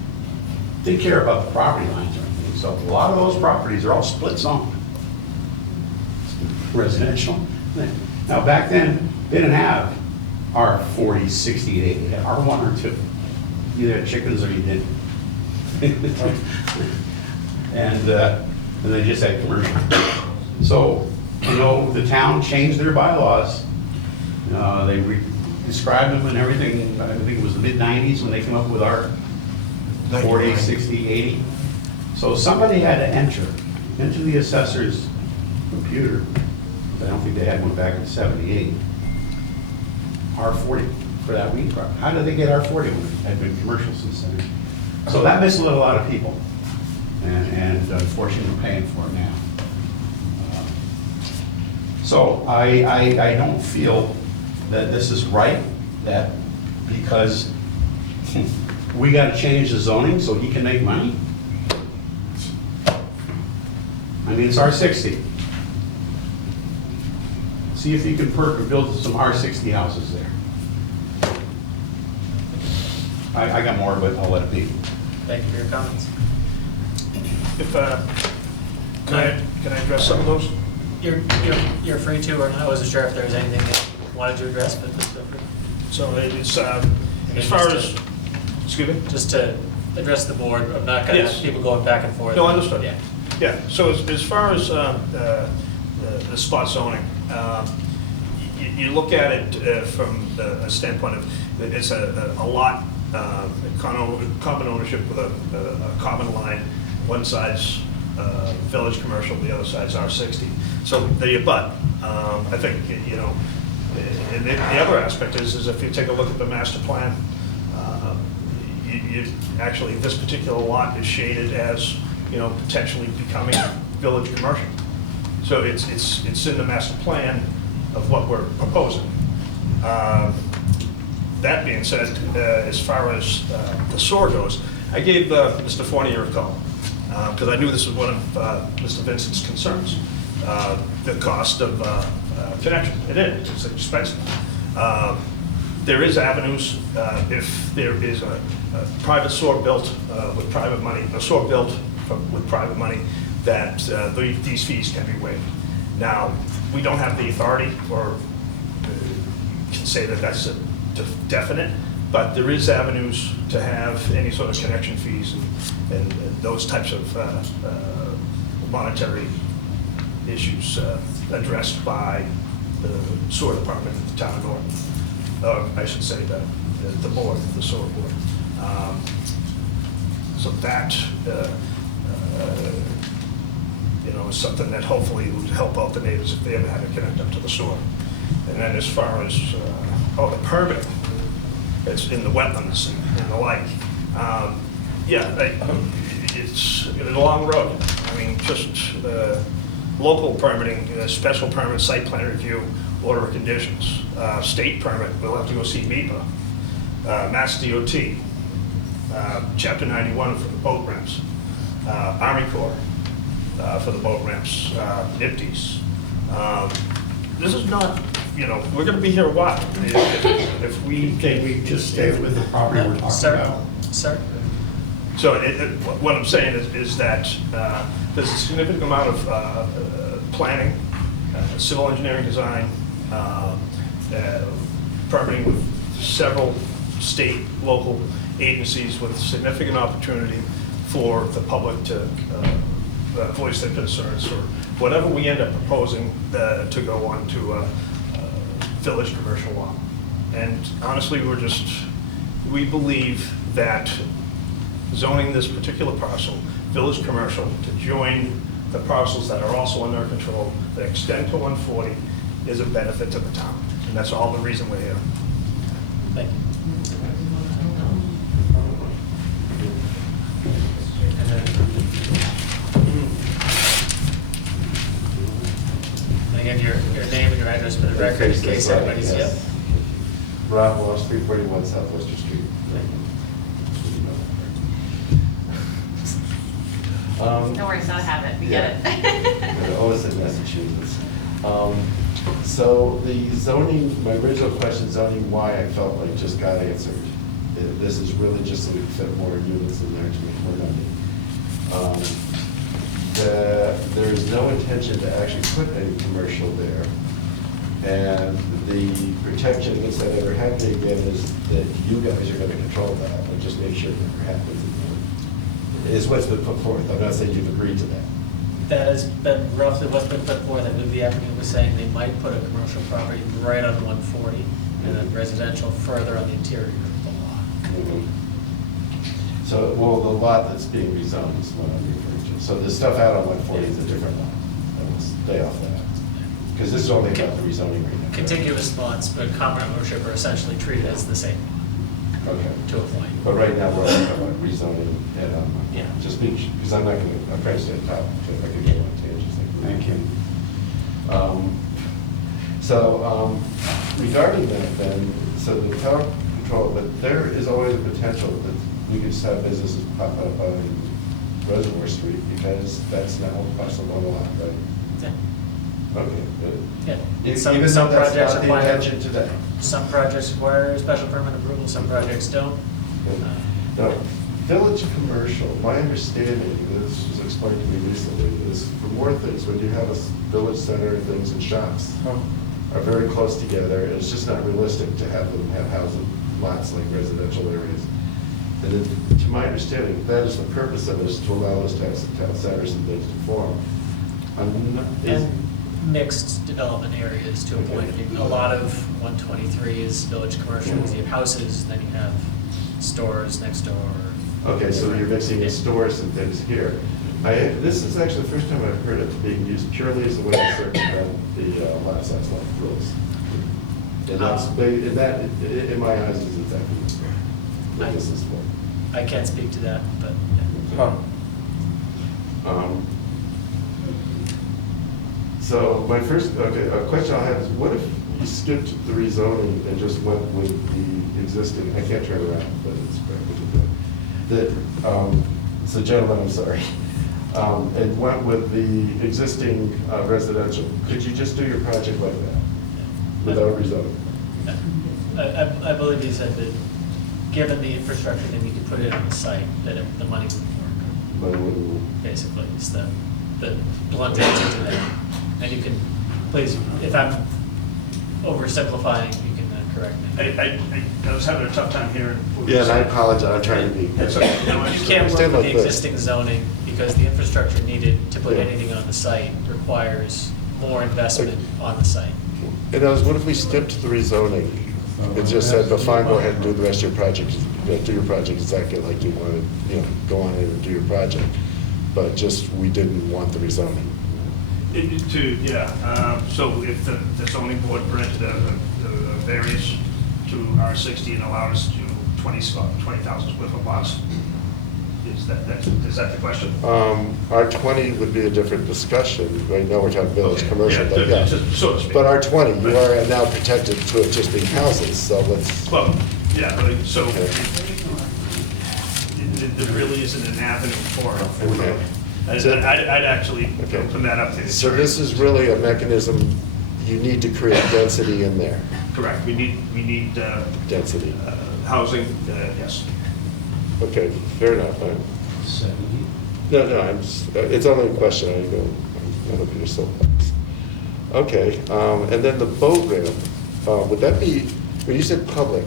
Didn't care about the property lines or anything. So a lot of those properties are all split zone. Residential. Now back then, they didn't have R40, 60, 80. They had R1 or 2. You either had chickens or you didn't. And they just had commercial. So, the town changed their bylaws. They described them and everything. I think it was the mid-90s when they came up with our 40, 60, 80. So somebody had to enter into the assessor's computer. I don't think they had one back in 78. R40 for that wheat crop. How did they get R40 when it had been commercial since then? So that misled a lot of people. And unfortunately, we're paying for it now. So I don't feel that this is right, that because we got to change the zoning so he can make money. I I mean, it's R60. See if you can build some R60 houses there. I got more, but I'll let it be. Thank you for your comments. If, can I address some of those? You're free to, or I wasn't sure if there was anything that you wanted to address, but just feel free. So it's, as far as, excuse me? Just to address the board, I'm not gonna Yes. have people going back and forth. No, understood. Yeah. Yeah, so as far as the spot zoning, you look at it from a standpoint of, it's a lot, common ownership with a common line. One side's village commercial, the other side's R60. So they abut. I think, you know, and the other aspect is if you take a look at the master plan, actually, this particular lot is shaded as, you know, potentially becoming village commercial. So it's in the master plan of what we're proposing. That being said, as far as the SOAR goes, I gave Mr. Fournier a call because I knew this was one of Mr. Vincent's concerns. The cost of connection. It is. It's expensive. There is avenues if there is a private SOAR built with private money, a SOAR built with private money, that these fees can be waived. Now, we don't have the authority or can say that that's a definite, but there is avenues to have any sort of connection fees and those types of monetary issues addressed by the SOAR department at the town of Norton. I should say the board, the SOAR board. So that, you know, is something that hopefully would help out the neighbors if they ever had to connect up to the SOAR. And then as far as, the permitting, it's in the wetlands and the like. It's a long road. I mean, just local permitting, special permit, site plan review, order of conditions, state permit, we'll have to go see MEPA, Mass DOT, Chapter 91 for the boat ramps, Army Corps for the boat ramps, NIPD's. This is not, you know, we're going to be here a while. If we Can we just stay with the property we're talking about? Sir? So what I'm saying is that there's a significant amount of planning, civil engineering design, permitting with several state, local agencies with significant opportunity for the public to voice their concerns or whatever we end up proposing to go on to village commercial law. And honestly, we believe that zoning this particular parcel, village commercial, to join the parcels that are also under control, that extend to 140, is a benefit to the town. And that's all the reason we're here. Thank you. And again, your name and your address for the record, in case everybody's, yep. Rob Walsh, 341 Southwestern Street. Don't worry, it's not a habit, we get it. Always in Massachusetts. So the zoning, my original question, zoning, why I felt like just got answered. This is really just so we can fit more units in there to make more money. There's no intention to actually put any commercial there. And the protection against that ever happening again is that you guys are going to control that and just make sure it never happens again. Is what's been put forth. I'm not saying you've agreed to that. That has been roughly what's been put forth. I believe the applicant was saying they might put a commercial property right on 140 and then residential further on the interior of the lot. Mm-hmm. So, well, the lot that's being rezoned is what I'm referring to. So the stuff out on 140 is a different lot. I will stay off that. Because this is only about the rezoning right now. Contiguous lots, but common ownership are essentially treated as the same. Okay. To a point. But right now, we're talking about rezoning and, yeah. Just because I'm not going to, I'm trying to stay on top of it, if I could go on tangents. Thank you. Regarding that then, so the town control, but there is always a potential that we could just have businesses pop up on Reservoir Street, because that's now parcel one lot, right? Yeah. Okay, good. Yeah. Even Some though that's projects not the require- intention today. Some projects require special permit approval, some projects don't. Now, village commercial, my understanding, this was explained to me recently, is for more things, when you have a village center and things and shops are very close together, it's just not realistic to have them have housing lots like residential areas. And then, to my understanding, that is the purpose of it, is to allow us to have some town centers and things to form. And mixed development areas to a point. I mean, a lot of 123 is village commercial, because you have houses, then you have stores next door. Okay, so you're mixing in stores and things here. This is actually the first time I've heard it being used purely as a way to circumvent the lot size lot rules. And that's, in my eyes, is exactly what this is for. I can't speak to that, but So my first, question I have is, what if you skipped the rezoning and just went with the existing, I can't turn around, but it's practically good. So gentlemen, I'm sorry, and went with the existing residential, could you just do your project like that, without rezoning? I believe he said that, given the infrastructure they need to put in on the site, that the money would work. Basically, it's the blunt answer to that. And you can, please, if I'm oversimplifying, you can correct me. I was having a tough time hearing. Yeah, and I apologize, I'm trying to be. That's okay. No, I You can't work Understand with like the this. existing zoning, because the infrastructure needed to put Yeah. anything on the site requires more investment on the site. And what if we skipped the rezoning? It just said, but fine, go ahead and do the rest of your project, do your project exactly like you wanted, go on in and do your project. But just, we didn't want the rezoning. So if the zoning board granted a variance to R60 and allowed us to do 20,000 square foot lots, is that the question? R20 would be a different discussion. Right now, we're talking village commercial, but yeah. So to speak. But R20, you are now protected to it just being houses, so let's. Well, yeah, so there really isn't an avenue for it. Okay. I'd actually open that up to you. So this is really a mechanism, you need to create density in there. Correct, we need Density. housing, yes. Okay, fair enough. No, it's only a question, I'm not your soapbox. Okay, and then the boat ramp, would that be, when you said public,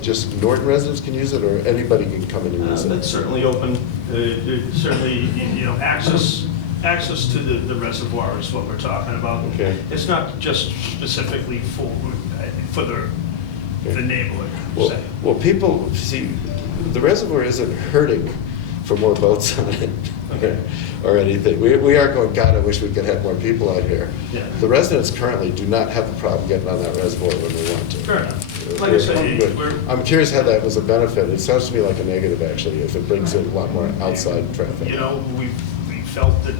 just Norton residents can use it, or anybody can come in and use it? That's certainly open, certainly, access to the reservoir is what we're talking about. Okay. It's not just specifically for the neighborhood, say. Well, people, see, the reservoir isn't hurting for more boats on it, or anything. We are going, God, I wish we could have more people out here. Yeah. The residents currently do not have a problem getting on that reservoir when they want to. Fair enough. Like I said, I'm curious how that was a benefit. It sounds to me like a negative, actually, if it brings in a lot more outside traffic. we felt that,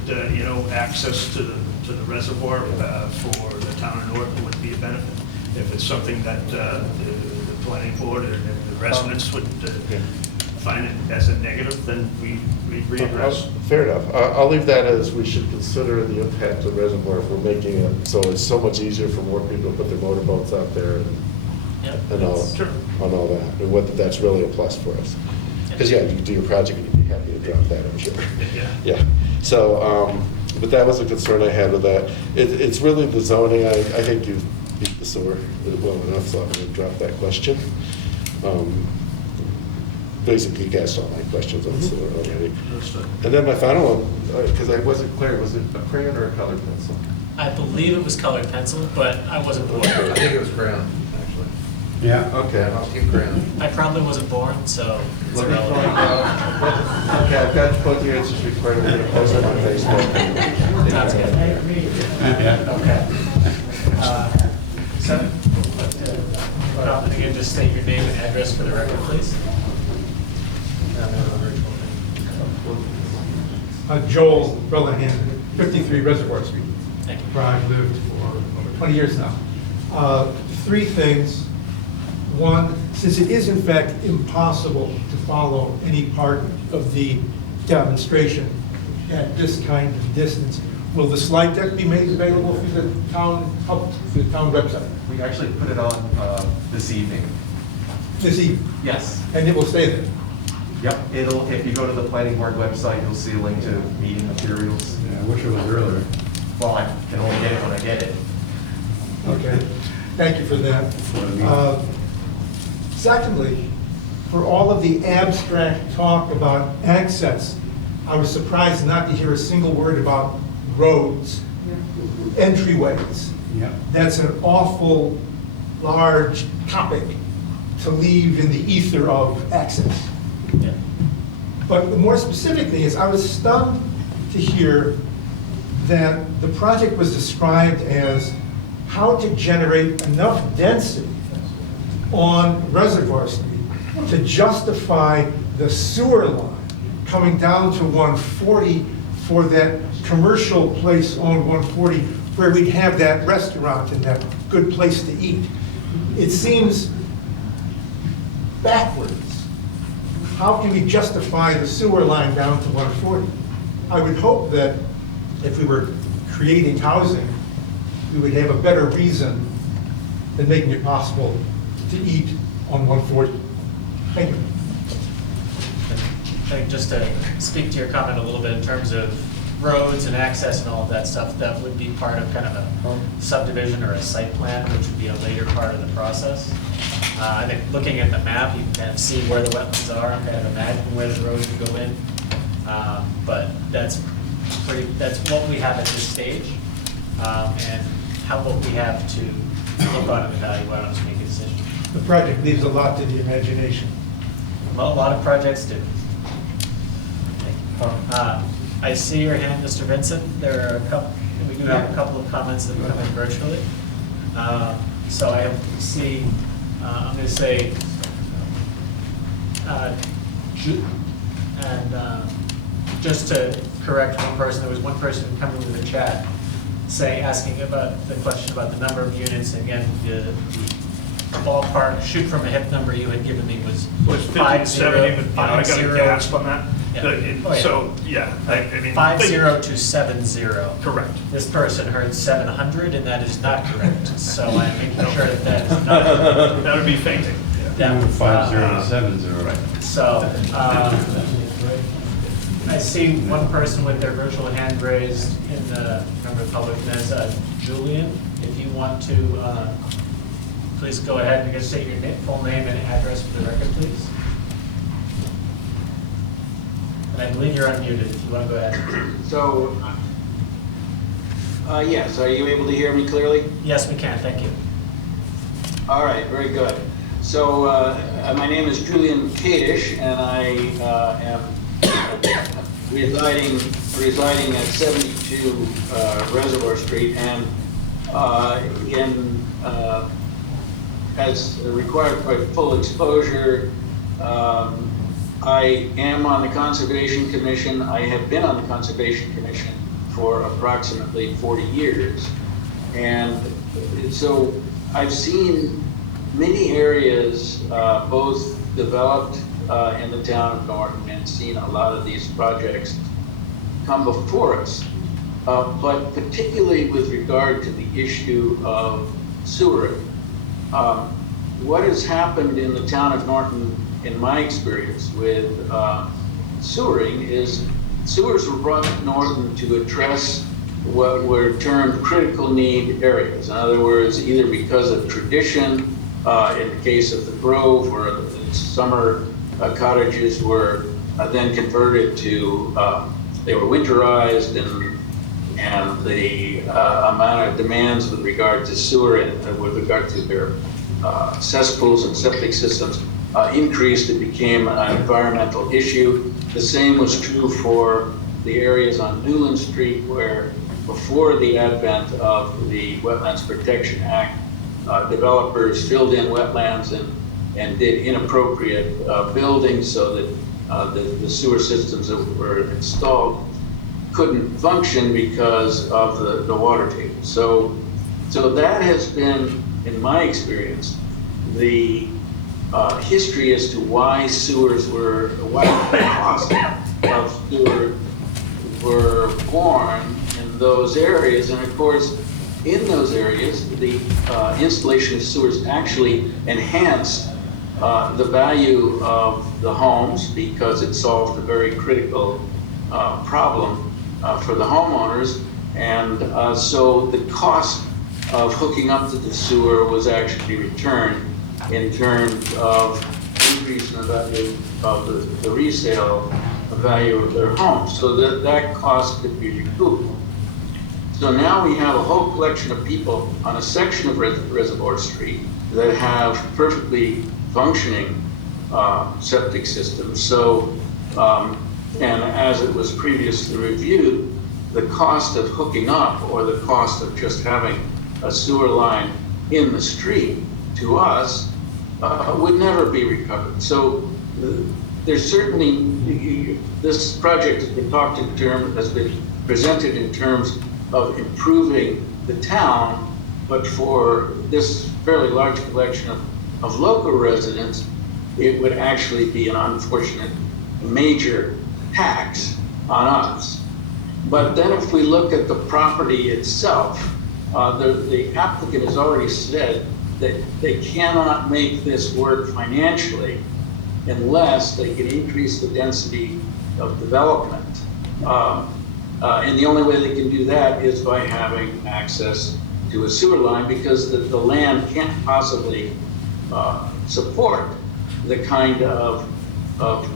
access to the reservoir for the town of Norton would be a benefit. If it's something that the planning board and the residents would find it as a negative, then we readdress. Fair enough. I'll leave that as we should consider the impact of the reservoir if we're making it so it's so much easier for more people to put their motorboats out there and all that, and whether that's really a plus for us. Because, you do your project and you'd be happy to drop that, I'm sure. Yeah. So, but that was a concern I had with that. It's really the zoning. I think you've beat the sewer well enough, so I'm going to drop that question. Basically, you asked all my questions on the sewer already. And then my final one, because I wasn't clear, was it a crayon or a colored pencil? I believe it was colored pencil, but I wasn't born. I think it was crayon, actually. Yeah, okay. Team crayon. I probably wasn't born, so it's Let me irrelevant. find out. Okay, I've got both your answers recorded. We're going to post them on Facebook. Sounds good. Okay. So, and again, just state your name and address for the record, please. Joel Brellahan, 53 Reservoir Street. Thank you. Where I've lived for over 20 years now. Three things. One, since it is in fact impossible to follow any part of the demonstration at this kind of distance. Will the slide deck be made available through the town, through the town website? We actually put it on this evening. This evening? Yes. And it will stay there? Yep, if you go to the planning board website, you'll see a link to meeting materials. Yeah, I wish it was earlier. Well, I can only get it when I get it. Okay, thank you for that. Secondly, for all of the abstract talk about access, I was surprised not to hear a single word about roads, entryways. Yep. That's an awful large topic to leave in the ether of access. Yeah. But the more specific thing is, I was stunned to hear that the project was described as how to generate enough density on Reservoir Street to justify the sewer line coming down to 140 for that commercial place on 140 where we'd have that restaurant and that good place to eat. It seems backwards. How can we justify the sewer line down to 140? I would hope that if we were creating housing, we would have a better reason than making it possible to eat on 140. Thank you. I think just to speak to your comment a little bit in terms of roads and access and all of that stuff, that would be part of kind of a subdivision or a site plan, which would be a later part of the process. I think looking at the map, you can kind of see where the wetlands are and kind of imagine where the roads would go in. But that's what we have at this stage, and what we have to look on and evaluate on to make a decision. The project leaves a lot to the imagination. Well, a lot of projects do. I see your hand, Mr. Vincent. There are we do have a couple of comments that are coming virtually. So I see, I'm going to say, just to correct one person, there was one person coming into the chat asking about the question about the number of units. Again, the ballpark shoot from a hip number you had given me was 50, 70, but I got a gasp on that. Yeah. So, yeah, I mean. 50 to 70. Correct. This person heard 700, and that is not correct. So I'm making sure that is not. That would be fainting. Yeah. 50 to 70, right. So, I see one person with their virtual hand raised in the member of the public, and that's Julian. If you want to, please go ahead and just say your full name and address for the record, please. And I believe you're unmuted if you want to go ahead. So, yes, are you able to hear me clearly? Yes, we can, thank you. All right, very good. So, my name is Julian Kadish, and I am residing at 72 Reservoir Street, and as required by full exposure, I am on the Conservation Commission. I have been on the Conservation Commission for approximately 40 years. And so I've seen many areas both developed in the town of Norton and seen a lot of these projects come before us. But particularly with regard to the issue of sewering, what has happened in the town of Norton, in my experience with sewering, is sewers were brought to Norton to address what were termed critical need areas. In other words, either because of tradition, in the case of the Grove, where the summer cottages were then converted to, they were winterized, and the amount of demands with regard to sewer and with regard to their cesspools and septic systems increased. It became an environmental issue. The same was true for the areas on Newland Street, where before the advent of the Wetlands Protection Act, developers filled in wetlands and did inappropriate building so that the sewer systems that were installed couldn't function because of the water table. So that has been, in my experience, the history as to why sewers were, why it cost of sewer were born in those areas. And of course, in those areas, the installation of sewers actually enhanced the value of the homes because it solved a very critical problem for the homeowners. And so the cost of hooking up to the sewer was actually returned in terms of increase in the value of the resale value of their home. So that cost could be recouped. So now we have a whole collection of people on a section of Reservoir Street that have perfectly functioning septic systems. So, and as it was previously reviewed, the cost of hooking up or the cost of just having a sewer line in the street to us would never be recovered. So there's certainly, this project has been talked in terms, has been presented in terms of improving the town, but for this fairly large collection of local residents, it would actually be an unfortunate major tax on us. But then if we look at the property itself, the applicant has already said that they cannot make this work financially unless they can increase the density of development. And the only way they can do that is by having access to a sewer line, because the land can't possibly support the kind of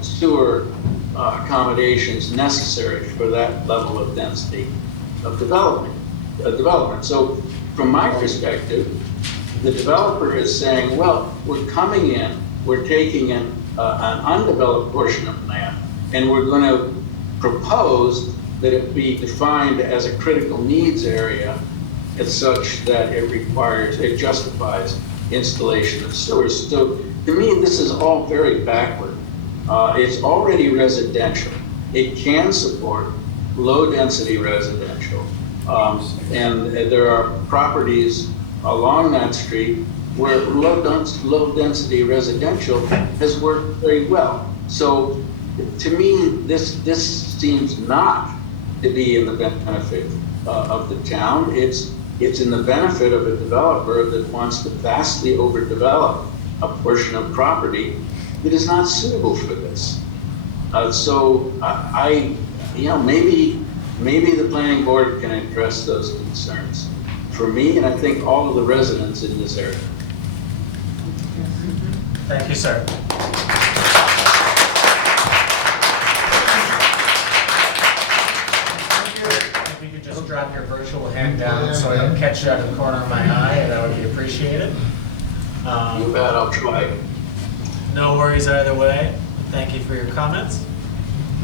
sewer accommodations necessary for that level of density of development. So from my perspective, the developer is saying, well, we're coming in, we're taking in an undeveloped portion of land, and we're going to propose that it be defined as a critical needs area as such that it justifies installation of sewers. So to me, this is all very backward. It's already residential. It can support low density residential. And there are properties along that street where low density residential has worked very well. So to me, this seems not to be in the benefit of the town. It's in the benefit of a developer that wants to vastly overdevelop a portion of property that is not suitable for this. So maybe the planning board can address those concerns for me, and I think all of the residents in this area. Thank you, sir. If you could just drop your virtual hand down so I don't catch you out of the corner of my eye, that would be appreciated. You bet, I'll try. No worries either way. Thank you for your comments.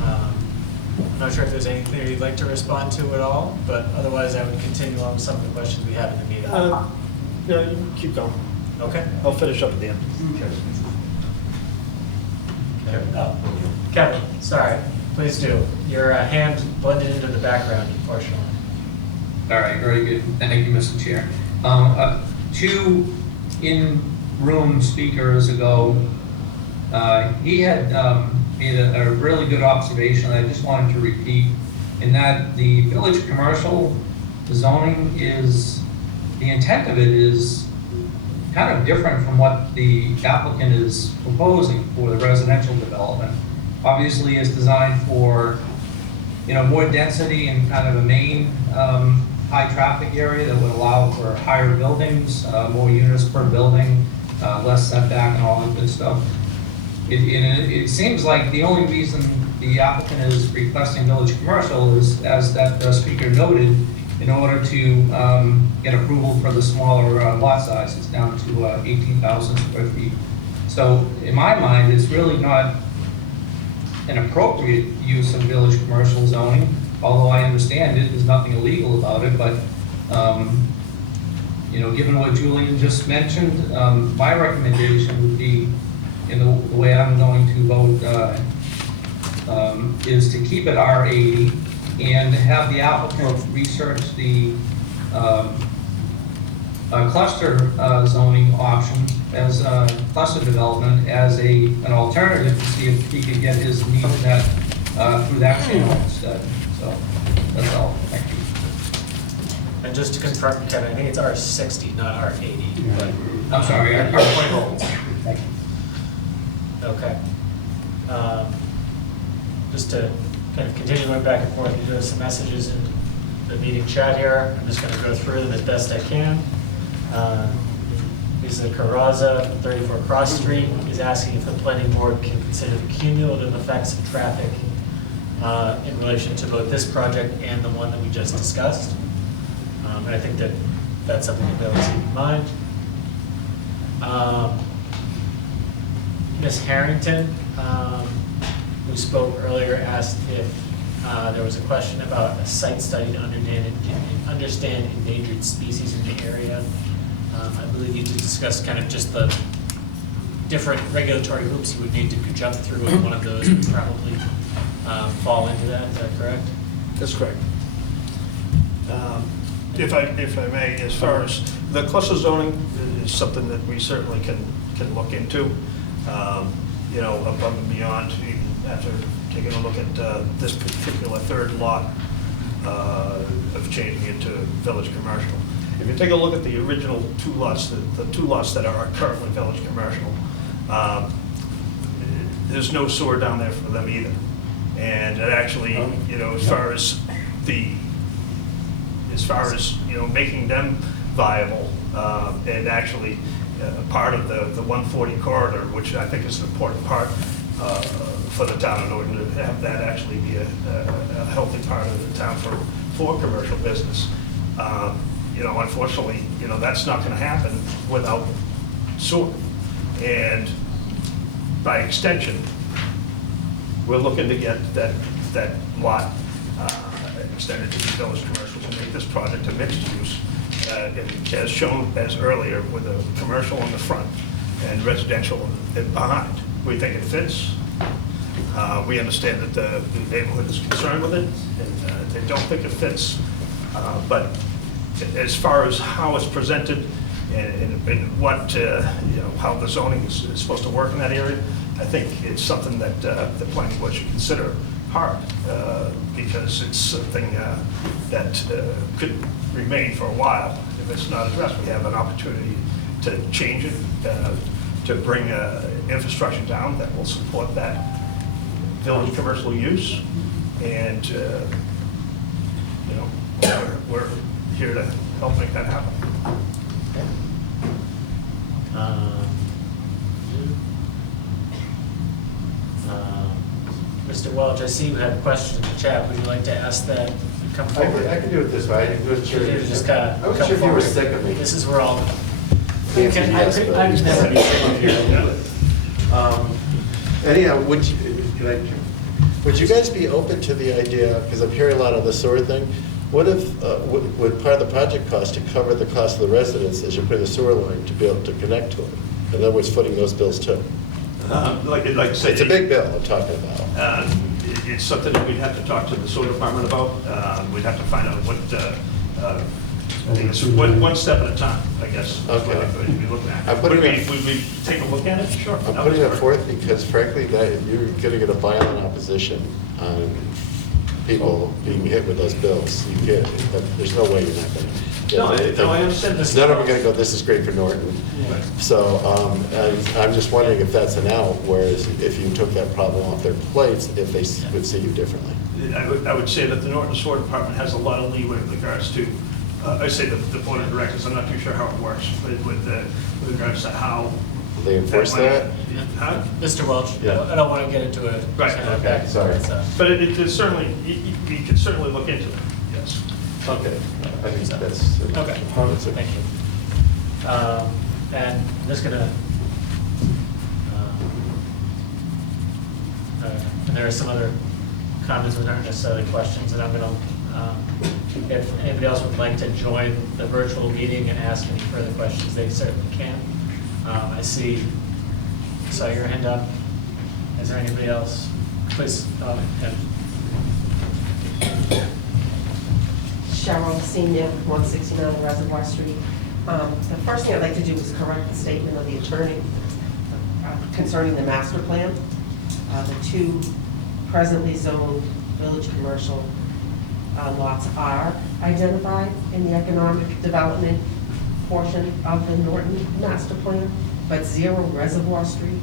I'm not sure if there's anything you'd like to respond to at all, but otherwise I would continue on with some of the questions we have in the meeting. No, you keep going. Okay. I'll finish up at the end. Kevin, sorry, please do. Your hand blended into the background, unfortunately. All right, very good. Thank you, Mr. Chair. Two in-room speakers ago, he had made a really good observation that I just wanted to repeat, in that the village commercial zoning is, the intent of it is kind of different from what the applicant is proposing for the residential development. Obviously, it's designed for, more density in kind of a main high traffic area that would allow for higher buildings, more units per building, less setback and all that good stuff. It seems like the only reason the applicant is requesting village commercial is, as that speaker noted, in order to get approval for the smaller lot size. It's down to 18,000 square feet. So in my mind, it's really not an appropriate use of village commercial zoning, although I understand it, there's nothing illegal about it, but given what Julian just mentioned, my recommendation would be, the way I'm going to vote, is to keep it R80 and have the applicant research the cluster zoning option as cluster development as an alternative to see if he could get his needs met through that channel instead. So that's all. Thank you. And just to confirm, Kevin, I think it's R60, not R80. But, I'm sorry, R20. Thank you. Okay. Just to kind of continue going back and forth, we do have some messages in the meeting chat here. I'm just going to go through them as best I can. Lisa Carraza, 34 Cross Street, is asking if the planning board can consider the cumulative effects of traffic in relation to both this project and the one that we just discussed. And I think that that's something that they'll keep in mind. Ms. Harrington, who spoke earlier, asked if there was a question about a site study to understand endangered species in the area. I believe you did discuss kind of just the different regulatory hoops you would need to jump through, and one of those would probably fall into that. Is that correct? That's correct. If I may, as far as the cluster zoning is something that we certainly can look into. You know, above and beyond, even after taking a look at this particular third lot of changing it to village commercial. If you take a look at the original two lots, the two lots that are currently village commercial, there's no sewer down there for them either. And it actually, you know, as far as you know, making them viable, and actually part of the 140 corridor, which I think is an important part for the town in order to have that actually be a healthy part of the town for commercial business. You know, unfortunately, you know, that's not going to happen without sewer. And by extension, we're looking to get that lot extended to the village commercial to make this project a mixed use, as shown as earlier, with a commercial in the front and residential behind. We think it fits. We understand that the neighborhood is concerned with it, and they don't think it fits. But as far as how it's presented and what, you know, how the zoning is supposed to work in that area, I think it's something that the planning board should consider hard, because it's something that could remain for a while if it's not addressed. We have an opportunity to change it, to bring infrastructure down that will support that village commercial use, and you know, we're here to help make that happen. Mr. Welch, I see you have a question in the chat. Would you like to ask that? Come forward. I can do it this way. I wasn't sure. You just gotta I wasn't come sure if you were forward. sick of me. This is where all. The answer is yes, but- I could never be sick of you. Anyhow, would you guys be open to the idea, because I'm hearing a lot on the sewer thing, what if, would part of the project cost to cover the cost of the residents as you put in the sewer line to be able to connect to it? In other words, footing those bills too? Like I say, It's a big bill I'm talking about. It's something that we'd have to talk to the sewer department about. We'd have to find out what, I think it's one step at a time, I guess. That's what we'd be looking at. Would we take a look at it? Sure. I'm putting it forth because frankly, that you're going to get a violent opposition on people being hit with those bills. You get, there's no way you're not going to. No, I understand this. None of them are going to go, this is great for Norton. Right. So and I'm just wondering if that's an out, whereas if you took that problem off their plates, if they would see you differently. I would say that the Norton Sewer Department has a lot of leeway with regards to, I say the board of directors, I'm not too sure how it works with regards to how. They enforce that? Huh? Mr. Welch, Yeah. I don't want to get into a. Right, okay, sorry. But it is certainly, you can certainly look into it, yes. Okay, I think that's. Okay, thank you. And I'm just gonna, and there are some other comments that aren't necessarily questions, and I'm gonna, if anybody else would like to join the virtual meeting and ask any further questions, they certainly can. I saw your hand up. Is there anybody else? Please, Ed. Cheryl, Senior, 169 Reservoir Street. The first thing I'd like to do is correct the statement of the attorney concerning the master plan. The two presently zoned village commercial lots are identified in the economic development portion of the Norton master plan, but 0 Reservoir Street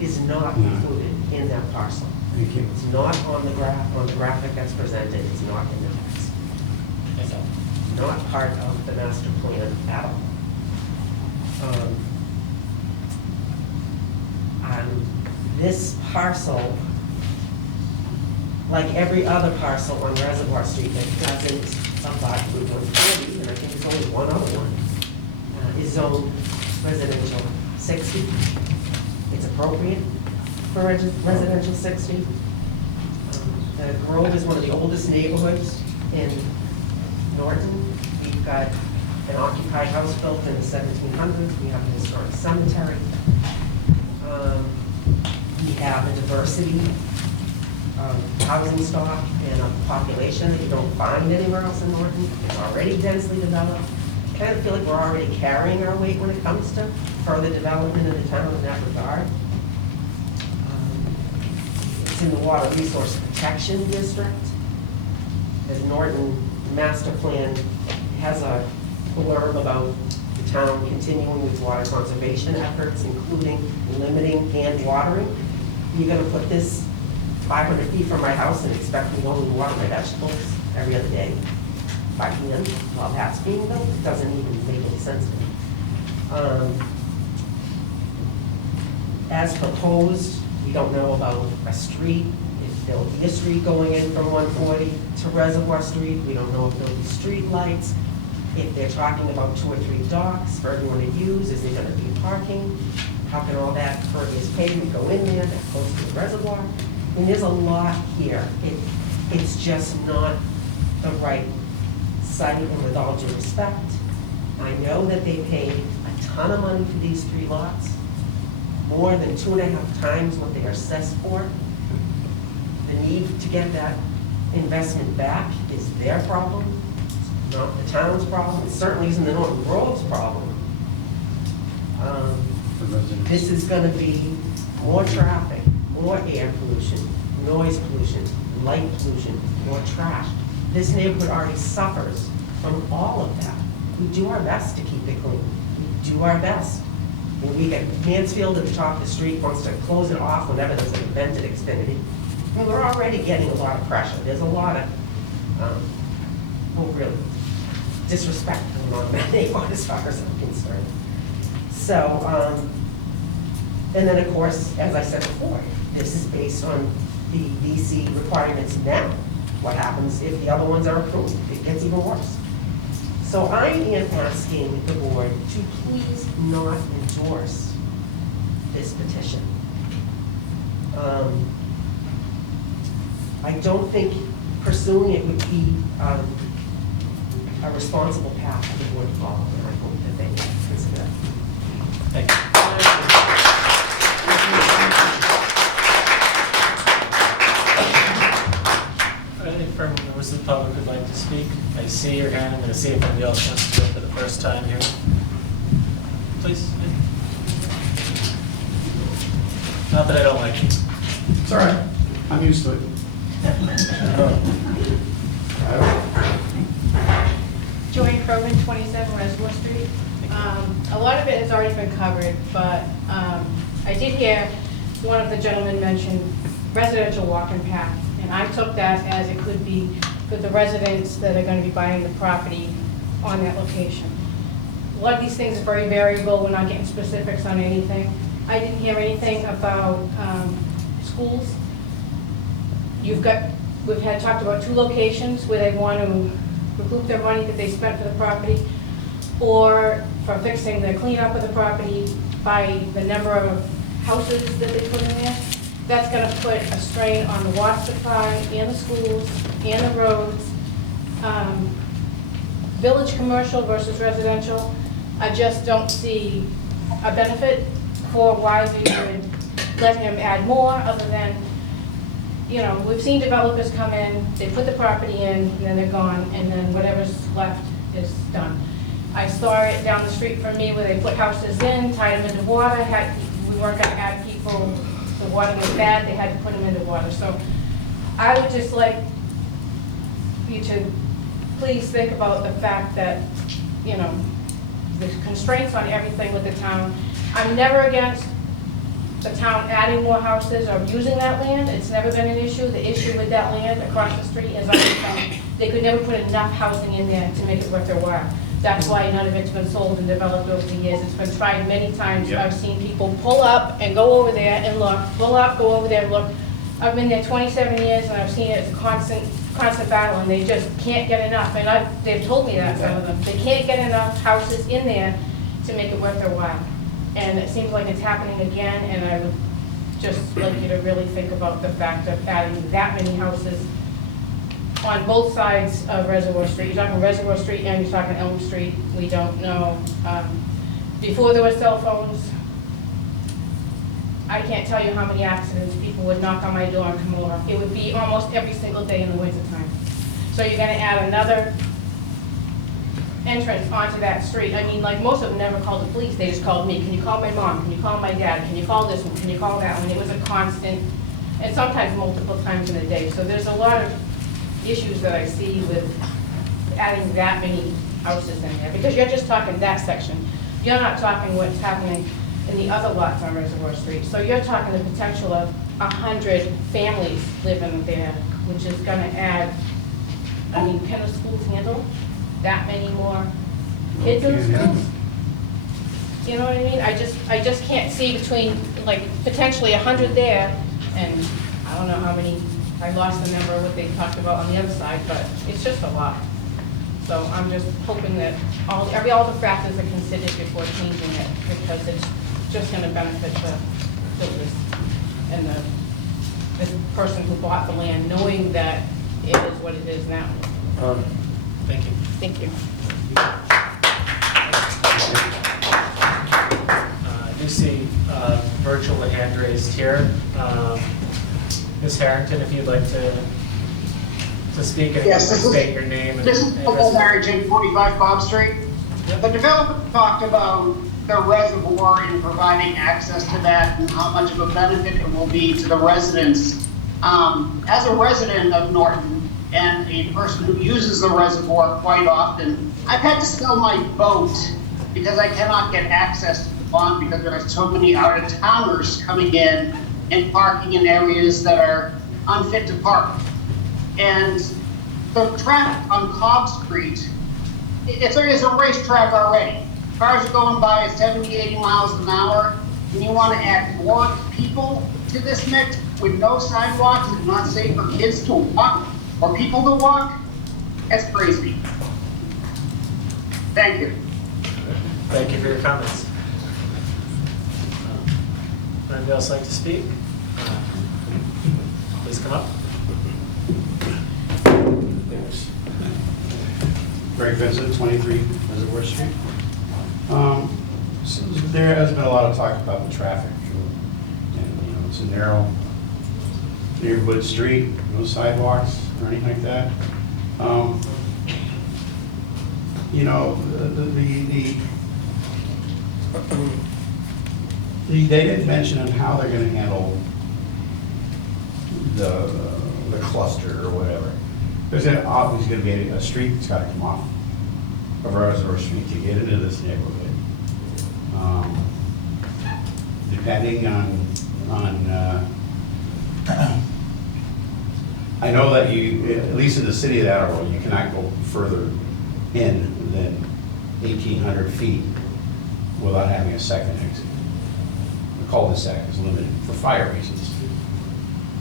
is not included in that parcel. Thank you. It's not on the graphic that's presented, it's not in the text. So, not part of the master plan at all. This parcel, like every other parcel on Reservoir Street that doesn't abut Route 140, and I think there's only one other one, is zoned residential 60. It's appropriate for residential 60. The Grove is one of the oldest neighborhoods in Norton. We've got an occupied house built in the 1700s. We have a historic cemetery. We have a diversity of housing stock and a population that you don't find anywhere else in Norton. It's already densely developed. I kind of feel like we're already carrying our weight when it comes to further development in the town in that regard. It's in the Water Resource Protection District. The Norton Master Plan has a blurb about the town continuing with water conservation efforts, including limiting hand watering. You're gonna put this 500 feet from my house and expect me to only water my vegetables every other day by hand while that's being built? It doesn't even make any sense to me. As proposed, we don't know about a street, if there'll be a street going in from 140 to Reservoir Street. We don't know if there'll be street lights. If they're talking about 2 or 3 docks for everyone to use, is there gonna be parking? How can all that pervious pavement go in there that close to the reservoir? I mean, there's a lot here. It's just not the right site, and with all due respect, I know that they paid a ton of money for these 3 lots, more than 2.5 times what they are assessed for. The need to get that investment back is their problem, it's not the town's problem. It certainly isn't the Norton Grove's problem. This is going to be more traffic, more air pollution, noise pollution, light pollution, more trash. This neighborhood already suffers from all of that. We do our best to keep it clean. We do our best. When we get Mansfield at the top of the street wants to close it off whenever there's an event at Xfinity. I mean, we're already getting a lot of pressure. There's a lot of, well, really, disrespect going on in that neighborhood as far as I'm concerned. So, and then of course, as I said before, this is based on the VC requirements now. What happens if the other ones are approved? It gets even worse. So I am asking the board to please not endorse this petition. I don't think pursuing it would be a responsible path for the board to follow, and I hope that they consider that. Thank you. Any further members of the public would like to speak? I see your hand. I'm going to see if anybody else wants to go for the first time here. Please. Not that I don't like you. It's all right. I'm used to it. Joanne Crogan, 27 Reservoir Street. A lot of it has already been covered, but I did hear one of the gentlemen mention residential walking path, and I took that as it could be for the residents that are going to be buying the property on that location. A lot of these things are very variable. We're not getting specifics on anything. I didn't hear anything about schools. We've had talked about 2 locations where they want to recoup their money that they spent for the property, or for fixing the cleanup of the property by the number of houses that they put in there. That's going to put a strain on the water supply and the schools and the roads. Village commercial versus residential, I just don't see a benefit for why we would let him add more, other than, you know, we've seen developers come in, they put the property in, and then they're gone, and then whatever's left is done. I saw it down the street from me where they put houses in, tied them into water, we weren't gonna add people, the water was bad, they had to put them into water. So I would just like you to please think about the fact that, you know, the constraints on everything with the town. I'm never against the town adding more houses or using that land. It's never been an issue. The issue with that land across the street is they could never put enough housing in there to make it worth their while. That's why none of it's been sold and developed over the years. It's been tried many times. Yep. I've seen people pull up and go over there and look, pull up, go over there and look. I've been there 27 years and I've seen it as a constant battle, and they just can't get enough. And they've told me that, some of them. They can't get enough houses in there to make it worth their while. And it seems like it's happening again, and I would just like you to really think about the fact of adding that many houses on both sides of Reservoir Street. You're talking Reservoir Street and you're talking Elm Street. We don't know. Before there were cell phones, I can't tell you how many accidents people would knock on my door and come over. It would be almost every single day in the wintertime. So you're gonna add another entrance onto that street. I mean, like, most of them never called the police. They just called me. Can you call my mom? Can you call my dad? Can you call this one? Can you call that one? It was a constant, and sometimes multiple times in a day. So there's a lot of issues that I see with adding that many houses in there, because you're just talking that section. You're not talking what's happening in the other lots on Reservoir Street. So you're talking the potential of 100 families living there, which is gonna add, I mean, can the schools handle that many more kids in the schools? You know what I mean? I just can't see between, like, potentially 100 there, and I don't know how many, I lost the number of what they talked about on the other side, but it's just a lot. So I'm just hoping that all the factors are considered before changing it, because it's just gonna benefit the builders and the person who bought the land, knowing that it is what it is now. Thank you. Thank you. I do see virtual hand raised here. Ms. Harrington, if you'd like to speak and Yes, this is- state your name. This is Paul Harrington, 45 Bob Street. The developer talked about the reservoir and providing access to that and how much of a benefit it will be to the residents. As a resident of Norton and a person who uses the reservoir quite often, I've had to sell my boat because I cannot get access to the pond because there are so many out-of-towners coming in and parking in areas that are unfit to park. And the traffic on Cobb Street, it's a racetrack already. Cars are going by at 70, 80 miles an hour, and you want to add more people to this mix with no sidewalks and not safe for kids to walk or people to walk? That's crazy. Thank you. Thank you for your comments. Anybody else like to speak? Please come up. Thanks. Greg Vincent, 23 Reservoir Street. So there has been a lot of talk about the traffic, and, you know, it's a narrow neighborhood street, no sidewalks or anything like that. You know, they didn't mention on how they're gonna handle the cluster or whatever. There's obviously gonna be a street that's gotta come off of Reservoir Street to get into this neighborhood. Depending on I know that you, at least in the city of Attleboro, you cannot go further in than 1,800 feet without having a second exit. The cul-de-sac is limited for fire reasons.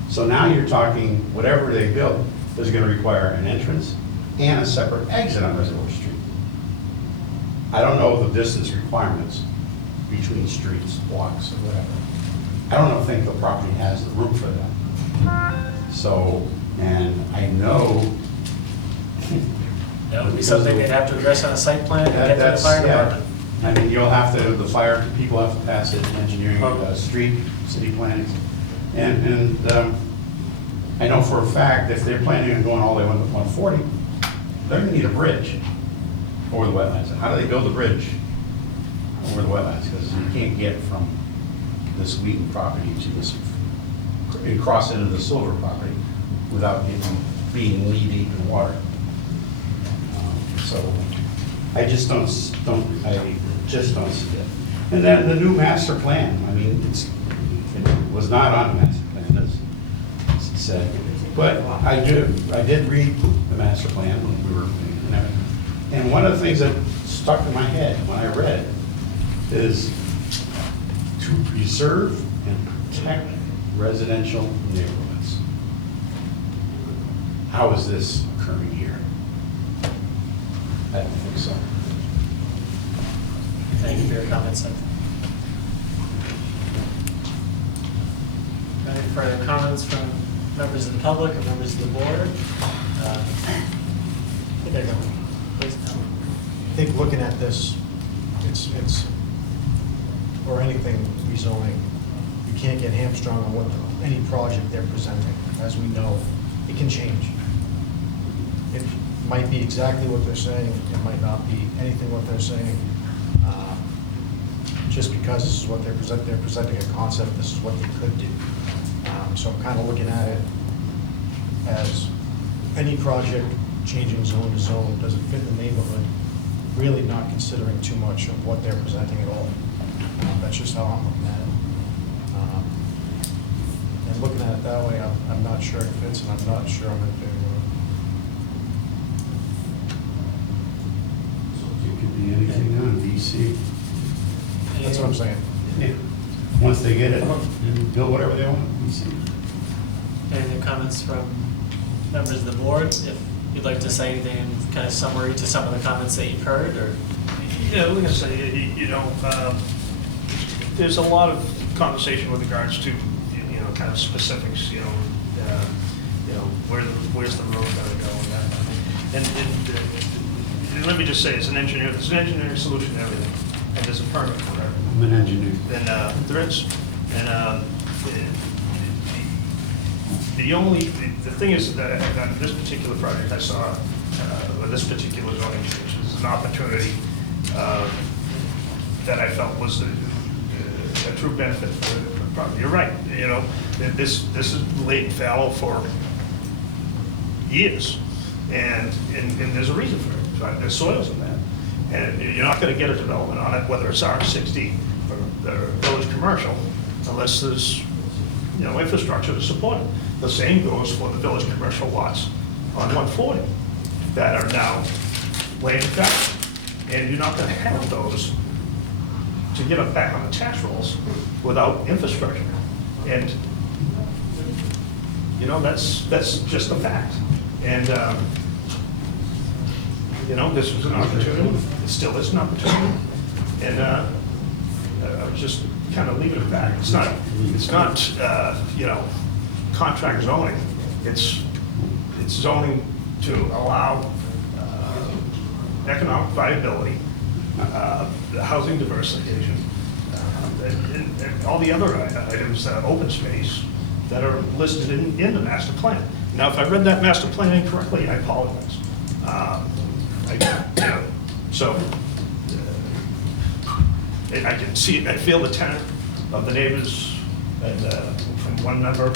So now you're talking, whatever they build is going to require an entrance and a separate exit on Reservoir Street. I don't know the distance requirements between streets, blocks, or whatever. I don't think the property has the room for that. So, and I know. That would be something they'd have to address on a site plan and get to the That's, fire yeah. department. I mean, you'll have to, the fire people have to pass it, engineering, street, city planning. And I know for a fact, if they're planning on going all the way to 140, they're gonna need a bridge over the wetlands. And how do they build a bridge over the wetlands? Because you can't get from this Wheaton property to this, and cross into the Silver property without being knee deep in water. So I just don't see it. And then the new master plan, I mean, it was not on the master plan, as it said. But I did read the master plan when we were, and one of the things that stuck in my head when I read is to preserve and protect residential neighborhoods. How is this occurring here? I don't think so. Thank you for your comments, Seth. Any further comments from members of the public or members of the board? There you go. Please. I think looking at this, it's or anything rezoning, you can't get hamstrung on what any project they're presenting. As we know, it can change. It might be exactly what they're saying, it might not be anything what they're saying. Just because this is what they're presenting a concept, this is what they could do. So I'm kind of looking at it as any project changing zone to zone, does it fit the neighborhood? Really not considering too much of what they're presenting at all. That's just how I'm looking at it. And looking at it that way, I'm not sure it fits, and I'm not sure I'm in favor of it. It could be anything on DC. That's what I'm saying. Yeah. Once they get it, they build whatever they want in DC. Any comments from members of the board? If you'd like to say anything in kind of summary to some of the comments that you've heard, or? Yeah, like I say, there's a lot of conversation with regards to, kind of specifics, where's the road gonna go and that. And let me just say, as an engineer, there's an engineering solution to everything, and there's a permit for it. I'm an engineer. And there is. And the thing is that on this particular project, I saw, with this particular zoning change, this is an opportunity that I felt was a true benefit for the property. You're right, this is laid fallow for years, and there's a reason for it. There's soils in that, and you're not going to get a development on it, whether it's R60 or village commercial, unless there's infrastructure to support it. The same goes for the village commercial lots on 140 that are now laying flat, and you're not going to have those to get them back on the tax rolls without infrastructure. And that's just a fact. And this was an opportunity. It still is an opportunity. And I was just kind of leaving it back. It's not contract zoning. It's zoning to allow economic viability, housing diversification, and all the other items, open space, that are listed in the master plan. Now, if I read that master plan incorrectly, I apologize. I can see, I feel the tenor of the neighbors, and from one member of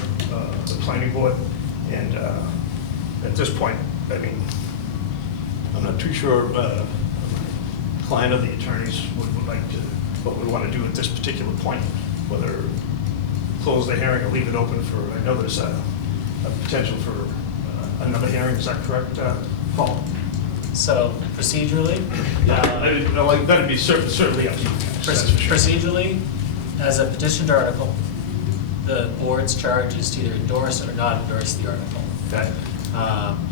the planning board, and at this point, I mean, I'm not too sure the client or the attorneys would like to, what we want to do at this particular point, whether close the hearing or leave it open for, I know there's a potential for another hearing, is that correct, Paul? So procedurally, that'd be certainly up to you. Procedurally, as a petitioned article, the board's charge is to either endorse or not endorse the article. Okay.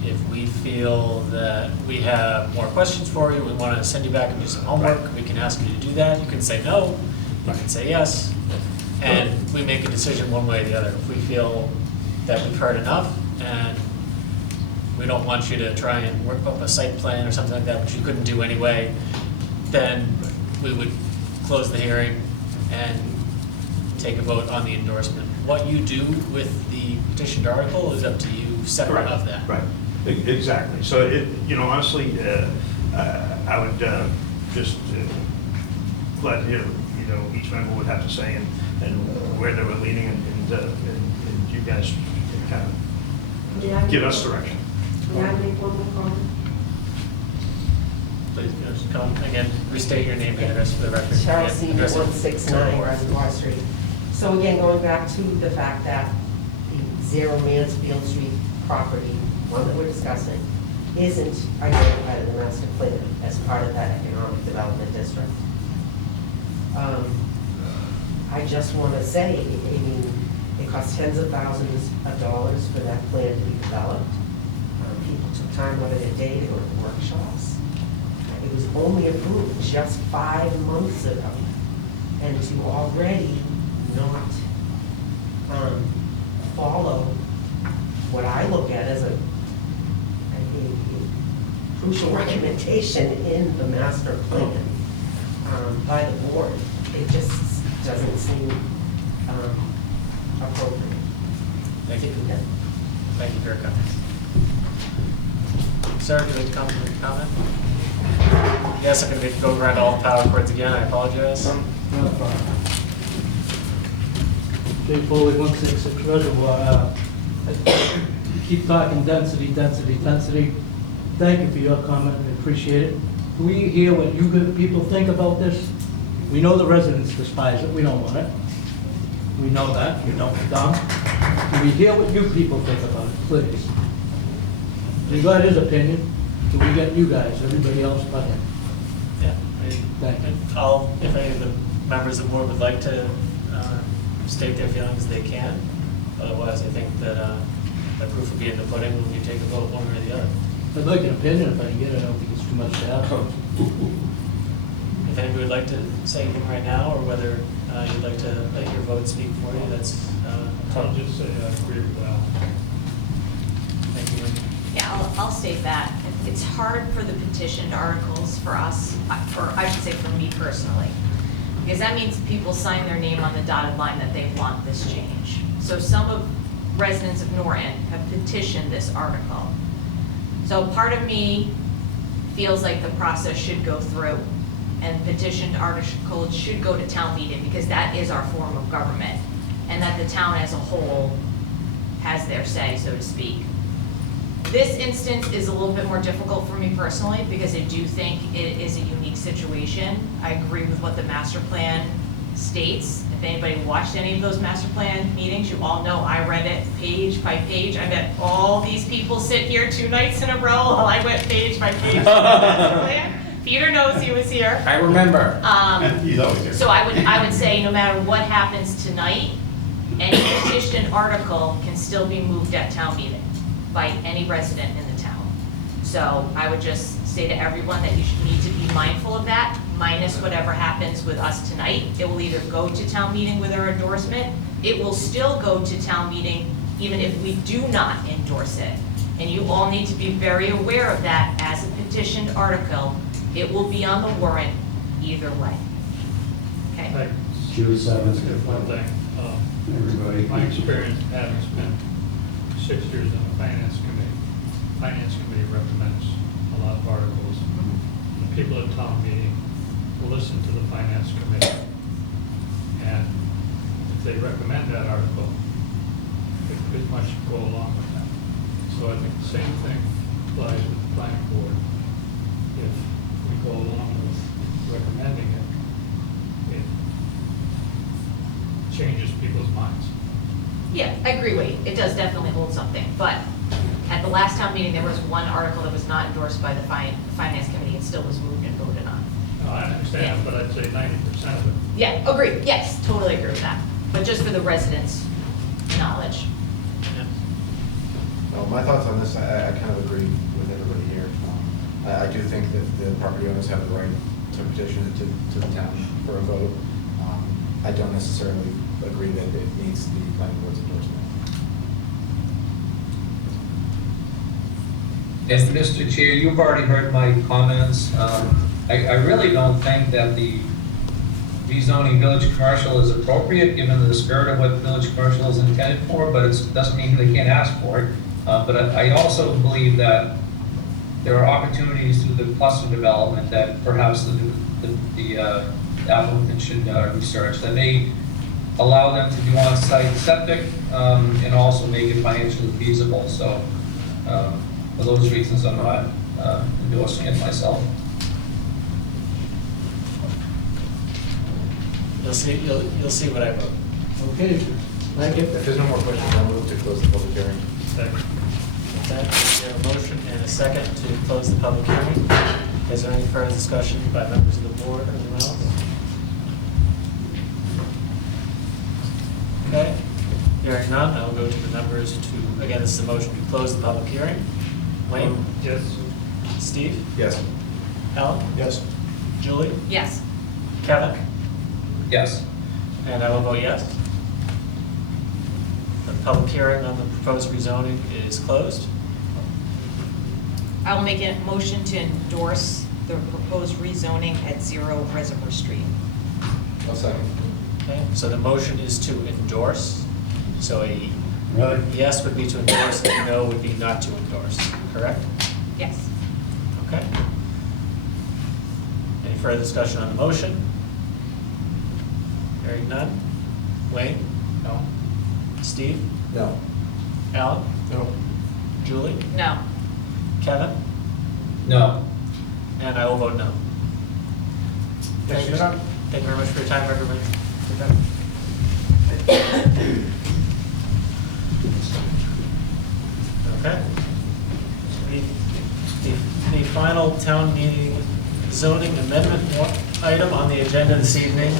If we feel that we have more questions for you, we want to send you back and do some homework, we can ask you to do that. You can say no, you can say yes, and we make a decision one way or the other. If we feel that we've heard enough and we don't want you to try and work up a site plan or something like that, which you couldn't do anyway, then we would close the hearing and take a vote on the endorsement. What you do with the petitioned article is up to you, separate of that. Right, exactly. So, honestly, I would just glad to hear, each member would have to say and where they were leaning, and you guys can kind of give us direction. May I make one more comment? Please, just come again, restate your name and address for the record. Cheryl Yeah, Senior, address it to 169 the board. Reservoir Street. So again, going back to the fact that the 0 Mansfield Street property, one that we're discussing, isn't identified in the master plan as part of that economic development district. I just want to say, I mean, it cost tens of thousands of dollars for that plan to be developed. People took time out of their day to go to workshops. It was only approved just 5 months ago. And to already not follow what I look at as a crucial recommendation in the master plan by the board, it just doesn't seem appropriate. Thank you. Thank you for your comments. Sir, do you have a comment? Yes, I'm going to go around all the power cords again. I apologize. No problem. Jay Foley, 166 Reservoir. You keep talking density, density, density. Thank you for your comment, I appreciate it. Do we hear what you good people think about this? We know the residents despise it, we don't want it. We know that, you know we're dumb. Do we hear what you people think about it, please? He got his opinion, do we get you guys, everybody else but him? Yeah. Thank you. If any of the members of the board would like to state their feelings, they can. Otherwise, I think that the proof will be in the pudding when you take a vote one way or the other. I'd like an opinion if I can get it, I don't think it's too much to ask. If anybody would like to say anything right now, or whether you'd like to let your vote speak for you, that's. I'll just say I agree with that. Thank you. Yeah, I'll state that. It's hard for the petitioned articles for us, I should say for me personally, because that means people sign their name on the dotted line that they want this change. So some of residents of Norton have petitioned this article. So part of me feels like the process should go through and petitioned articles should go to town meeting because that is our form of government, and that the town as a whole has their say, so to speak. This instance is a little bit more difficult for me personally because I do think it is a unique situation. I agree with what the master plan states. If anybody watched any of those master plan meetings, you all know I read it page by page. I bet all these people sit here 2 nights in a row while I went page by page through the master plan. Peter knows he was here. I remember. He's always here. So I would say no matter what happens tonight, any petition article can still be moved at town meeting by any resident in the town. So I would just say to everyone that you should need to be mindful of that, minus whatever happens with us tonight. It will either go to town meeting with our endorsement, it will still go to town meeting even if we do not endorse it. And you all need to be very aware of that as a petitioned article. It will be on the warrant either way. Okay? June 7th. One thing, Everybody. my experience having spent 6 years on the finance committee recommends a lot of articles. The people at town meeting will listen to the finance committee, and if they recommend that article, it pretty much go along with that. So I think the same thing applies with the planning board. If we go along with recommending it, it changes people's minds. Yeah, I agree, Wade. It does definitely hold something, but at the last town meeting, there was one article that was not endorsed by the finance committee and still was moved and voted on. No, I understand, but I'd say 90% of it. Yeah, agree. Yes, totally agree with that. But just for the residents' knowledge. Well, my thoughts on this, I kind of agree with everybody here. I do think that the property owners have the right to petition it to the town for a vote. I don't necessarily agree that it needs the planning board's endorsement. And Mr. Chair, you've already heard my comments. I really don't think that the rezoning village commercial is appropriate, given the spirit of what village commercial is intended for, but it doesn't mean they can't ask for it. But I also believe that there are opportunities through the cluster development that perhaps the applicant should research that may allow them to do on-site septic and also make it financially feasible. So for those reasons, I'm not endorsing it myself. You'll see what I wrote. Okay, thank you. If there's no more questions, I'll move to close the public hearing. Second. Okay, we have a motion and a second to close the public hearing. Is there any further discussion by members of the board or anyone else? Okay, hearing none, I'll go to the numbers to, again, this is a motion to close the public hearing. Wayne? Yes. Steve? Yes. Alan? Yes. Julie? Yes. Kevin? Yes. And I will vote yes. The public hearing on the proposed rezoning is closed. I will make a motion to endorse the proposed rezoning at 0 Reservoir Street. I'll second. Okay, so the motion is to endorse. So a Really? yes would be to endorse, a no would be not to endorse, correct? Yes. Okay. Any further discussion on the motion? Hearing none. Wayne? No. Steve? No. Alan? No. Julie? No. Kevin? No. And I will vote no. Thank you very much for your time, everybody. Okay. The final town meeting zoning amendment item on the agenda this evening.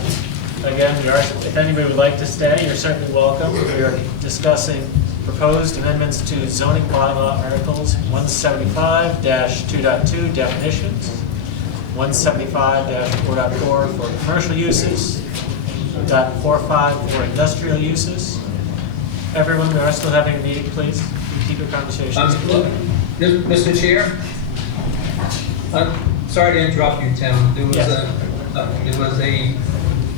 Again, if anybody would like to stay, you're certainly welcome. We are discussing proposed amendments to zoning bylaw articles 175-2.2 definitions, 175-4.4 for commercial uses, .45 for industrial uses. Everyone, we are still having a meeting, please. Keep your conversations. Mr. Chair, I'm sorry to interrupt you, Tim. There was a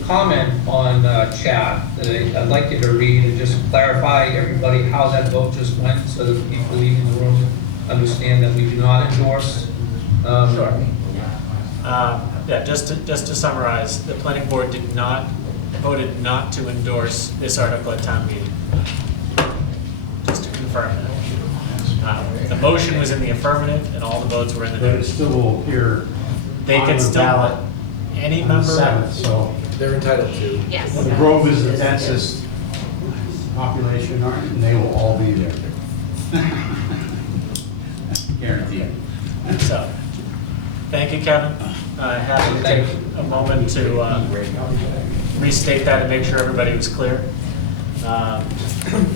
comment on chat that I'd like you to read and just clarify everybody how that vote just went, so that people leaving the room understand that we do not endorse. Sure. Yeah, just to summarize, the planning board voted not to endorse this article at town meeting. Just to confirm that. The motion was in the affirmative and all the votes were in the But it negative. still will appear They on can the still, ballot any on the member. 7th, so. They're entitled to. Yes. The Grove is the densest population, and they will all be there. Guaranteed. So, thank you, Kevin. Happy to take a moment to restate that and make sure everybody was clear.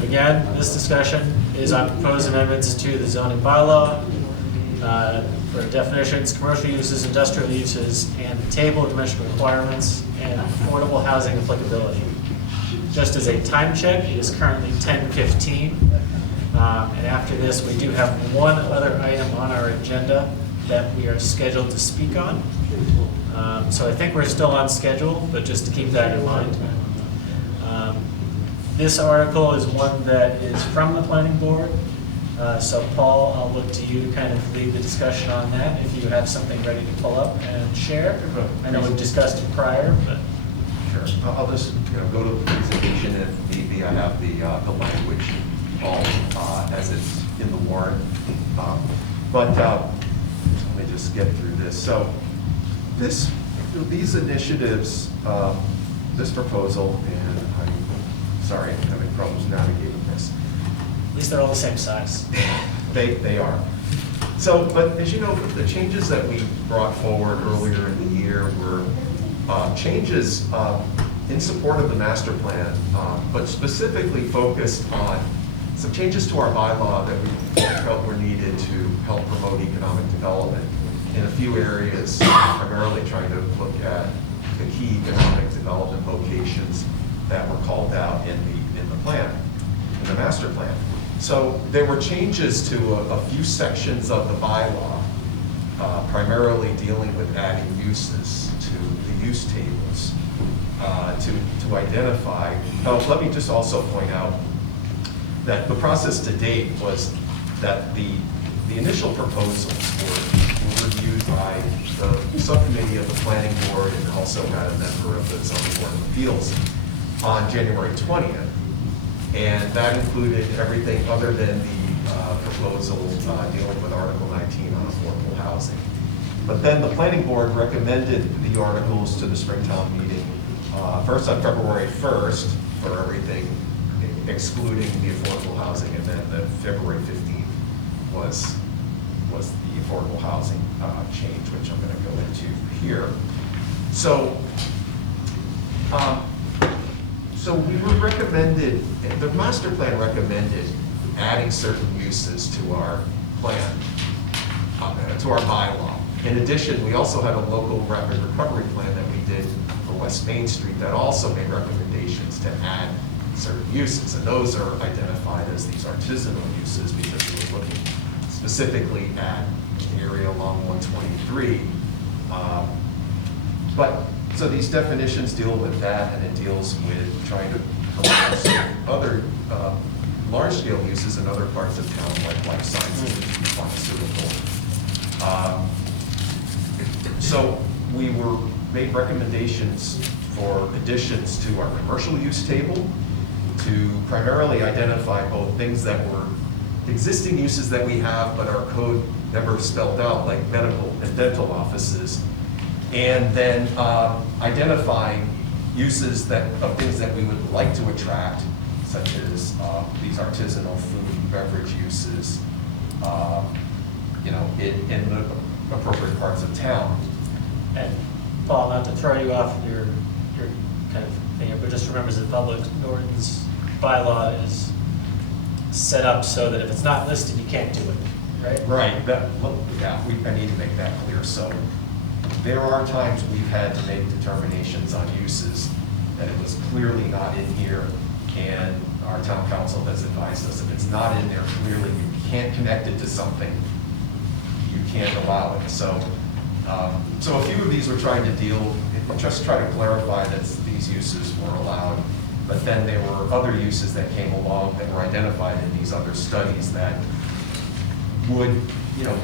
Again, this discussion is on proposed amendments to the zoning bylaw for definitions, commercial uses, industrial uses, and the table of dimensional requirements and affordable housing applicability. Just as a time check, it is currently 10:15. And after this, we do have one other item on our agenda that we are scheduled to speak on. So I think we're still on schedule, but just to keep that in mind. This article is one that is from the planning board. So Paul, I'll look to you to kind of lead the discussion on that, if you have something ready to pull up and share. I know we've discussed it prior, but. Sure. I'll just go to the presentation if need be. I have the language all as it's in the warrant. But let me just get through this. So these initiatives, this proposal, and I'm sorry, I'm having problems navigating this. At least they're all the same size. They are. So, but as you know, the changes that we brought forward earlier in the year were changes in support of the master plan, but specifically focused on some changes to our bylaw that we felt were needed to help promote economic development in a few areas, primarily trying to look at the key economic development locations that were called out in the plan, in the master plan. So there were changes to a few sections of the bylaw, primarily dealing with adding uses to the use tables to identify. Oh, let me just also point out that the process to date was that the initial proposals were reviewed by the subcommittee of the planning board and also had a member of the zoning board of appeals on January 20th. And that included everything other than the proposal dealing with Article 19 on affordable housing. But then the planning board recommended the articles to the Springtown meeting, first on February 1st for everything excluding the affordable housing, and then the February 15th was the affordable housing change, which I'm going to go into here. So, so we were recommended, the master plan recommended adding certain uses to our plan, to our bylaw. In addition, we also had a local rapid recovery plan that we did for West Main Street that also made recommendations to add certain uses. And those are identified as these artisanal uses because we were looking specifically at an area along 123. So these definitions deal with that, and it deals with trying to promote other large-scale uses in other parts of town, like life sciences and pharmaceutical. So we made recommendations for additions to our commercial use table to primarily identify both things that were existing uses that we have, but our code never spelled out, like medical and dental offices, and then identifying uses of things that we would like to attract, such as these artisanal food and beverage uses, in the appropriate parts of town. And Paul, not to throw you off your kind of thing, but just remember that Norton's bylaw is set up so that if it's not listed, you can't do it, right? Right. I need to make that clear. So there are times we've had to make determinations on uses that it was clearly not in here, and our town council has advised us if it's not in there clearly, you can't connect it to something, you can't allow it. So so a few of these we're trying to just try to clarify that these uses were allowed, but then there were other uses that came along that were identified in these other studies that would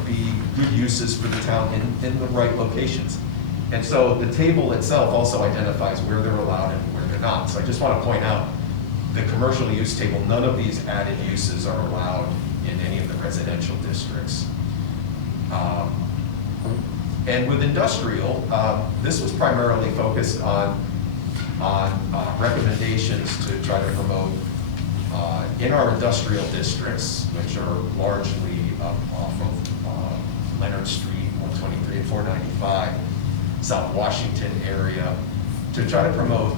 be good uses for the town in the right locations. And so the table itself also identifies where they're allowed and where they're not. So I just want to point out the commercial use table, none of these added uses are allowed in any of the residential districts. And with industrial, this was primarily focused on recommendations to try to promote in our industrial districts, which are largely off of Leonard Street, 123 and 495, South Washington area, to try to promote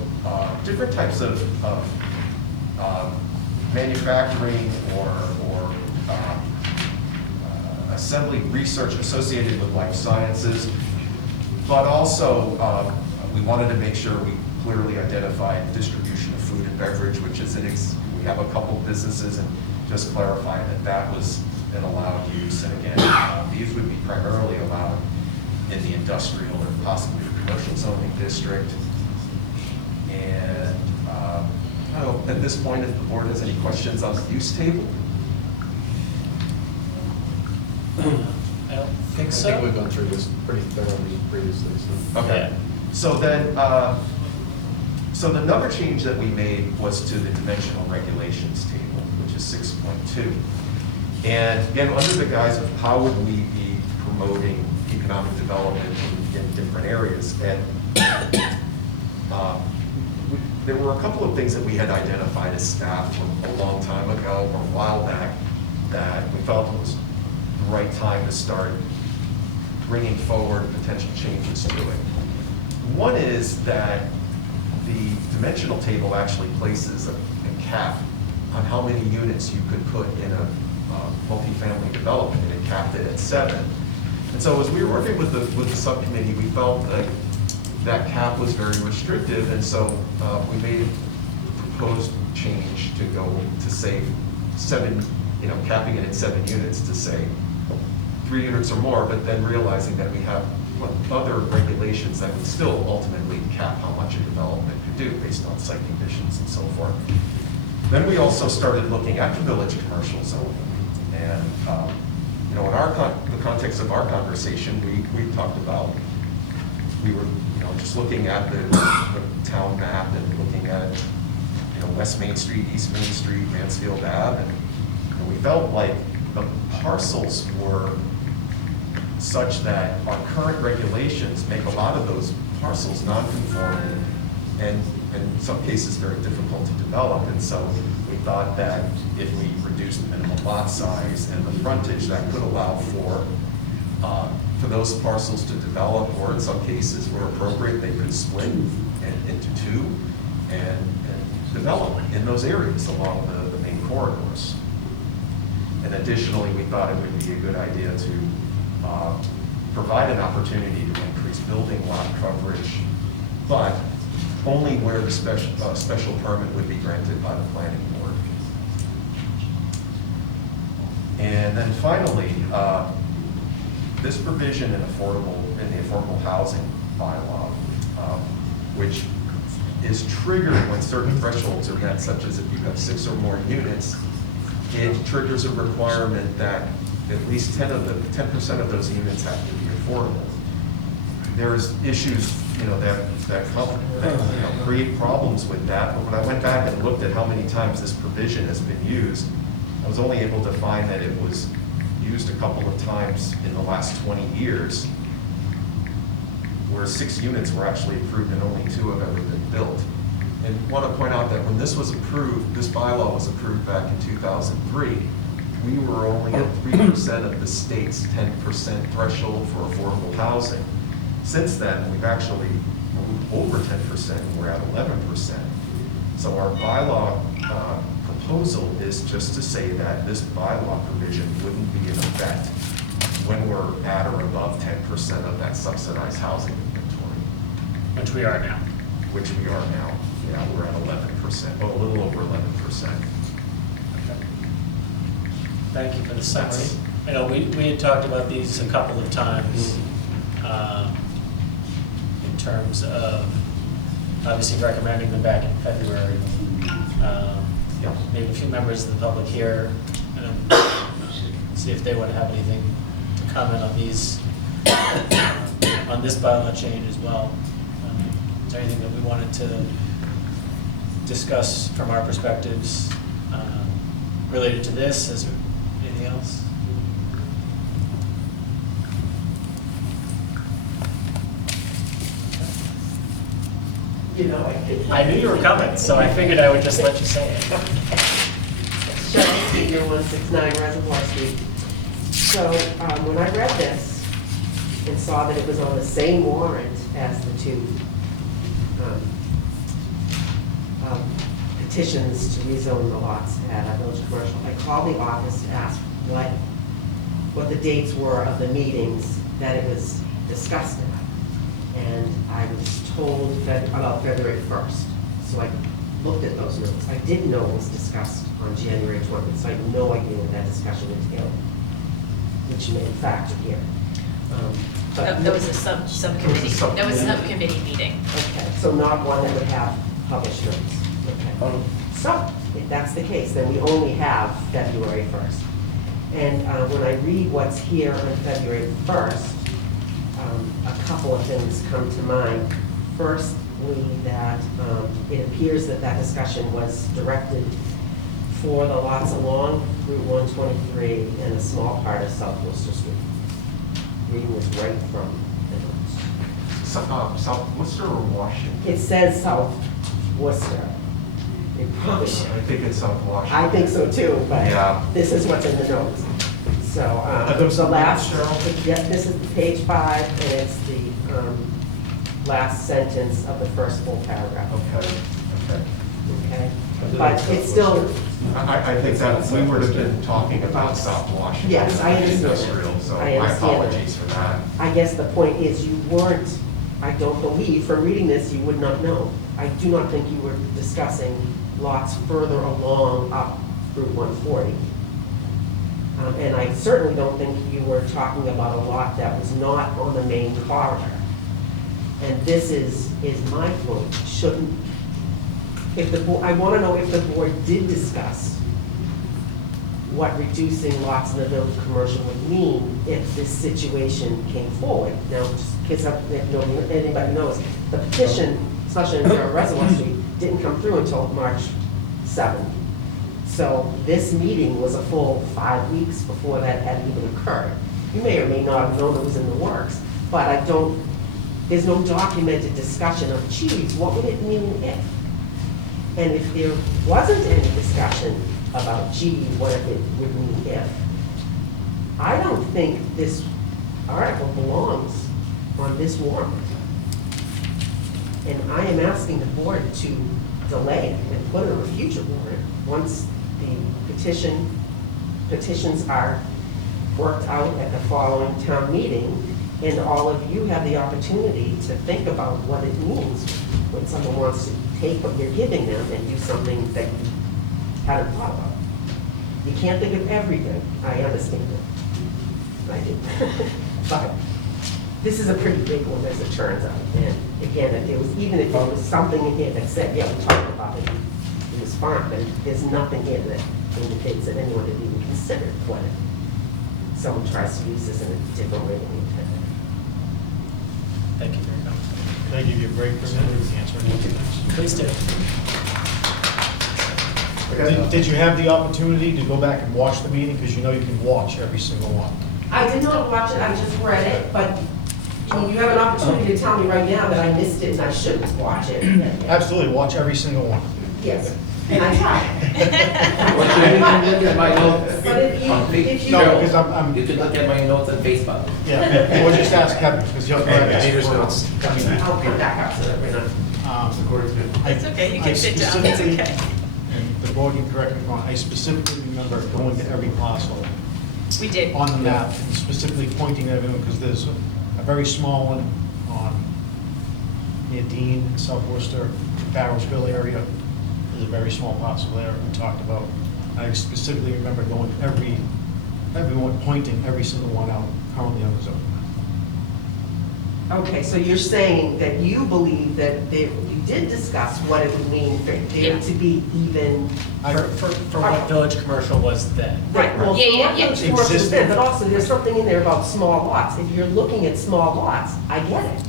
different types of manufacturing or assembly research associated with life sciences, but also we wanted to make sure we clearly identified distribution of food and beverage, which is we have a couple businesses, and just clarify that was an allowed use. And again, these would be primarily allowed in the industrial or possibly the commercial zoning district. And I don't know, at this point, if the board has any questions on the use table. I don't think so. I think we've gone through this pretty thoroughly previously. So. Okay. So then, so another change that we made was to the dimensional regulations table, which is 6.2. And again, under the guise of how would we be promoting economic development in different areas, and there were a couple of things that we had identified as staff from a long time ago or a while back that we felt it was the right time to start bringing forward potential changes to it. One is that the dimensional table actually places a cap on how many units you could put in a multifamily development, and it capped it at 7. And so as we were working with the subcommittee, we felt that that cap was very restrictive, and so we made a proposed change to go to say 7, capping it at 7 units to say 3 units or more, but then realizing that we have other regulations that would still ultimately cap how much a development could do based on site conditions and so forth. Then we also started looking at the village commercial zoning, and in the context of our conversation, we talked about, we were just looking at the town map and looking at West Main Street, East Main Street, Mansfield Ave, and we felt like the parcels were such that our current regulations make a lot of those parcels non-conforming and in some cases very difficult to develop. And so we thought that if we reduced the minimum lot size and the frontage, that could allow for those parcels to develop, or in some cases where appropriate, they could split into two and develop in those areas along the main corridors. And additionally, we thought it would be a good idea to provide an opportunity to increase building lot coverage, but only where the special permit would be granted by the planning board. And then finally, this provision in the affordable housing bylaw, which is triggered when certain thresholds are met, such as if you have 6 or more units, it triggers a requirement that at least 10% of those units have to be affordable. There's issues, that create problems with that. But when I went back and looked at how many times this provision has been used, I was only able to find that it was used a couple of times in the last 20 years, where 6 units were actually approved and only 2 have ever been built. And I want to point out that when this was approved, this bylaw was approved back in 2003, we were only at 3% of the state's 10% threshold for affordable housing. Since then, we've actually moved over 10% and we're at 11%. So our bylaw proposal is just to say that this bylaw provision wouldn't be in effect when we're at or above 10% of that subsidized housing inventory. Which we are now. Which we are now. Yeah, we're at 11%, well, a little over 11%. Thank you for the summary. I know we had talked about these a couple of times in terms of obviously recommending them back in February. Maybe a few members of the public here and see if they would have anything to comment on these, on this bylaw change as well. Is there anything that we wanted to discuss from our perspectives related to this? Is there anything else? I knew you were coming, so I figured I would just let you say it. Sharon Senior, 169 Reservoir Street. So when I read this and saw that it was on the same warrant as the 2 petitions to rezone the lots at Village Commercial, I called the office to ask what the dates were of the meetings that it was discussed at. And I was told about February 1st. So I looked at those notes. I didn't know it was discussed on January 20th, so I had no idea what that discussion entailed, which may in fact appear. That was a subcommittee. That was a subcommittee meeting. Okay, so not one that would have published notes. Okay. So if that's the case, then we only have February 1st. And when I read what's here on February 1st, a couple of things come to mind. Firstly, that it appears that that discussion was directed for the lots along Route 123 and a small part of South Worcester Street. Reading this right from the notes. South Worcester or Washington? It says South Worcester. It probably should. I think it's South Washington. I think so too, but yeah. This is what's in the notes. So the last, this is page 5, and it's the last sentence of the first full paragraph. Okay. But it's still. I think that we would have been talking about South Washington. Yes, I understand. Industrial, so I my understand apologies for that. I guess the point is you weren't, I don't believe, from reading this, you would not know. I do not think you were discussing lots further along up Route 140. And I certainly don't think you were talking about a lot that was not on the main corridor. And this is my point. Shouldn't, if the board, I want to know if the board did discuss what reducing lots in the Village Commercial would mean if this situation came forward. Now, just in case anybody knows, the petition, especially in Reservoir Street, didn't come through until March 7th. So this meeting was a full 5 weeks before that had even occurred. You may or may not have known it was in the works, but there's no documented discussion of, geez, what would it mean if? And if there wasn't any discussion about, gee, what if it would mean if? I don't think this article belongs on this warrant. And I am asking the board to delay and put it on a future warrant once the petitions are worked out at the following town meeting, and all of you have the opportunity to think about what it means when someone wants to take what you're giving them and do something that you hadn't thought about. You can't think of everything, I understand that. I do. But this is a pretty big one, as it turns out. And again, even if there was something in here that said, yeah, we talked about it, it was fine, but there's nothing here that indicates that anyone had even considered what if someone tries to use this in a different way than we intended. Thank you very much. Can I give you a break for a minute to answer any things? Please do. Did you have the opportunity to go back and watch the meeting? Because you know you can watch every single one. I did not watch it, I just read it, but you have an opportunity to tell me right now that I missed it and I shouldn't watch it. Absolutely, watch every single one. Yes, and I tried. You can look at my notes But if you- on if you- No, because I'm. You can look at my notes on Facebook. Yeah, we'll just ask Kevin, because you'll. Peter's notes. I'll come back up to that right now. It's okay, you can sit down, it's okay. And the board can correct me if I'm wrong, I specifically remember going to every parcel We did. on the map, and specifically pointing at everyone, because there's a very small one on, near Dean, South Worcester, Barrowsville area. There's a very small parcel there we talked about. I specifically remember going everyone pointing every single one out currently on the zone. Okay, so you're saying that you believe that you did discuss what it would mean for there to be even. For what village commercial was then. Right, well, Yeah, for yeah, what yeah. village commercial is then, but also there's something in there about small lots. If you're looking at small lots, I get it.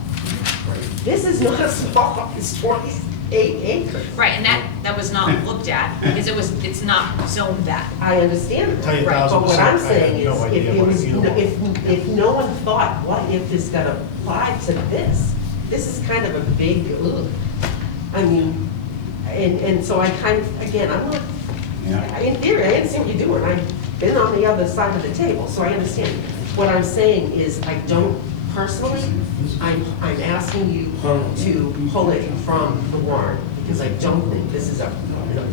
This is not a small lot, it's 28 acres. Right, and that was not looked at, because it's not zoned that. I understand Tell you that, right, but what 1,000%, I'm I saying have no is, idea if it what was, either one. if no one thought, what if this got applied to this? This is kind of a big, ugh. I mean, and so I kind of, again, I'm not, in theory, I understand what you're doing. I've been on the other side of the table, so I understand. What I'm saying is, I don't, personally, I'm asking you to pull it from the warrant, because I don't think this is an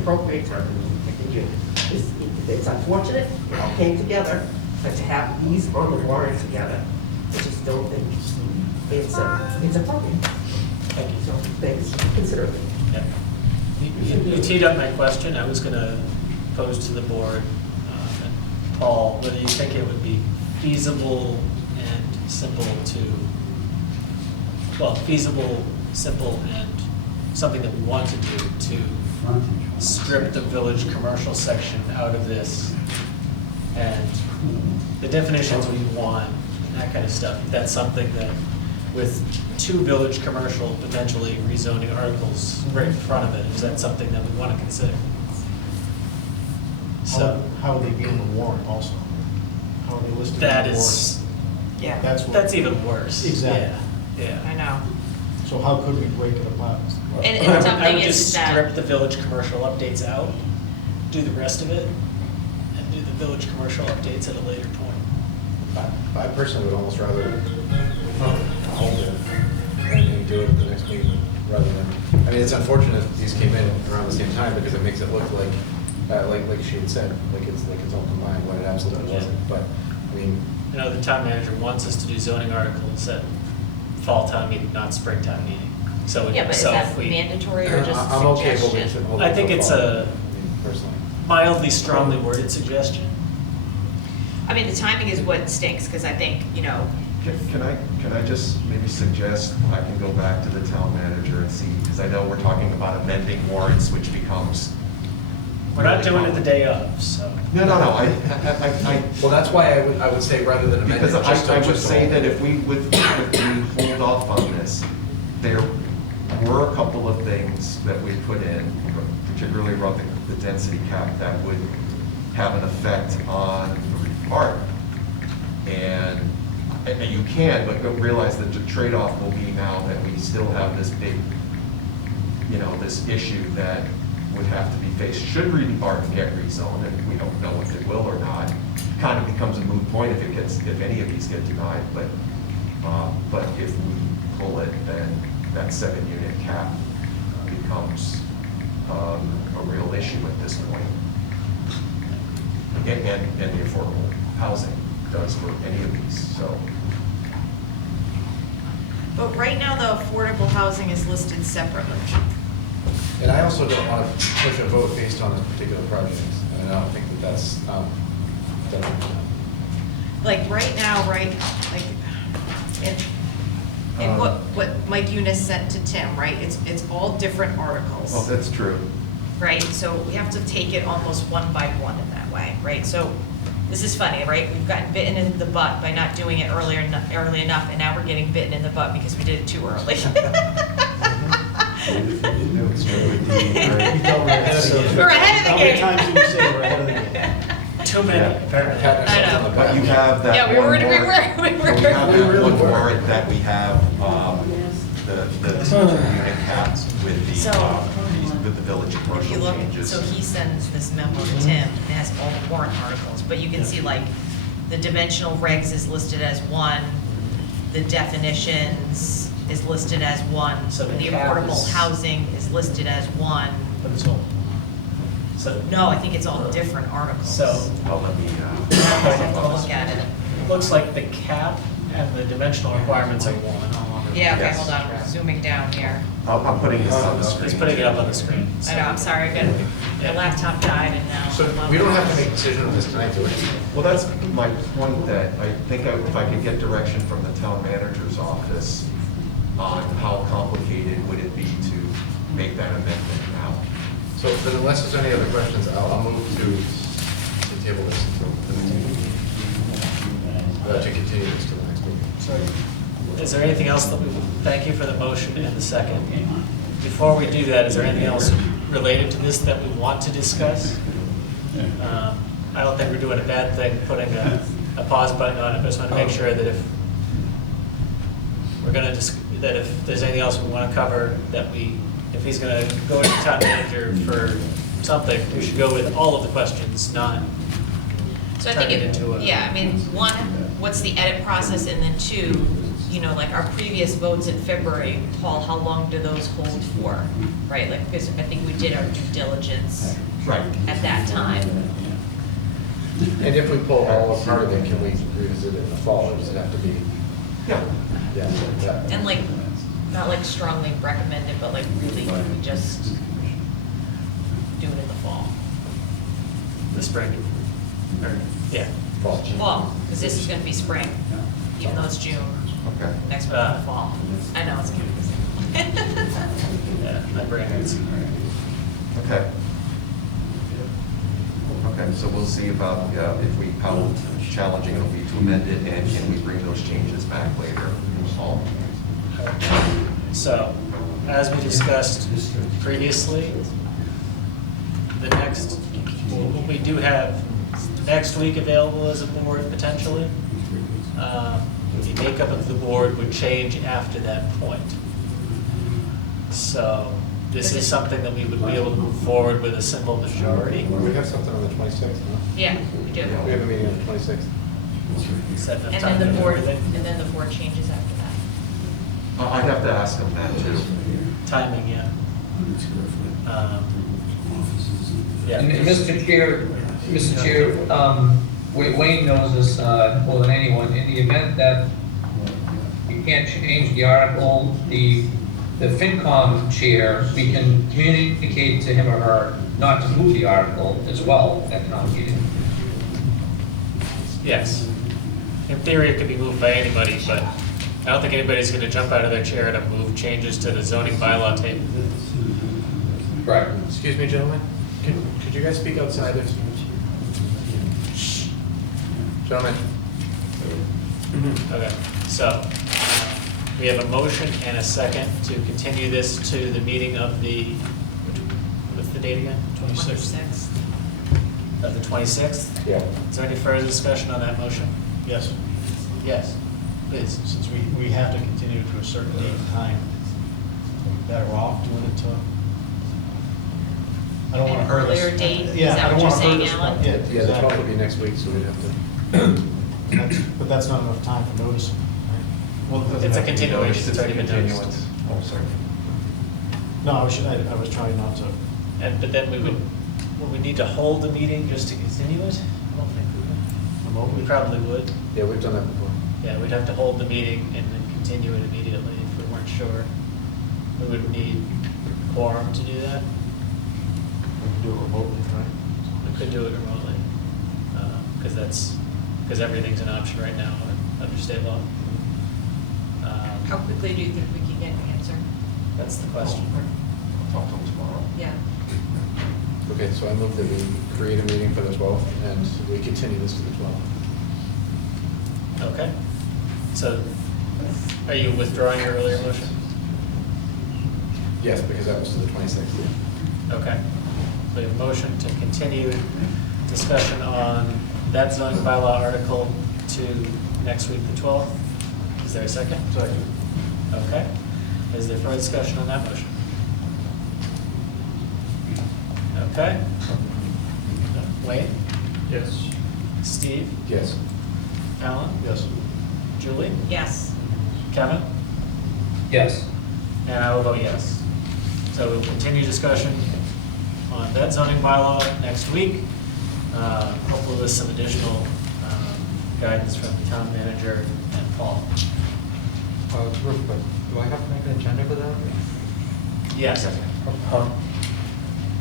appropriate time. I think it's unfortunate, it all came together, but to have these on the warrant together, I just don't think it's appropriate. Thank you. So, thanks, consider it. Yeah. You teed up my question. I was going to pose to the board, and Paul, whether you think it would be feasible and simple feasible, simple, and something that we want to do to strip the village commercial section out of this, and the definitions we want, that kind of stuff. That's something that, with 2 village commercial potentially rezoning articles right in front of it, is that something that we want to consider? So How would they be in the warrant also? How are they listed in the that warrant? is, Yeah. that's even worse. Exactly. Yeah. I know. So how could we break it apart? And I something would is just that. strip the village commercial updates out, do the rest of it, and do the village commercial updates at a later point. I personally would almost rather hold it and do it at the next meeting rather than, I mean, it's unfortunate these came in around the same time because it makes it look like she had said, like it's all combined when it absolutely wasn't. But, I mean. You know, the town manager wants us to do zoning articles at fall town meeting, not spring town meeting. So Yeah, but is so that if we, mandatory or just a I'm okay suggestion? holding I think it's a personally. mildly strongly worded suggestion. I mean, the timing is what stinks, because I think, Can I just maybe suggest, I can go back to the town manager and see, because I know we're talking about amending warrants, which becomes. We're not doing it the day of, so. No, Well, that's why I would say rather than amend it. because I would say that if we hold off on this, there were a couple of things that we put in, particularly around the density cap, that would have an effect on the art. And you can, but you'll realize that the trade-off will be now that we still have this big, this issue that would have to be faced. Should art get rezoned, and we don't know if it will or not, kind of becomes a moot point if any of these get denied. But if we pull it, then that 7-unit cap becomes a real issue at this point. And the affordable housing does for any of these, so. But right now, the affordable housing is listed separately. And I also don't want to push a vote based on a particular project, and I don't think that that's, Like right now, right, like, in what Mike Eunice sent to Tim, right, it's all different articles. Well, that's true. Right, so we have to take it almost one by one in that way, right? So this is funny, right? We've gotten bitten in the butt by not doing it early enough, and now we're getting bitten in the butt because we did it too early. We're ahead of the game. How many times did you say we're ahead of the game? Too many, apparently. I know. But you have that Yeah, we one were one warrant that we have, the 2-unit caps with the village If you commercial look, changes. so he sends this memo to Tim, and it has all the warrant articles, but you can see like, the dimensional regs is listed as one, the definitions is listed as one, So the the cap affordable is- housing is listed as one. But it's all, so, No, I think it's all different articles. so, Well, let me, I have to look at it. looks like the cap and the dimensional requirements are one. Yeah, okay, Yes. hold on, we're zooming down here. I'm putting this on the screen. Just putting it up on the screen. I know, I'm sorry, my laptop died and now. So we don't have to make a decision on this tonight, do we? Well, that's my point, that I think if I could get direction from the town manager's office on how complicated would it be to make that amendment now. So then unless there's any other questions, I'll move to table this until the next meeting. To continue this to the next meeting. Sorry. Is there anything else that we, thank you for the motion and the second. Before we do that, is there anything else related to this that we want to discuss? I don't think we're doing a bad thing putting a pause button on it, but I just want to make sure that if we're going to, that if there's anything else we want to cover, that if he's going to go to the town manager for something, we should go with all of the questions, not So I turn think it into a. yeah, I mean, one, what's the edit process, and then two, like our previous votes in February, Paul, how long do those hold for? Right, like, because I think we did our due diligence Right. at that time. And if we pull all or part of it, can we revisit it in the fall, or does it have to be? Yeah. Yeah. And like, not like strongly recommended, but like really, we just do it in the fall. The spring. Or, yeah. Fall, because this is gonna be spring, even though it's June. Okay. Next month, fall. I know, it's confusing. Yeah, my brain hurts. Okay. Okay, so we'll see about how challenging it'll be to amend it, and can we bring those changes back later in the fall? So, as we discussed previously, we do have next week available as a board potentially. The makeup of the board would change after that point. So, this is something that we would be able to move forward with a simple majority. We have something on the 26th, no? Yeah, we do. We have a meeting on the 26th. Set enough And time then to the do board, everything. and then the board changes after that. I'd have to ask them that too. Timing, yeah. Yeah. And Mr. Chair, Wayne knows this more than anyone. In the event that you can't change the article, the FinCom chair, we can communicate to him or her not to move the article as well at town meeting. Yes. In theory, it could be moved by anybody, but I don't think anybody's going to jump out of their chair to move changes to the zoning bylaw table. Right. Excuse me, gentlemen, could you guys speak outside if you... Gentlemen. Okay, so we have a motion and a second to continue this to the meeting of the the date again? 26th. Of the 26th? Yeah. Is there any further discussion on that motion? Yes, Yes, please. since we have to continue to a certain date and time, are we better off doing it to, I don't want to An hurt us. earlier date? Is Yeah, that I don't what you're want to saying, hurt us. Alan? Yeah, Yeah, the exactly. 12th will be next week, so we'd have to. But that's not enough time for noticing, right? Well, it doesn't It's a have to be continuation, noticed, it's already been noticed. continuance. Oh, sorry. No, I was trying not to. But then would we need to hold the meeting just to continue it? I don't think we would. We probably would. Yeah, we've done that before. Yeah, we'd have to hold the meeting and then continue it immediately if we weren't sure. We would need quorum to do that. We can do it remotely, right? We could do it remotely, because everything's an option right now under state law. How quickly do you think we can get an answer? That's the question. I'll talk to them tomorrow. Yeah. Okay, so I move that we create a meeting for the 12th, and we continue this to the 12th. Okay. So, are you withdrawing your earlier motion? Yes, because that was to the 26th. Okay. We have a motion to continue discussion on that zoning bylaw article to next week, the 12th. Is there a second? Second. Okay. Is there further discussion on that motion? Okay. Wayne? Yes. Steve? Yes. Alan? Yes. Julie? Yes. Kevin? Yes. And I will vote yes. So we'll continue discussion on that zoning bylaw next week, hopefully with some additional guidance from the town manager and Paul. Real quick, do I have to make an agenda for that? Yes.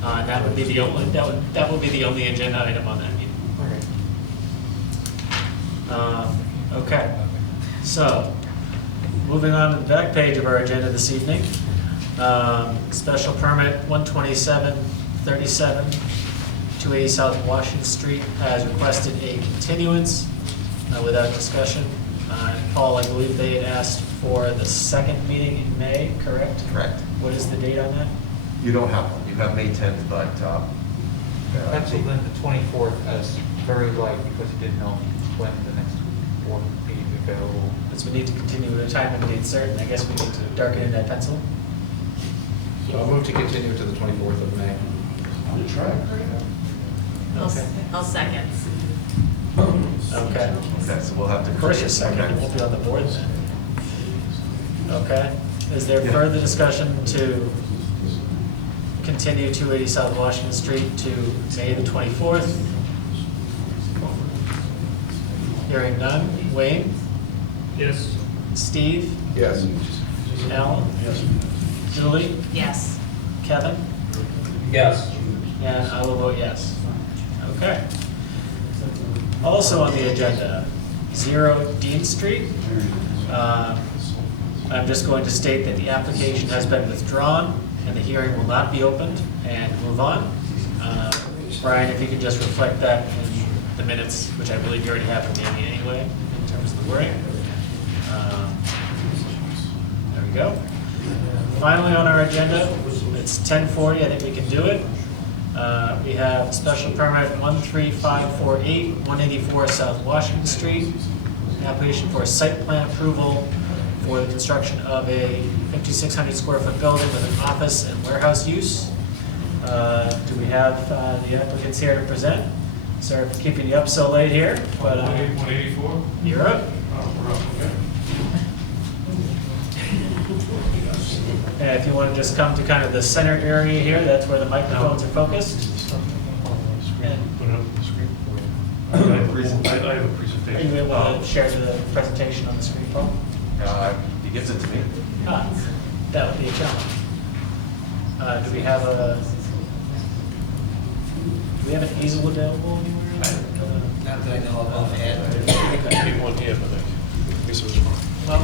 And that would be the only, that would be the only agenda item on that meeting. Okay, so, moving on to the back page of our agenda this evening. Special permit 12737, 280 South Washington Street has requested a continuance without discussion. Paul, I believe they had asked for the second meeting in May, correct? Correct. What is the date on that? You don't have one. You have May 10th, but Penciled in the 24th as very light because he didn't know when the next board meeting would be available. Because we need to continue at a time and date certain. I guess we need to darken in that pencil. So I'll move to continue to the 24th of May. I'll second. Okay. Okay, so we'll have to. Of course you're second, Okay. you won't be on the board then. Okay, is there Yeah. further discussion to continue 280 South Washington Street to May the 24th? Hearing none. Wayne? Yes. Steve? Yes. Alan? Yes. Julie? Yes. Kevin? Yes. And I will vote yes. Okay. Also on the agenda, 0 Dean Street. I'm just going to state that the application has been withdrawn and the hearing will not be opened, and move on. Brian, if you could just reflect that in the minutes, which I believe you already have from Danny anyway, in terms of the wording. There we go. Finally on our agenda, it's 10:40, I think we can do it. We have special permit 13548, 184 South Washington Street. Application for site plan approval for the construction of a 5,600 square foot building with an office and warehouse use. Do we have the applicants here to present? Sorry for keeping you up so late here, but 184? you're up. We're up, okay. And if you want to just come to kind of the center area here, that's where the microphones are focused. And Put it up on the screen for you. I have a presentation. are you able to share the presentation on the screen, Paul? He gives it to me. That would be a challenge. Do we have an easel available anywhere? Not that I know of offhand. Need one here, but Well,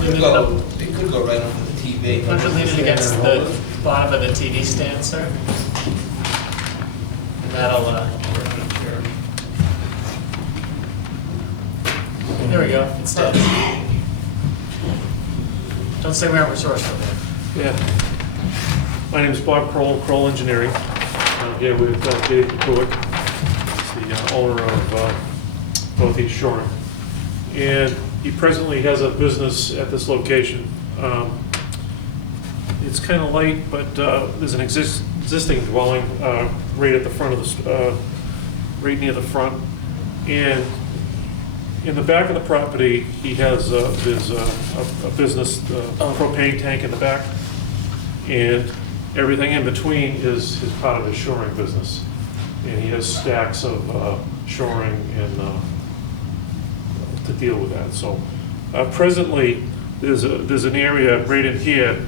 It could go right onto the TV. Why don't you lean it against the bottom of the TV stand, sir? And that'll, there we go, it's dead. Don't say we aren't resourceful there. Yeah. My name is Bob Kroll, Kroll Engineering. I'm here with Dave McCoy, the owner of Northeast Shoring. And he presently has a business at this location. It's kind of light, but there's an existing dwelling right at the front of the, right near the front. And in the back of the property, he has there's a business propane tank in the back, and everything in between is part of his shoring business. And he has stacks of shoring and to deal with that. So presently, there's an area right in here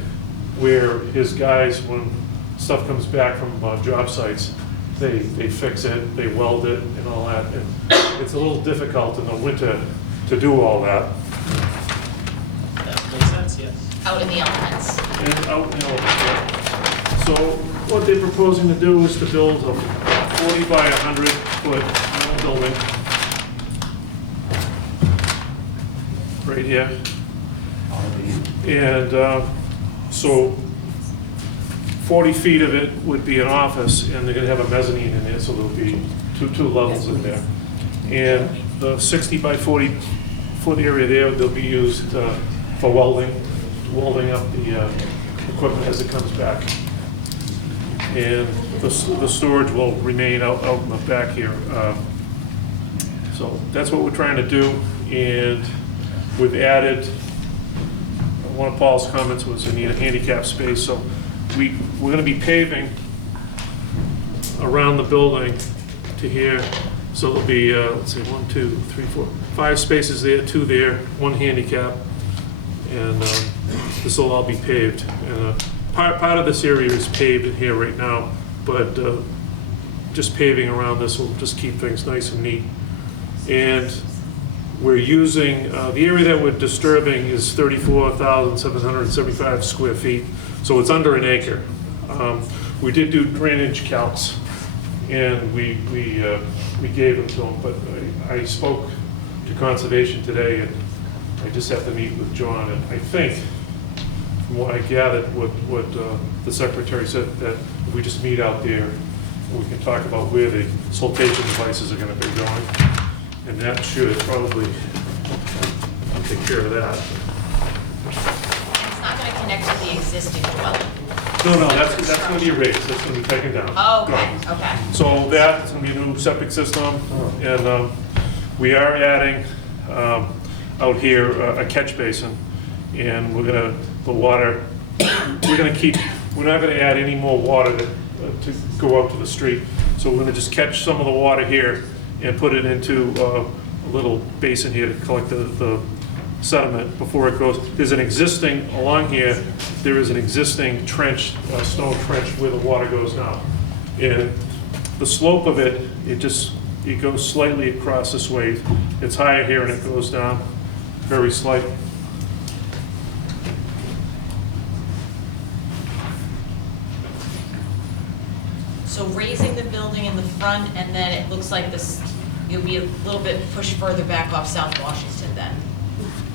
where his guys, when stuff comes back from job sites, they fix it, they weld it and all that. And it's a little difficult in the winter to do all that. That makes sense, yes. Out in the elements. And out in the elements, yeah. So what they're proposing to do is to build a 40 by 100 foot building right here. And so 40 feet of it would be an office, and they're gonna have a mezzanine in there, so there'll be two levels in there. And the 60 by 40 foot area there, they'll be used for welding up the equipment as it comes back. And the storage will remain out in the back here. So that's what we're trying to do, and we've added, one of Paul's comments was we need a handicap space, so we're going to be paving around the building to here, so there'll be, let's see, 1, 2, 3, 4, 5 spaces there, 2 there, 1 handicap, and this will all be paved. And part of this area is paved in here right now, but just paving around this will just keep things nice and neat. And we're using, the area that we're disturbing is 34,775 square feet, so it's under an acre. We did do drainage calcs, and we gave them to them, but I spoke to Conservation today, and I just have to meet with John, and I think, from what I gathered, what the secretary said, that if we just meet out there, we can talk about where the siltation devices are gonna be going, and that should probably take care of that. It's not gonna connect to the existing dwelling. No, that's gonna be erased, that's gonna be taken down. Oh, okay, okay. So that's gonna be a new septic system, and we are adding out here a catch basin, and we're not gonna add any more water to go out to the street. So we're gonna just catch some of the water here and put it into a little basin here to collect the sediment before it goes. There's an existing, along here, there is an existing trench, stone trench where the water goes now. And the slope of it, it goes slightly across this way. It's higher here and it goes down very slight. So raising the building in the front, and then it looks like this, you'll be a little bit pushed further back off South Washington then.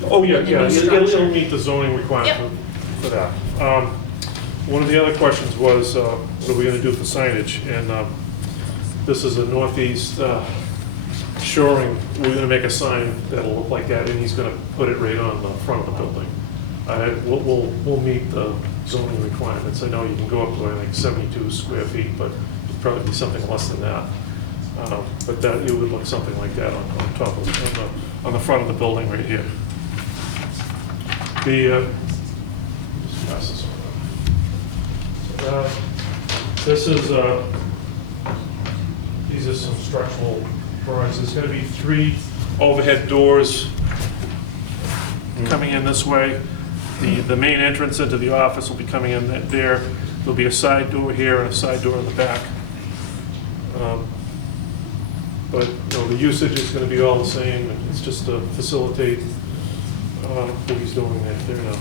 Oh, yeah, With the yeah, new structure. it'll meet the zoning requirement for that. One of the other questions was, what are we gonna do for signage? And this is a northeast shoring. We're gonna make a sign that'll look like that, and he's gonna put it right on the front of the building. We'll meet the zoning requirements. I know you can go up to, I think, 72 square feet, but it'd probably be something less than that. But that, it would look something like that on top of, on the front of the building right here. Just pass this one. This is, these are some structural drawings. There's gonna be 3 overhead doors coming in this way. The main entrance into the office will be coming in there. There'll be a side door here and a side door in the back. But the usage is going to be all the same, and it's just to facilitate what he's doing there now.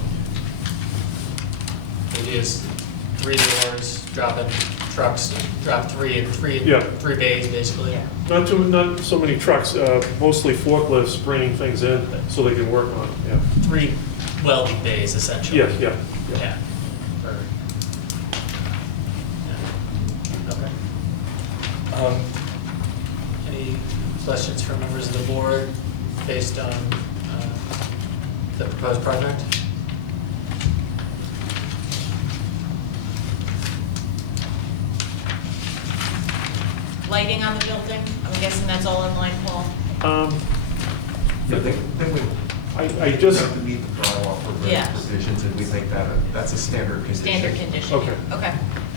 It is 3 doors, dropping trucks, drop 3 and 3 Yeah. 3 bays basically. Not so many trucks, mostly forklifts bringing things in so they can work on it. Yeah. 3 welding bays essentially. Yes, yeah. Yeah. Okay. Any questions from members of the board based on the proposed project? Lighting on the building, I'm guessing that's all in line, Paul? Yeah, then we I just, have to meet the drywall for Yeah. various decisions, and we think that that's a standard condition. Standard condition? Okay. Okay.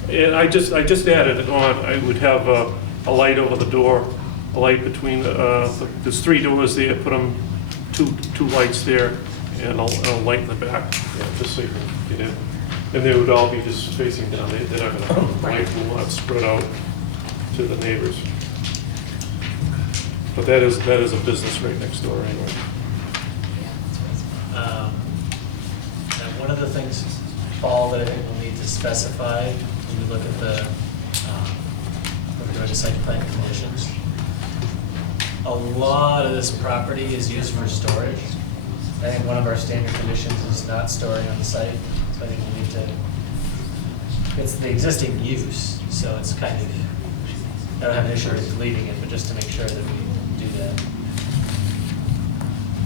and I just added it on, I would have a light over the door, a light between, there's 3 doors there, put them, two lights there, and a light in the back, just so you can get in. And they would all be just facing down, they're not gonna, light will not spread out to the neighbors. But that is a business right next door anyway. And one of the things, Paul, that I think we'll need to specify when we look at the, when we go to site plan conditions, a lot of this property is used for storage. I think one of our standard conditions is not storing on the site, so I think we need to, it's the existing use, so it's kind of, I don't have an issue with deleting it, but just to make sure that we do that.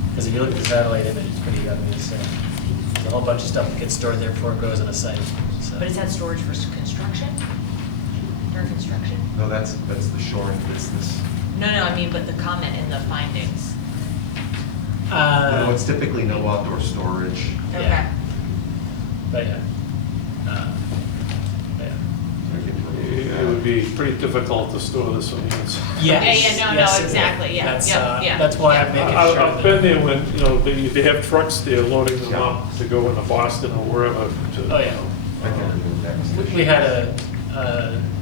Because if you look at the satellite image, it's pretty obvious. There's a whole bunch of stuff that gets stored there before it goes on a site. So. But is that storage for construction? During construction? No, that's the shoring business. No, I mean, but the comment in the findings. No, it's typically no outdoor storage. Okay. Yeah. But yeah. It would be pretty difficult to store this on the inside. Yes. No, exactly, yeah, That's, yeah. that's why I'm making sure. I've been there when, you know, they have trucks there loading them up to go into Boston or wherever. Oh, yeah. I can remove that. We had a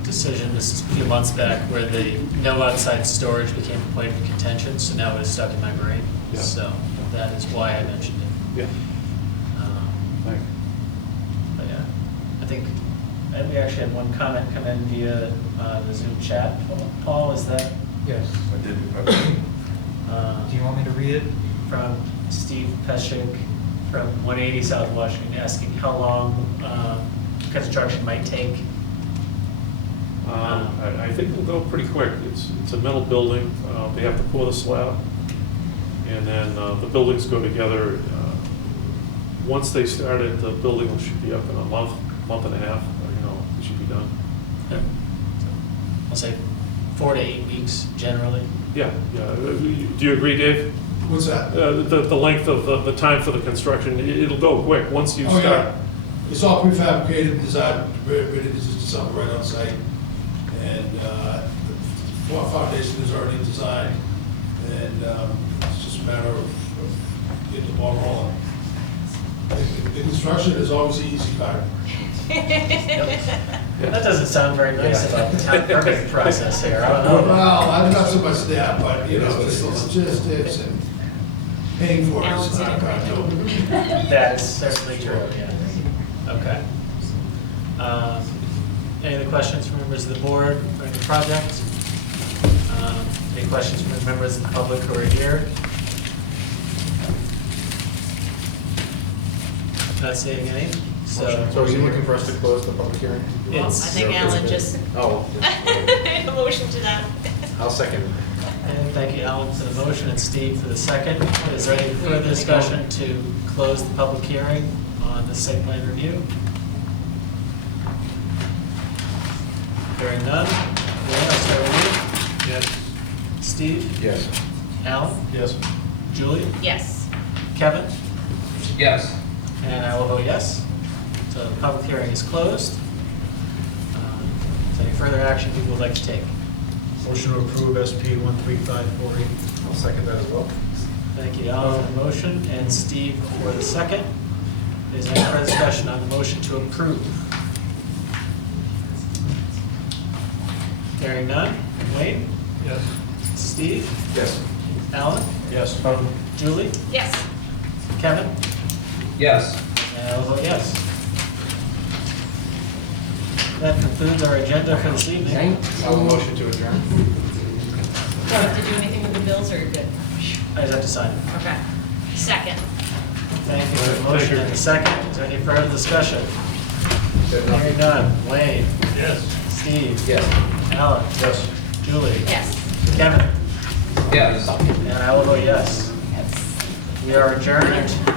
decision this a few months back where the no outside storage became a point of contention, so now it's stuck in my brain. Yeah. So that is why I mentioned it. Yeah. Thanks. But yeah, I think we actually had one comment come in via the Zoom chat. Paul, is that? Yes. I did. Do you want me to read it? From Steve Peshik from 180 South Washington, asking how long construction might take. I think it'll go pretty quick. It's a metal building. They have to pour the slab, and then the buildings go together. Once they started, the building should be up in a month and a half. It should be done. Yeah. I'll say 4 to 8 weeks generally. Yeah. Do you agree, Dave? What's that? The length of the time for the construction, it'll go quick once you start. Yeah. It's all prefabricated, designed, ready to just assemble right on site. And the foundation is already designed, and it's just a matter of getting the ball rolling. The construction is always the easy part. That doesn't sound very nice about the town permitting process here. I don't know. Well, I'm not so much that, but just the logistics and paying for it is not part of it. That is certainly true, yeah. Okay. Any other questions from members of the board regarding the project? Any questions from the members of the public who are here? Not seeing any, so. So are you looking for us to close the public hearing? Well, I think Alan just Oh. made a motion to that. I'll second. And thank you, Alan, for the motion, and Steve for the second. Is there any further discussion to close the public hearing on the site plan review? Hearing none, Wayne, I'll start with you. Yes. Steve? Yes. Alan? Yes. Julie? Yes. Kevin? Yes. And I will vote yes. So the public hearing is closed. Is there any further action people would like to take? Motion to approve SP 13548. I'll second that as well. Thank you, Alan, for the motion, and Steve for the second. Is there any further discussion on the motion to approve? Hearing none. Wayne? Yes. Steve? Yes. Alan? Yes. Julie? Yes. Kevin? Yes. And I will vote yes. That concludes our agenda for this evening. I'll motion to adjourn. Do you have to do anything with the bills, or you're good? I just have to sign it. Okay. Second. Thank you for the motion and the second. Is there any further discussion? Hearing none. Wayne? Yes. Steve? Yes. Alan? Yes. Julie? Yes. Kevin? Yes. And I will vote yes. We are adjourned